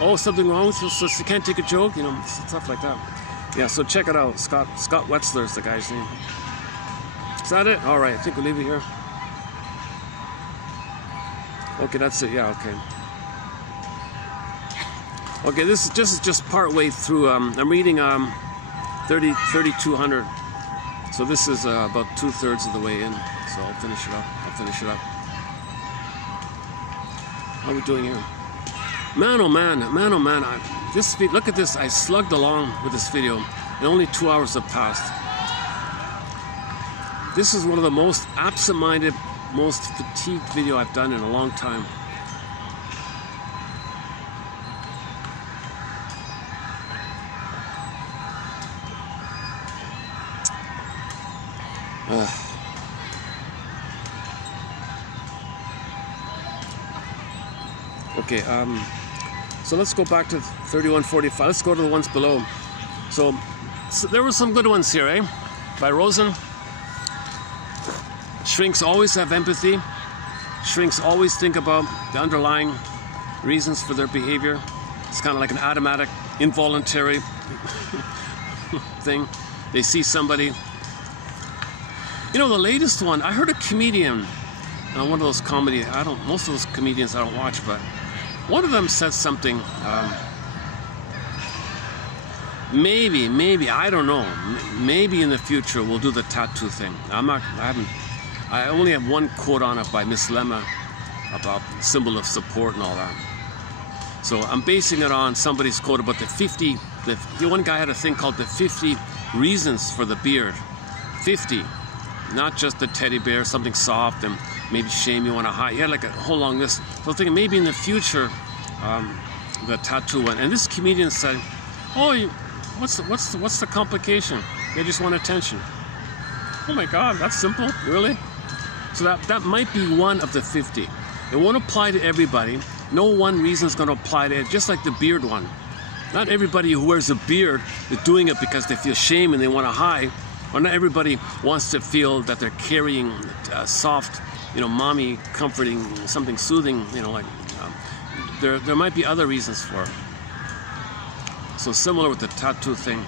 Oh, something wrong? So she can't take a joke? You know, stuff like that. Yeah, so check it out. Scott Wetzler is the guy's name. Is that it? All right, I think we'll leave it here. Okay, that's it. Yeah, okay. Okay, this is just part way through. I'm reading 3200. So this is about 2/3 of the way in. So I'll finish it up. How are we doing here? Man, oh man. Look at this. I slugged along with this video, and only 2 hours have passed. This is one of the most absent-minded, most fatigued video I've done in a long time. Okay, so let's go back to 3145. Let's go to the ones below. So there were some good ones here, eh? By Rosen. Shrinks always have empathy. Shrinks always think about the underlying reasons for their behavior. It's kind of like an automatic, involuntary thing. They see somebody. You know, the latest one, I heard a comedian on one of those comedy, most of those comedians I don't watch, but one of them said something, maybe, I don't know, maybe in the future we'll do the tattoo thing. I only have one quote on it by Miss Lemma about symbol of support and all that. So I'm basing it on somebody's quote about one guy had a thing called the 50 reasons for the beard. 50, not just the teddy bear, something soft and maybe shame you want to hide. He had like a whole long list. So I'm thinking maybe in the future, the tattoo one. And this comedian said, "Oh, what's the complication? They just want attention." Oh my God, that's simple, really? So that might be one of the 50. It won't apply to everybody. No one reason is going to apply to it, just like the beard one. Not everybody who wears a beard is doing it because they feel shame and they want to hide. Or not everybody wants to feel that they're carrying soft, mommy comforting, something soothing, like there might be other reasons for it. So similar with the tattoo thing.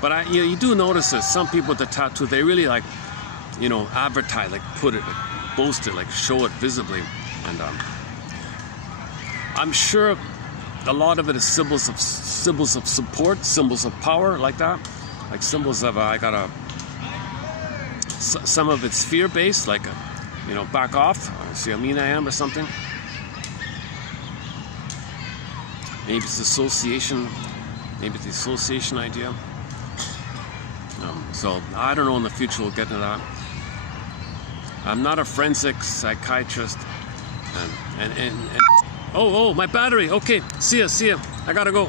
But you do notice that some people with the tattoo, they really advertise, put it, boast it, show it visibly. And I'm sure a lot of it is symbols of support, symbols of power, like that. Like symbols of, some of it's fear-based, back off, see how mean I am or something. Maybe it's association, maybe it's the association idea. So I don't know, in the future we'll get into that. I'm not a forensic psychiatrist, and oh, my battery. Okay, see ya. I gotta go.